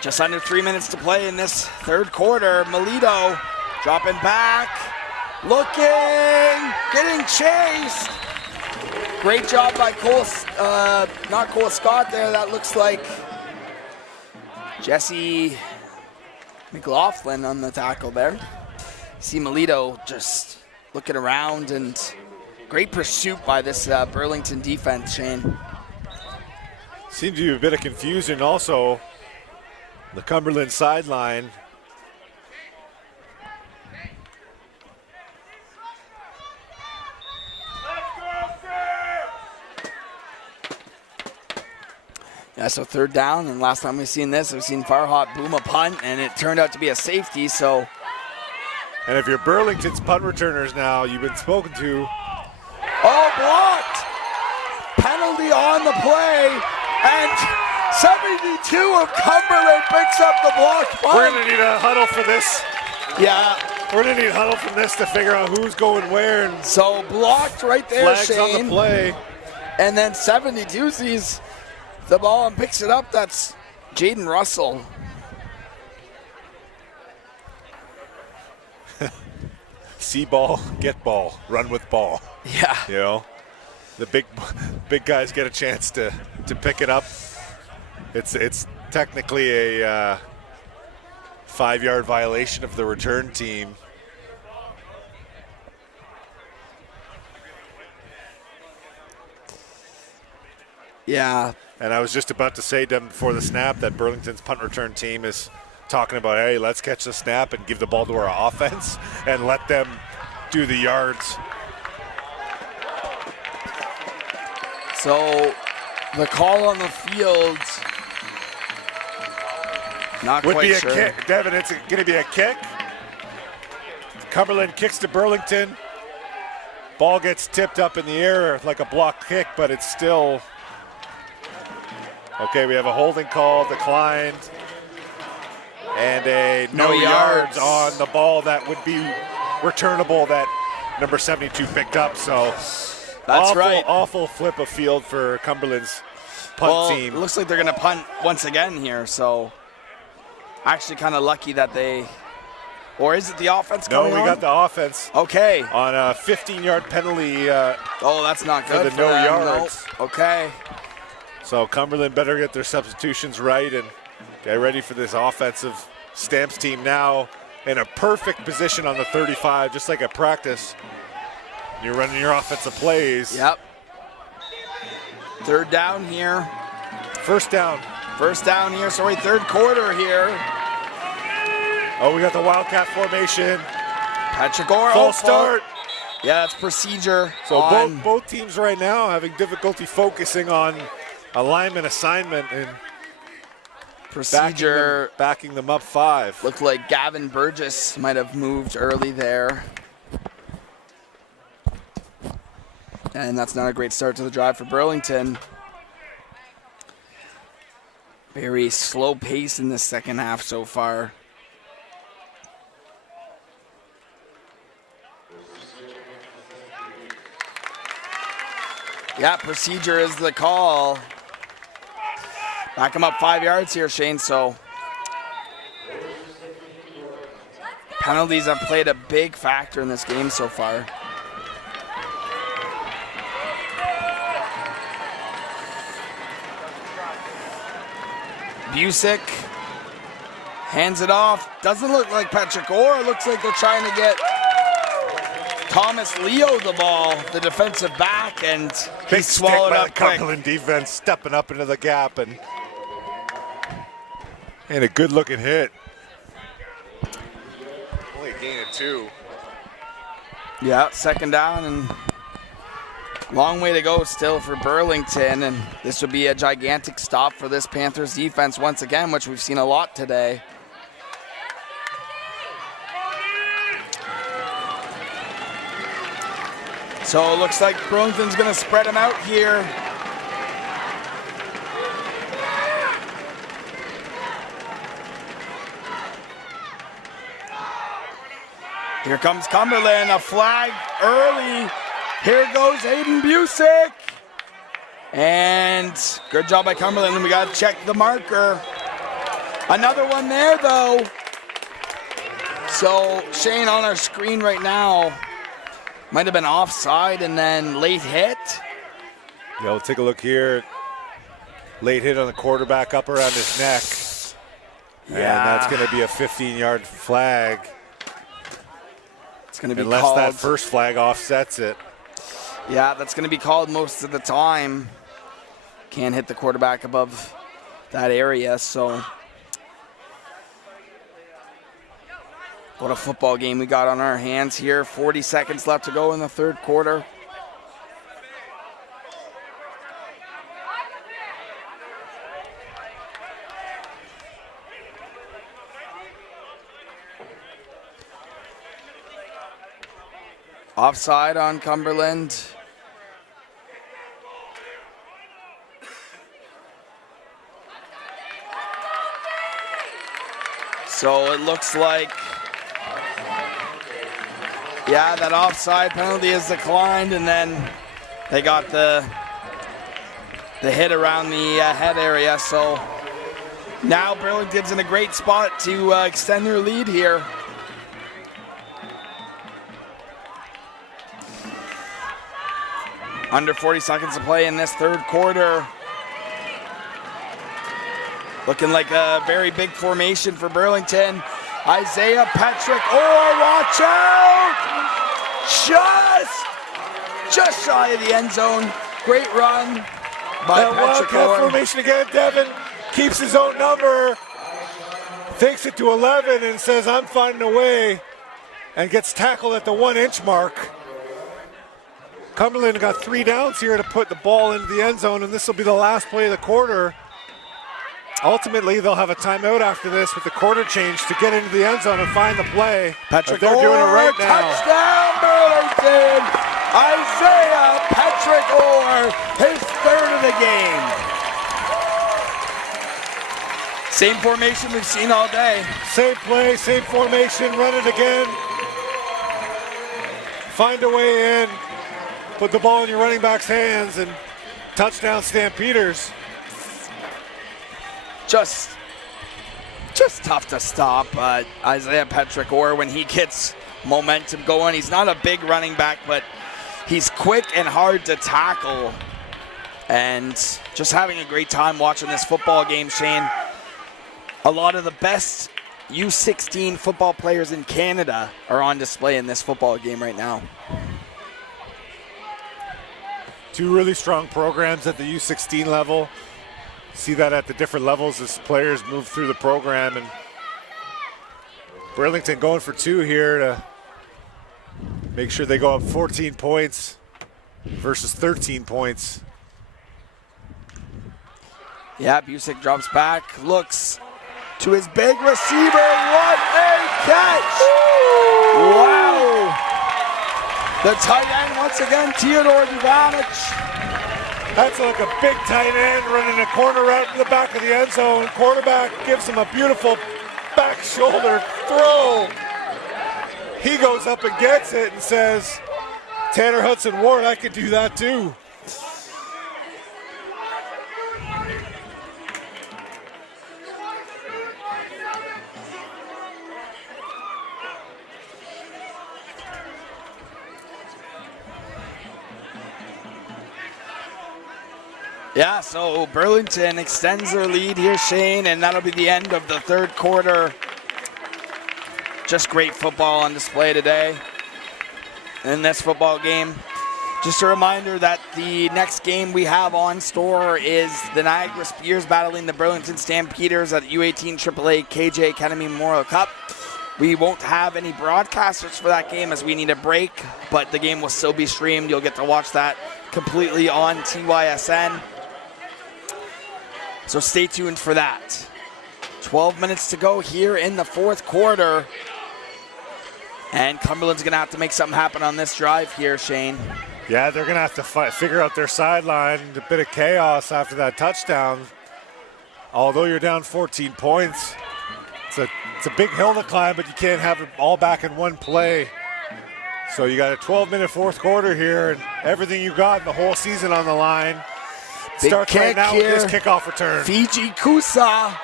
just under 3 minutes to play in this third quarter. Melito dropping back. Looking, getting chased. Great job by not Cole Scott there. That looks like Jesse McLaughlin on the tackle there. See Melito just looking around, and great pursuit by this Burlington defense, Shane. Seemed to be a bit of confusion also. The Cumberland sideline. Yeah, so third down, and last time we've seen this, we've seen Farhat boom a punt, and it turned out to be a safety, so. And if you're Burlington's punt returners now, you've been spoken to. Oh, blocked! Penalty on the play, and 72 of Cumberland picks up the blocked punt. We're gonna need a huddle for this. Yeah. We're gonna need a huddle from this to figure out who's going where. And so blocked right there, flags Shane. on the play. And then 72 sees the ball and picks it up. That's Jaden Russell. See ball, get ball, run with ball. Yeah. You know, the big guys get a chance to pick it up. It's technically a 5-yard violation of the return team. Yeah. And I was just about to say to them before the snap that Burlington's punt return team is talking about, hey, let's catch the snap and give the ball to our offense and let them do the yards. So the call on the field, not would quite be a sure. kick. Devin, it's going to be a kick. Cumberland kicks to Burlington. Ball gets tipped up in the air like a block kick, but it's still... Okay, we have a holding call, declined, and a no yards on the ball that would be returnable that number 72 picked up. So that's right. Awful flip of field for Cumberland's punt team. It looks like they're going to punt once again here. So actually kind of lucky that they, or is it the offense coming on? No, we got the offense. Okay. On a 15-yard penalty. Oh, that's not good for the no yards. No. Okay. So Cumberland better get their substitutions right and get ready for this offensive Stamps team now in a perfect position on the 35, just like at practice. You're running your offensive plays. Yep. Third down here. First down. First down here, sorry, third quarter here. Oh, we got the Wildcat formation. Patrick Orr. Full start. Yeah, that's procedure. So both teams right now having difficulty focusing on alignment assignment and procedure, backing them up 5. Looked like Gavin Burgess might have moved early there. And that's not a great start to the drive for Burlington. Very slow pace in the second half so far. Yeah, procedure is the call. Back him up 5 yards here, Shane, so. Penalties have played a big factor in this game so far. Busick hands it off. Doesn't look like Patrick Orr. Looks like they're trying to get Thomas Leo the ball, the defensive back, and he swallowed up quick. Cumberland defense stepping up into the gap and a good-looking hit. Only a gain of 2. Yeah, second down and long way to go still for Burlington, and this would be a gigantic stop for this Panthers defense once again, which we've seen a lot today. So it looks like Burlington's going to spread them out here. Here comes Cumberland, a flag early. Here goes Aiden Busick. And good job by Cumberland, and we got to check the marker. Another one there, though. So Shane, on our screen right now, Might have been offside and then late hit. Yeah, we'll take a look here. Late hit on the quarterback up around his neck. And that's going to be a 15-yard flag. It's going to be unless called. That first flag offsets it. Yeah, that's going to be called most of the time. Can't hit the quarterback above that area, so. What a football game we got on our hands here. 40 seconds left to go in the third quarter. Offside on Cumberland. So it looks like, yeah, that offside penalty is declined, and then they got the hit around the head area. So now Burlington's in a great spot to extend their lead here. Under 40 seconds to play in this third quarter. Looking like a very big formation for Burlington. Isaiah Petrick, watch out! Just shy of the end zone. Great run by Petrick. Wildcat formation again. Devin keeps his own number, takes it to 11 and says, I'm finding a way, and gets tackled at the 1-inch mark. Cumberland got 3 downs here to put the ball into the end zone, and this will be the last play of the quarter. Ultimately, they'll have a timeout after this with the quarter change to get into the end zone and find the play. Patrick, they're doing it right now. Touchdown, Burlington! Isaiah Patrick Orr, his third of the game. Same formation we've seen all day. Same play, same formation, run it again. Find a way in. Put the ball in your running back's hands and touchdown Stampeders. Just tough to stop Isaiah Petrick Orr when he gets momentum going. He's not a big running back, but he's quick and hard to tackle. And just having a great time watching this football game, Shane. A lot of the best U16 football players in Canada are on display in this football game right now. 2 really strong programs at the U16 level. See that at the different levels as players move through the program, and Burlington going for 2 here to make sure they go up 14 points versus 13 points. Yeah, Busick drops back, looks to his big receiver. What a catch! Wow! The tight end once again, Theodore Duvanich. That's like a big tight end running a corner route in the back of the end zone. Quarterback gives him a beautiful back shoulder throw. He goes up and gets it and says, Tanner Hudson Ward, I could do that too. Yeah, so Burlington extends their lead here, Shane, and that'll be the end of the third quarter. Just great football on display today in this football game. Just a reminder that the next game we have on store is the Niagara Spears battling the Burlington Stampeders at U18 AAA KJ Academy Memorial Cup. We won't have any broadcasters for that game as we need a break, but the game will still be streamed. You'll get to watch that completely on TYSN. So stay tuned for that. 12 minutes to go here in the fourth quarter. And Cumberland's going to have to make something happen on this drive here, Shane. Yeah, they're going to have to figure out their sideline. A bit of chaos after that touchdown. Although you're down 14 points, it's a big hill to climb, but you can't have it all back in one play. So you got a 12-minute fourth quarter here, and everything you got in the whole season on the line. Big Starts kick right now here. with this kickoff return. Fiji Kusa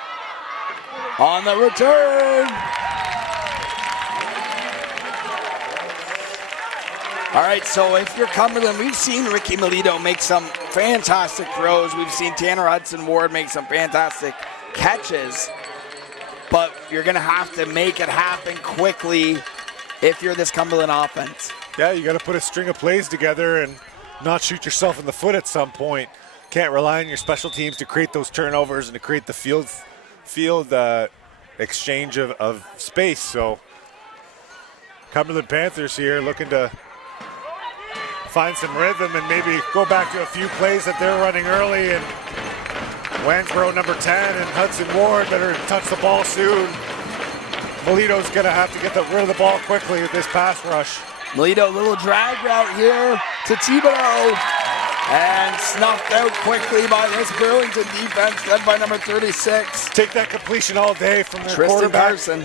on the return. All right, so if you're Cumberland, we've seen Ricky Melito make some fantastic throws. We've seen Tanner Hudson-Ward make some fantastic catches. But you're going to have to make it happen quickly if you're this Cumberland offense. Yeah, you got to put a string of plays together and not shoot yourself in the foot at some point. Can't rely on your special teams to create those turnovers and to create the field exchange of space. So Cumberland Panthers here looking to find some rhythm and maybe go back to a few plays that they're running early. And Wansboro number 10 and Hudson Ward better touch the ball soon. Melito's going to have to get rid of the ball quickly with this pass rush. Melito, little drag route here to Thibodeau. And snuffed out quickly by this Burlington defense, led by number 36. Take that completion all day from their Tristan quarterback. Carson.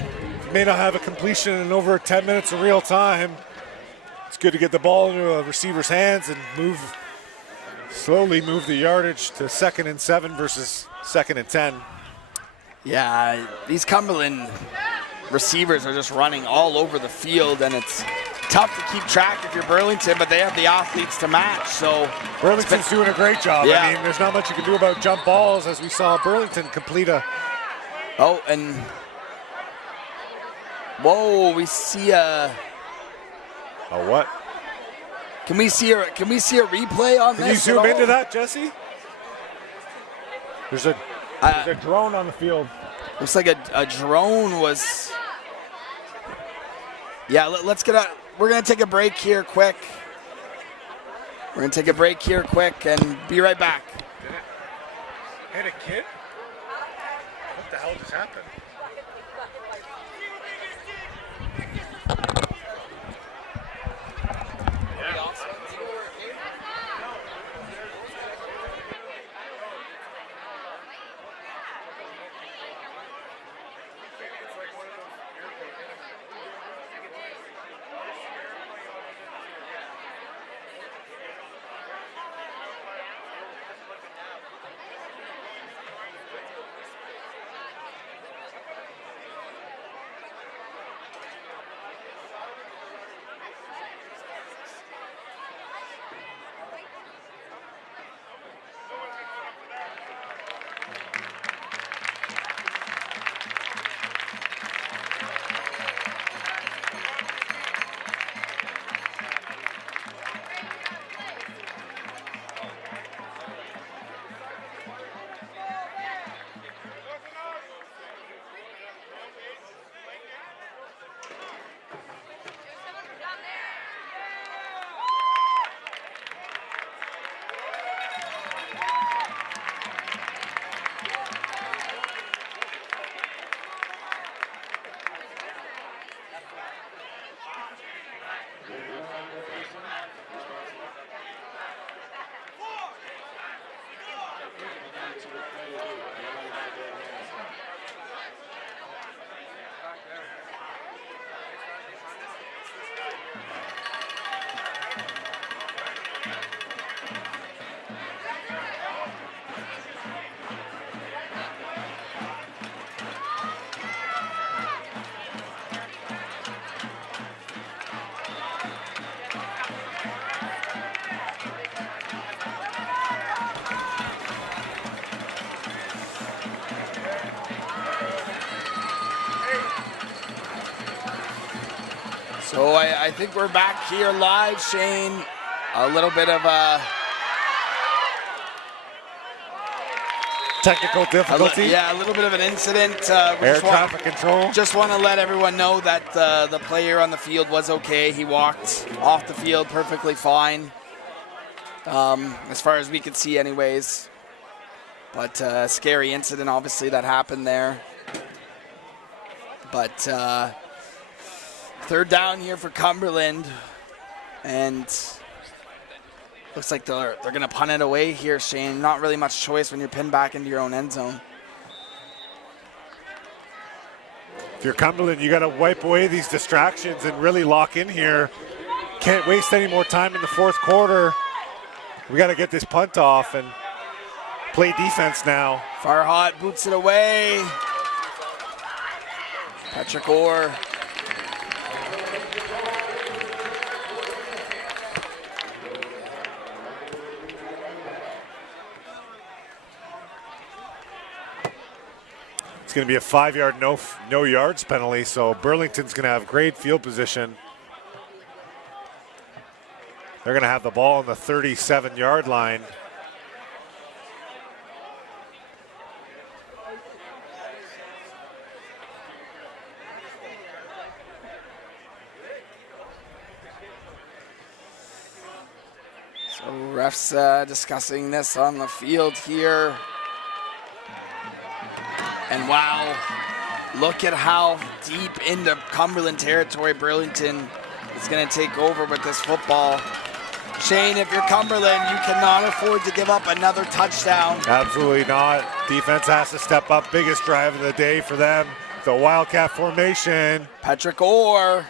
May not have a completion in over 10 minutes of real time. It's good to get the ball into a receiver's hands and slowly move the yardage to 2nd and 7 versus 2nd and 10. Yeah, these Cumberland receivers are just running all over the field, and it's tough to keep track if you're Burlington, but they have the athletes to match. So Burlington's doing a great job. Yeah. I mean, there's not much you can do about jump balls, as we saw Burlington complete a. Oh, and whoa, we see a. A what? Can we see a replay on this? Can you zoom into that, Jesse? There's a drone on the field. Looks like a drone was. Yeah, let's get a. We're gonna take a break here quick. And be right back. Hit a kid? What the hell just happened? So I think we're back here live, Shane. A little bit of a technical difficulty. Yeah, a little bit of an incident. Air traffic control. Just want to let everyone know that the player on the field was okay. He walked off the field perfectly fine, as far as we could see anyways. But scary incident, obviously, that happened there. But third down here for Cumberland, and looks like they're going to punt it away here, Shane. Not really much choice when you're pinned back into your own end zone. If you're Cumberland, you got to wipe away these distractions and really lock in here. Can't waste any more time in the fourth quarter. We got to get this punt off and play defense now. Farhat boots it away. Patrick Orr. It's going to be a 5-yard no yards penalty, so Burlington's going to have great field position. They're going to have the ball on the 37-yard line. So refs discussing this on the field here. And wow, look at how deep into Cumberland territory Burlington is going to take over with this football. Shane, if you're Cumberland, you cannot afford to give up another touchdown. Absolutely not. Defense has to step up. Biggest drive of the day for them. The Wildcat formation. Patrick Orr.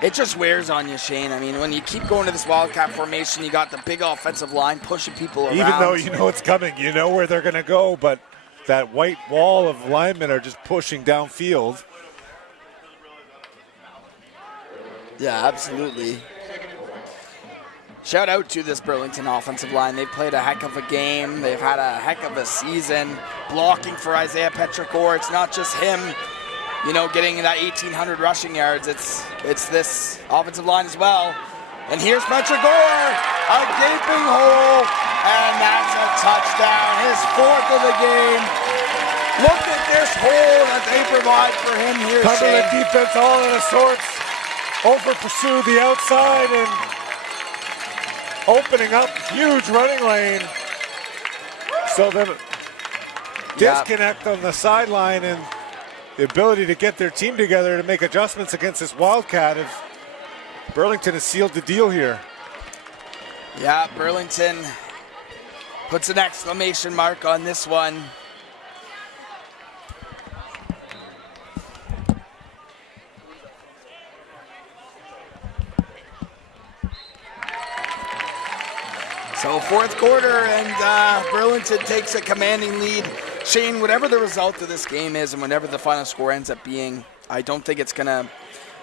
It just wears on you, Shane. I mean, when you keep going to this Wildcat formation, you got the big offensive line pushing people around. Even though you know it's coming, you know where they're going to go, but that white wall of linemen are just pushing downfield. Yeah, absolutely. Shout out to this Burlington offensive line. They've played a heck of a game. They've had a heck of a season blocking for Isaiah Petricor. It's not just him, you know, getting that 1,800 rushing yards. It's this offensive line as well. And here's Petricor, a gaping hole, and that's a touchdown, his 4th of the game. Look at this hole that they provide for him here, Cumberland Shane. defense all in a sorts. Over pursue the outside and opening up huge running lane. So the disconnect on the sideline and the ability to get their team together to make adjustments against this Wildcat. If Burlington has sealed the deal here. Yeah, Burlington puts an exclamation mark on this one. So 4th quarter, and Burlington takes a commanding lead. Shane, whatever the result of this game is and whatever the final score ends up being, I don't think it's going to,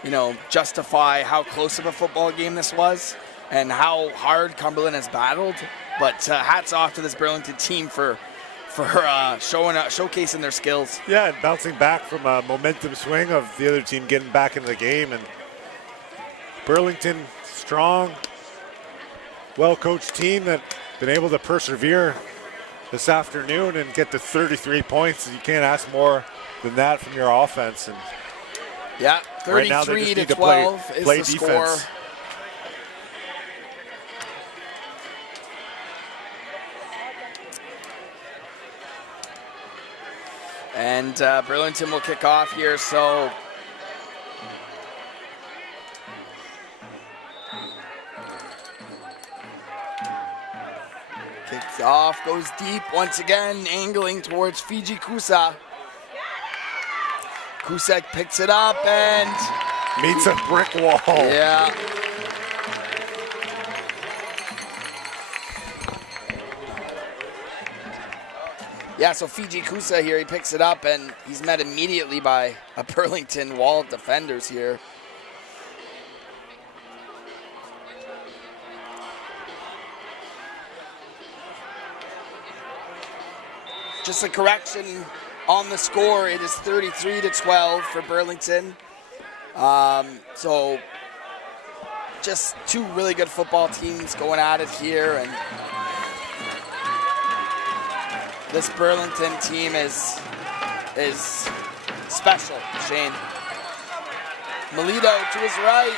you know, justify how close of a football game this was and how hard Cumberland has battled. But hats off to this Burlington team for showcasing their skills. Yeah, and bouncing back from a momentum swing of the other team getting back into the game. And Burlington, strong, well-coached team that been able to persevere this afternoon and get to 33 points. You can't ask more than that from your offense. And yeah, 33 right now they just need to 12 play is the defense. score. And Burlington will kick off here, so kicks off, goes deep once again, angling towards Fiji Kusa. Kusa picks it up and meets a brick wall. yeah. Yeah, so Fiji Kusa here, he picks it up and he's met immediately by a Burlington wall of defenders here. Just a correction on the score, it is 33-12 for Burlington. So just two really good football teams going at it here, and this Burlington team is special, Shane. Melito to his right,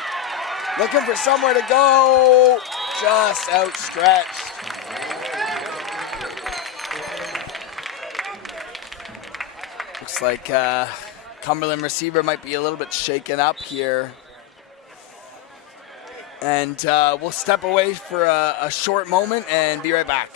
looking for somewhere to go, just outstretched. Looks like Cumberland receiver might be a little bit shaken up here. And we'll step away for a short moment and be right back.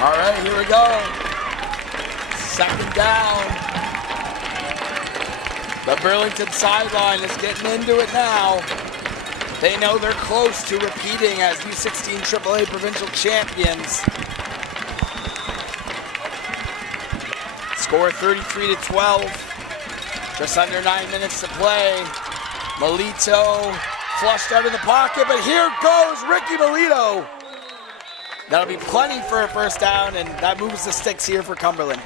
All right, here we go. Second down. The Burlington sideline is getting into it now. They know they're close to repeating as U16 AAA provincial champions. Score 33-12. Just under 9 minutes to play. Melito flushed out of the pocket, but here goes Ricky Melito. That'll be plenty for a first down, and that moves the sticks here for Cumberland.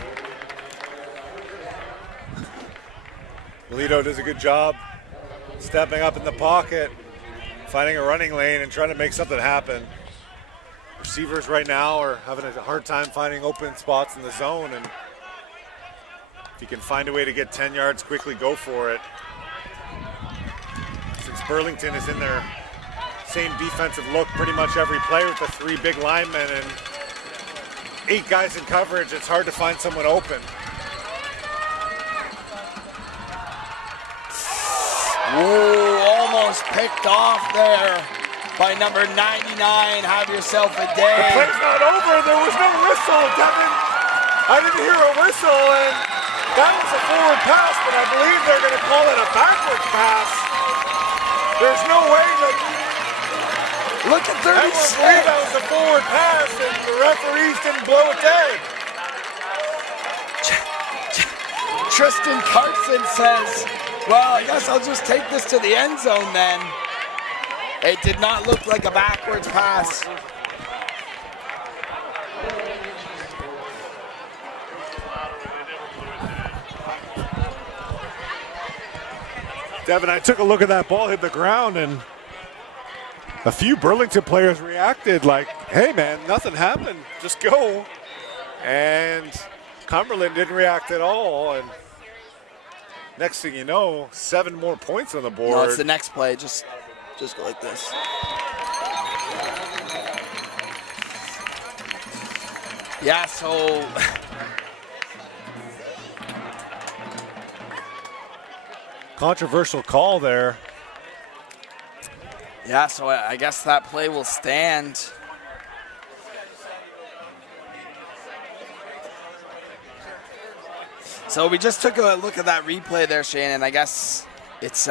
Melito does a good job stepping up in the pocket, finding a running lane, and trying to make something happen. Receivers right now are having a hard time finding open spots in the zone, and if you can find a way to get 10 yards quickly, go for it. Since Burlington is in their same defensive look pretty much every play with the 3 big linemen and 8 guys in coverage, it's hard to find someone open. Whoa, almost picked off there by number 99. Have yourself a day. The play's not over. There was no whistle, Devin. I didn't hear a whistle, and that was a forward pass, but I believe they're going to call it a backwards pass. There's no way that... Look at 36. That was a forward pass, and the referees didn't blow it dead. Tristan Carson says, well, I guess I'll just take this to the end zone then. It did not look like a backwards pass. Devin, I took a look at that ball hit the ground, and a few Burlington players reacted like, hey man, nothing happened, just go. And Cumberland didn't react at all, and next thing you know, 7 more points on the board. No, it's the next play, just go like this. Yeah, so controversial call there. Yeah, so I guess that play will stand. So we just took a look at that replay there, Shane, and I guess it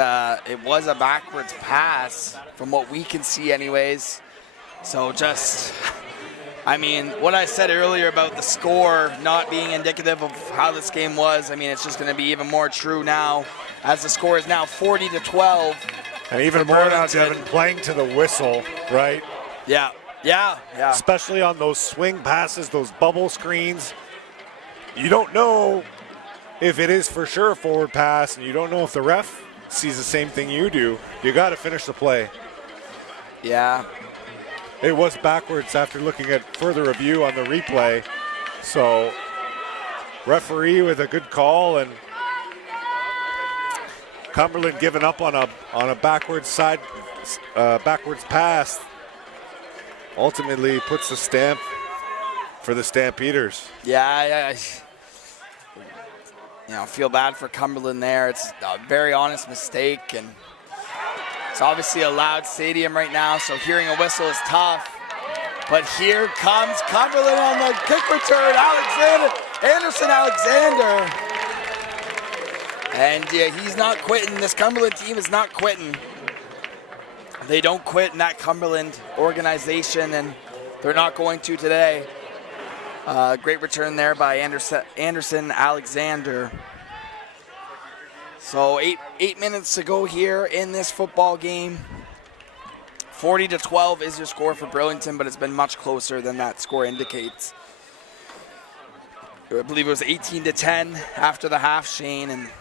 was a backwards pass from what we can see anyways. So just, I mean, what I said earlier about the score not being indicative of how this game was, I mean, it's just going to be even more true now as the score is now 40-12. And even more now, Devin, playing to the whistle, right? Yeah. Especially on those swing passes, those bubble screens. You don't know if it is for sure a forward pass, and you don't know if the ref sees the same thing you do. You got to finish the play. Yeah. It was backwards after looking at further review on the replay. So, referee with a good call, and Cumberland giving up on a backwards pass ultimately puts the stamp for the Stampeders. Yeah. Feel bad for Cumberland there. It's a very honest mistake, and it's obviously a loud stadium right now, so hearing a whistle is tough. But here comes Cumberland on the kick return. Anderson Alexander. And yeah, he's not quitting. This Cumberland team is not quitting. They don't quit in that Cumberland organization, and they're not going to today. Great return there by Anderson Alexander. So eight minutes to go here in this football game. 40-12 is your score for Burlington, but it's been much closer than that score indicates. I believe it was 18-10 after the half, Shane, and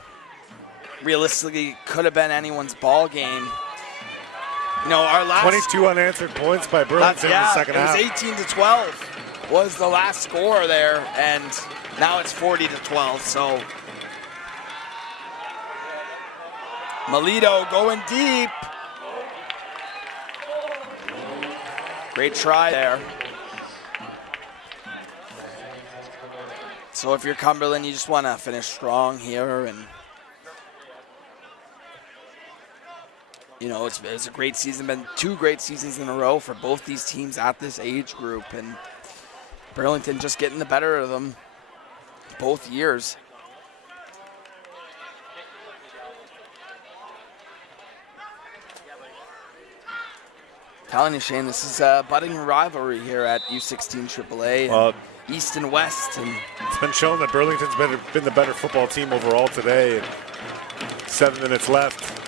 realistically could have been anyone's ball game. Our last 22 unanswered points by Burlington in the second half. It was 18-12 was the last score there, and now it's 40-12. So Melito going deep. Great try there. So if you're Cumberland, you just want to finish strong here, and it's a great season. Been 2 great seasons in a row for both these teams at this age group, and Burlington just getting the better of them both years. Telling you, Shane, this is a budding rivalry here at U16 AAA. Well, East and West. And it's been shown that Burlington's been the better football team overall today. And 7 minutes left.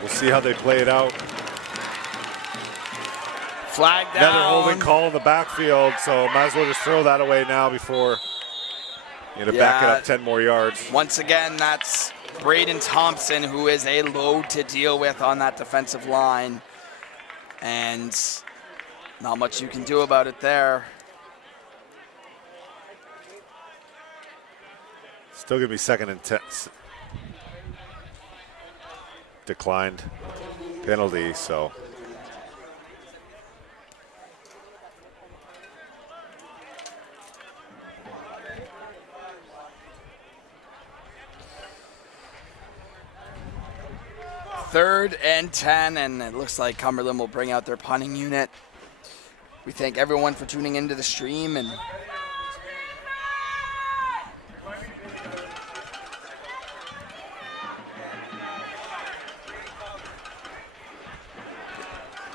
We'll see how they play it out. Flag down. Another holding call in the backfield, so might as well just throw that away now before you back it up 10 more yards. Once again, that's Braden Thompson, who is a load to deal with on that defensive line. And not much you can do about it there. Still going to be 2nd and 10. Declined penalty, so. Third and 10, and it looks like Cumberland will bring out their punting unit. We thank everyone for tuning into the stream. And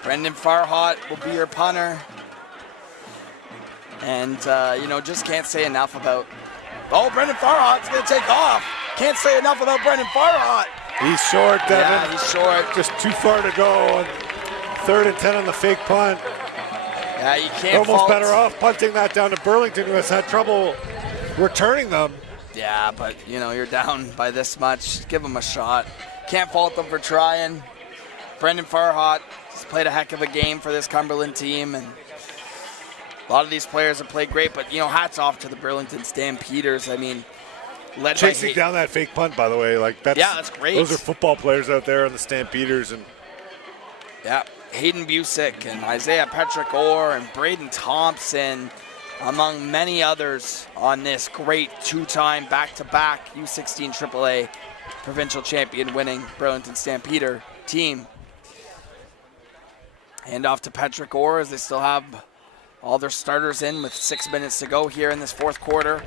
Brendan Farhot will be your punter. And, just can't say enough about... Oh, Brendan Farhot's going to take off. Can't say enough about Brendan Farhot. He's short, Devin. Yeah, he's short. Just too far to go. 3rd and 10 on the fake punt. Yeah, you can't Almost fault. better off punting that down to Burlington, who has had trouble returning them. Yeah, but, you're down by this much. Give them a shot. Can't fault them for trying. Brendan Farhot has played a heck of a game for this Cumberland team, and a lot of these players have played great, but, hats off to the Burlington Stampeders. I mean, led Chasing down that fake punt, by the way. That's great. Those are football players out there on the Stampeders. And yeah, Hayden Busick and Isaiah Petrick Orr and Braden Thompson, among many others, on this great 2-time back-to-back U16 AAA provincial champion winning Burlington Stampeder team. Hand off to Petrick Orr as they still have all their starters in with 6 minutes to go here in this 4th quarter.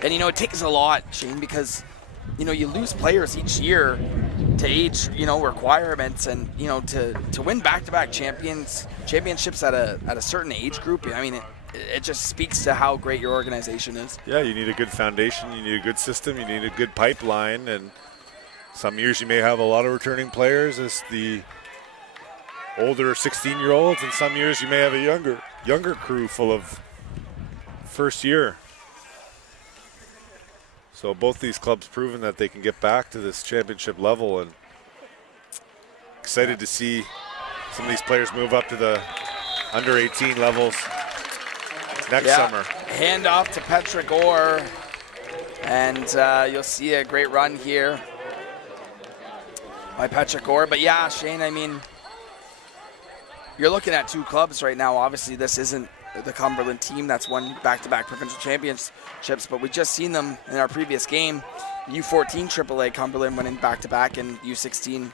And, it takes a lot, Shane, because, you lose players each year to age, requirements, and, to win back-to-back championships at a certain age group. I mean, it just speaks to how great your organization is. yeah, you need a good foundation. You need a good system. You need a good pipeline. And some years you may have a lot of returning players as the older 16-year-olds, and some years you may have a younger crew full of first year. So both these clubs proven that they can get back to this championship level, and excited to see some of these players move up to the under 18 levels next summer. Hand off to Petrick Orr, and you'll see a great run here by Petrick Orr. But yeah, Shane, I mean, you're looking at 2 clubs right now. Obviously, this isn't the Cumberland team that's won back-to-back provincial championships, but we just seen them in our previous game. U14 AAA Cumberland winning back-to-back, and U16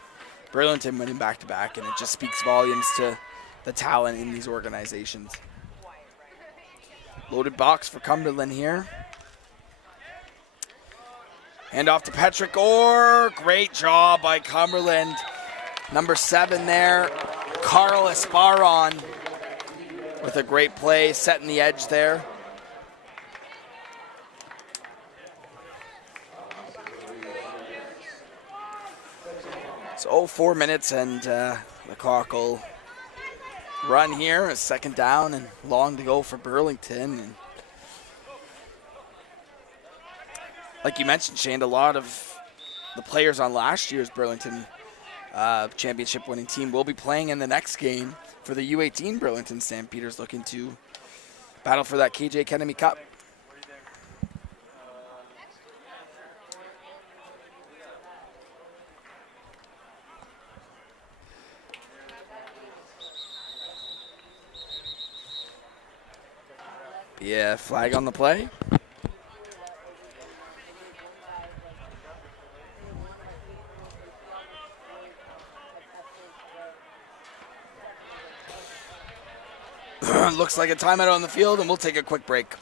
Burlington winning back-to-back, and it just speaks volumes to the talent in these organizations. Loaded box for Cumberland here. Hand off to Petrick Orr. Great job by Cumberland. Number 7 there, Carl Esparon, with a great play, setting the edge there. So 4 minutes, and the clock will run here. A 2nd down and long to go for Burlington. And like you mentioned, Shane, a lot of the players on last year's Burlington championship winning team will be playing in the next game for the U18 Burlington Stampeders, looking to battle for that KJ Kennedy Cup. Yeah, flag on the play. Looks like a timeout on the field, and we'll take a quick break.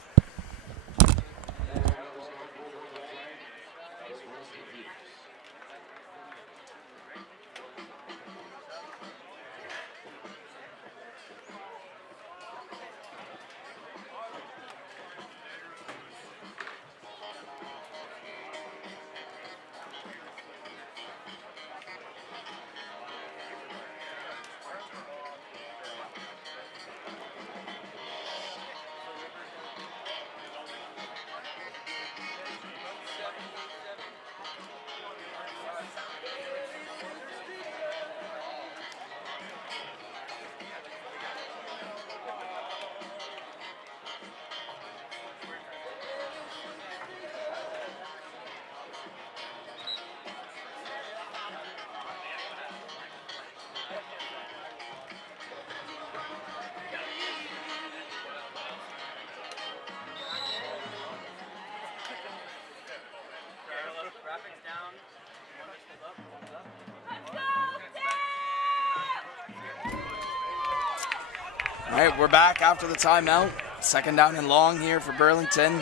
All right, we're back after the timeout. Second down and long here for Burlington.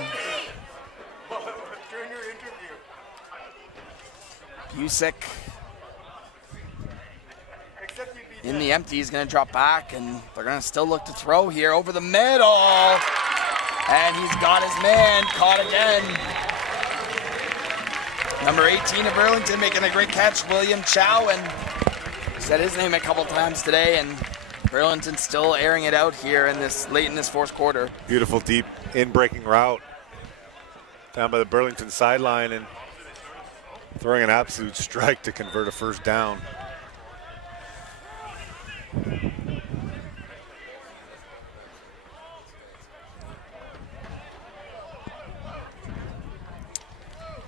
Busick in the empty. He's going to drop back, and they're going to still look to throw here over the middle. And he's got his man caught again. Number 18 of Burlington making a great catch, William Chow, and said his name a couple times today, and Burlington still airing it out here in this late in this fourth quarter. Beautiful deep in-breaking route down by the Burlington sideline and throwing an absolute strike to convert a first down.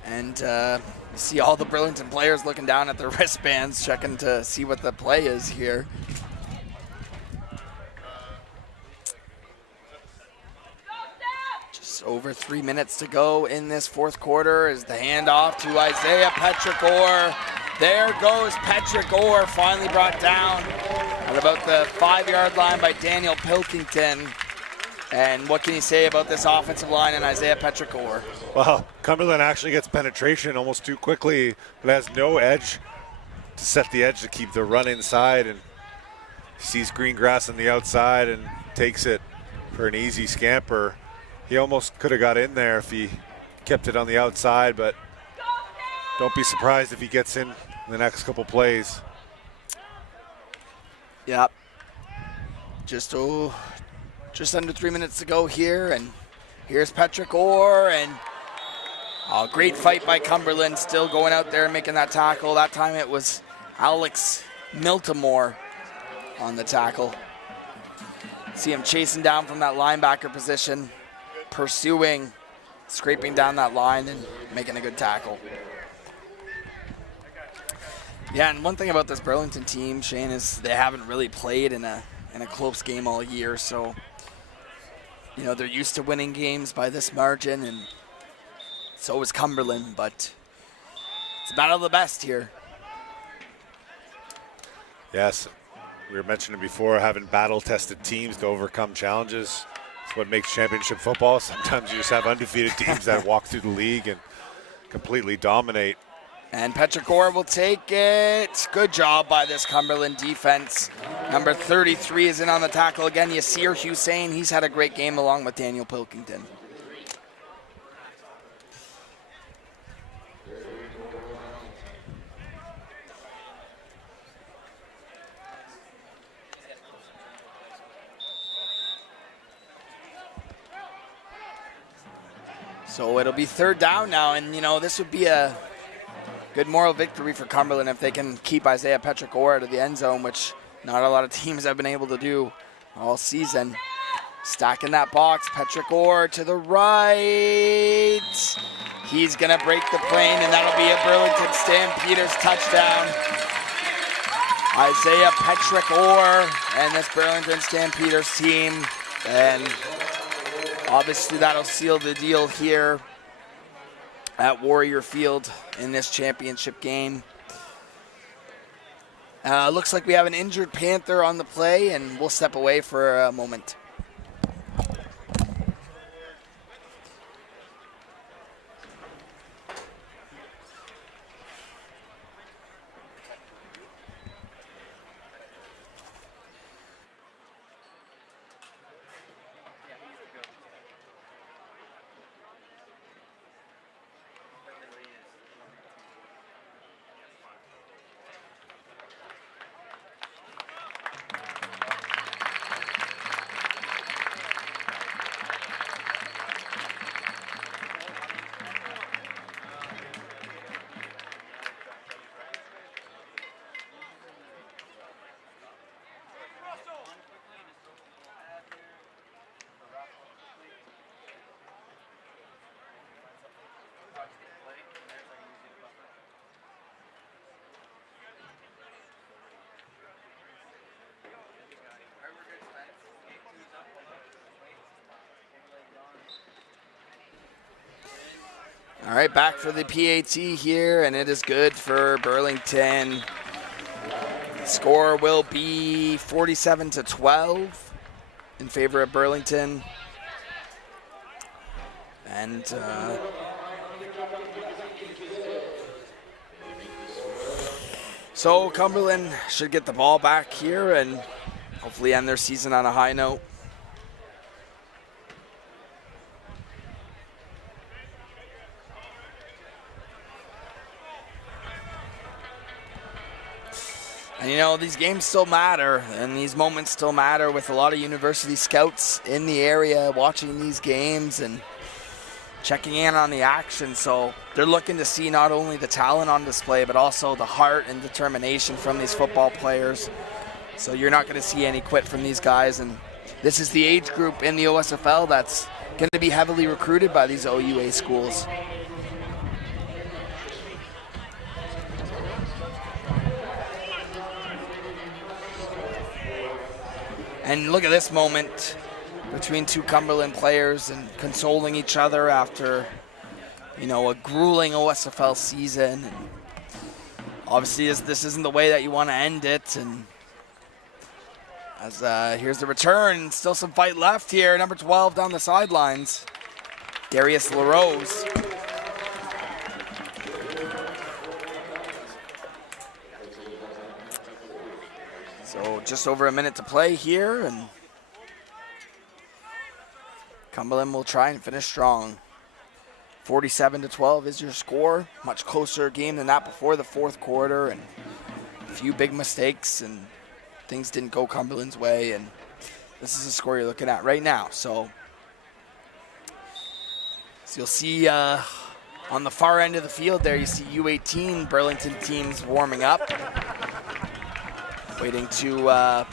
And you see all the Burlington players looking down at their wristbands, checking to see what the play is here. Just over 3 minutes to go in this fourth quarter as the handoff to Isaiah Petrichor. There goes Petrichor, finally brought down at about the 5-yard line by Daniel Pilkington. And what can you say about this offensive line and Isaiah Petrichor? Well, Cumberland actually gets penetration almost too quickly, but has no edge to set the edge to keep the run inside, and sees green grass on the outside and takes it for an easy scamper. He almost could have got in there if he kept it on the outside, but don't be surprised if he gets in the next couple plays. Yep. Just under 3 minutes to go here, and here's Petrichor, and great fight by Cumberland, still going out there and making that tackle. That time it was Alex Miltimore on the tackle. See him chasing down from that linebacker position, pursuing, scraping down that line and making a good tackle. Yeah, and one thing about this Burlington team, Shane, is they haven't really played in a close game all year, so you know, they're used to winning games by this margin, and so is Cumberland, but it's a battle of the best here. Yes, we were mentioning before, having battle-tested teams to overcome challenges. It's what makes championship football. Sometimes you just have undefeated teams that walk through the league and completely dominate. And Petrichor will take it. Good job by this Cumberland defense. Number 33 is in on the tackle again. Yasir Hussein, he's had a great game along with Daniel Pilkington. So it'll be third down now, and you know, this would be a good moral victory for Cumberland if they can keep Isaiah Petrichor out of the end zone, which not a lot of teams have been able to do all season. Stacking that box, Petrichor to the right. He's gonna break the plane, and that'll be a Burlington Stampeders touchdown. Isaiah Petrichor and this Burlington Stampeders team, and obviously that'll seal the deal here at Warrior Field in this championship game. Looks like we have an injured Panther on the play, and we'll step away for a moment. All right, back for the PAT here, and it is good for Burlington. Score will be 47-12 in favor of Burlington. And so Cumberland should get the ball back here and hopefully end their season on a high note. And you know, these games still matter, and these moments still matter with a lot of university scouts in the area watching these games and checking in on the action. So they're looking to see not only the talent on display, but also the heart and determination from these football players. So you're not going to see any quit from these guys. And this is the age group in the OSFL that's going to be heavily recruited by these OUA schools. And look at this moment between two Cumberland players and consoling each other after, you know, a grueling OSFL season. And obviously, this isn't the way that you want to end it. And as here's the return, still some fight left here. Number 12 down the sidelines, Darius LaRose. So just over a minute to play here, and Cumberland will try and finish strong. 47-12 is your score. Much closer game than that before the fourth quarter, and a few big mistakes, and things didn't go Cumberland's way, and this is the score you're looking at right now. So you'll see on the far end of the field there, you see U18 Burlington teams warming up, waiting to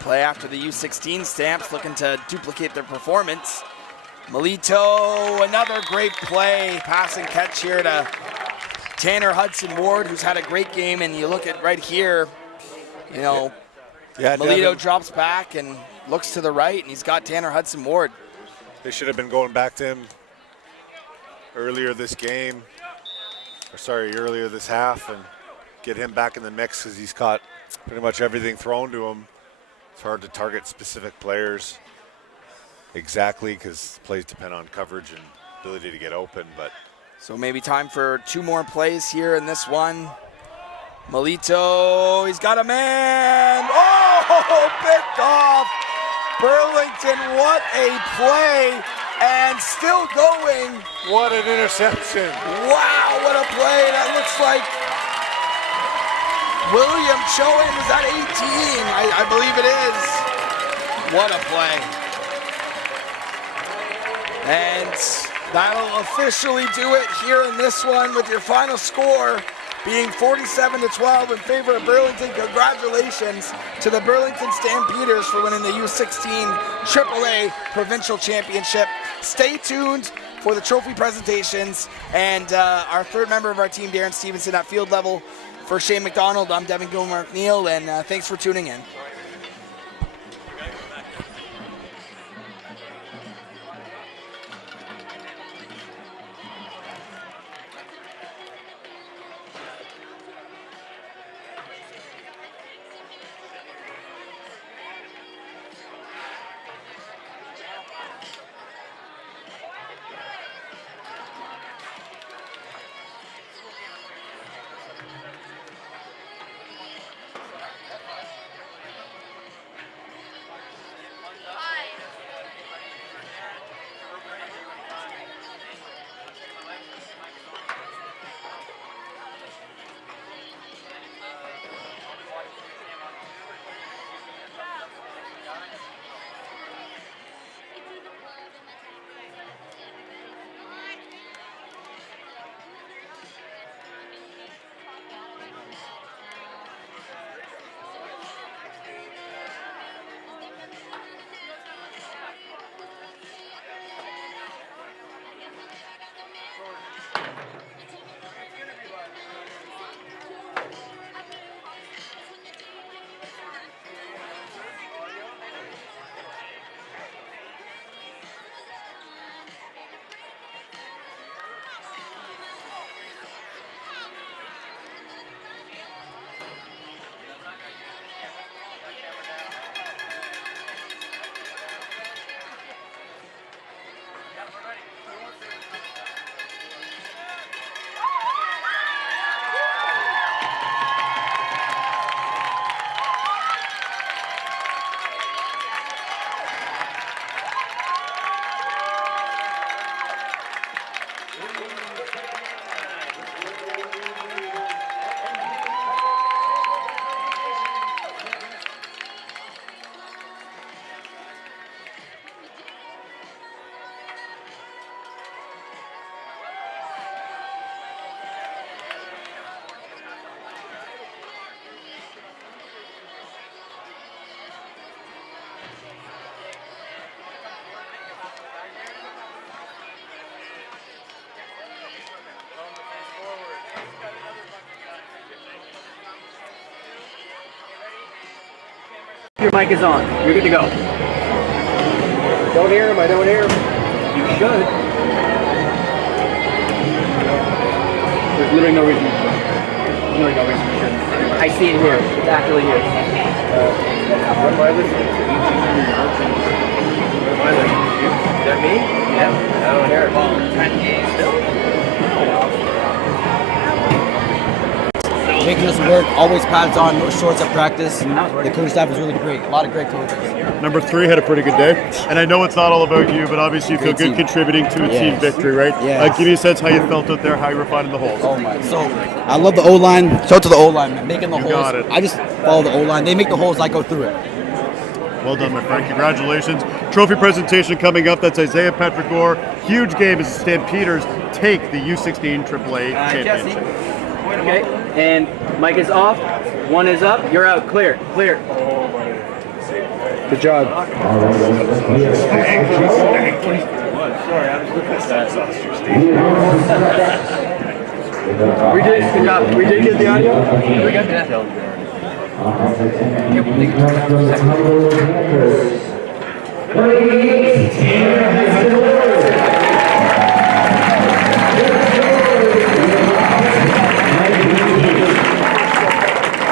play after the U16 stamps, looking to duplicate their performance. Melito, another great play, pass and catch here to Tanner Hudson-Ward, who's had a great game. And you look at right here, you know, Melito drops back and looks to the right, and he's got Tanner Hudson-Ward. They should have been going back to him earlier this game, earlier this half, and get him back in the mix because he's got pretty much everything thrown to him. It's hard to target specific players exactly because plays depend on coverage and ability to get open. But so maybe time for two more plays here in this one. Melito, he's got a man. Oh, picked off. Burlington, what a play. And still going. what an interception. Wow, what a play. That looks like William Choen is at 18. I believe it is. What a play. And that'll officially do it here in this one with your final score being 47-12 in favor of Burlington. Congratulations to the Burlington Stampeders for winning the U16 AAA Provincial Championship. Stay tuned for the trophy presentations and our third member of our team, Darren Stevenson, at field level. For Shane McDonald, I'm Devin Gilmore-McNeil, and thanks for tuning in. Your mic is on. You're good to go. Don't hear him. I don't hear him. You should. There's literally no reason. Literally no reason you shouldn't. I see it here. It's actually here. What am I listening to? What am I listening to? Is that me? Yeah. I don't hear it. Well, 10 still. Making us work, always pads on, no shorts at practice. The coach staff was really great. A lot of great coaches. Number 3 had a pretty good day. And I know it's not all about you, but obviously you feel good team. contributing to a team victory, right? Yes. Give me a sense how you felt out there, how you were finding the holes. Oh my! So I love the O-line. Shout out to the O-line, man. Making the holes. got it. I just follow the O-line. They make the holes. I go through it. Well done, my friend. Congratulations. Trophy presentation coming up. That's Isaiah Petrigore. Huge game as the Stampeders take the U16 AAA championship. Okay, and mic is off. One is up. You're out. Clear. Clear. Good job. We did. Good job. We did get the audio. We got that.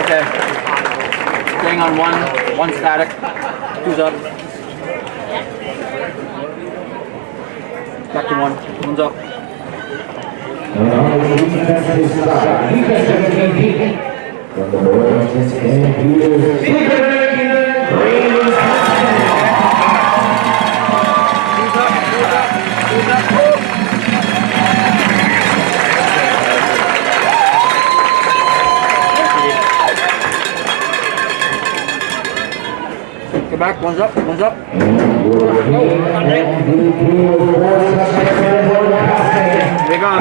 Okay. Staying on one static. Two's up. Back to one. One's up. Come back, one's up, one's up. Big on.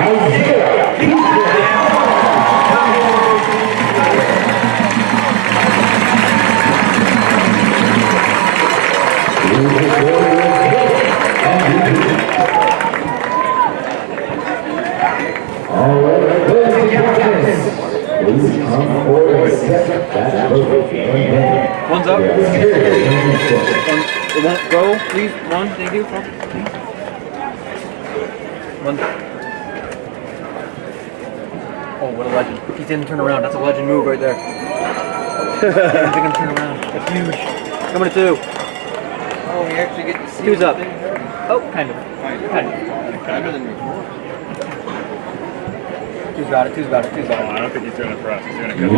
One's up. It won't go, please. One, thank you. One. Oh, what a legend. He didn't turn around. That's a legend move right there. He's gonna turn around. That's huge. Coming to 2. Oh, we actually get to see. 2's up. Oh, kind of. Kind of. 2's got it. 2's got it. 2's got it. I don't think he's doing it for us. He's doing it good.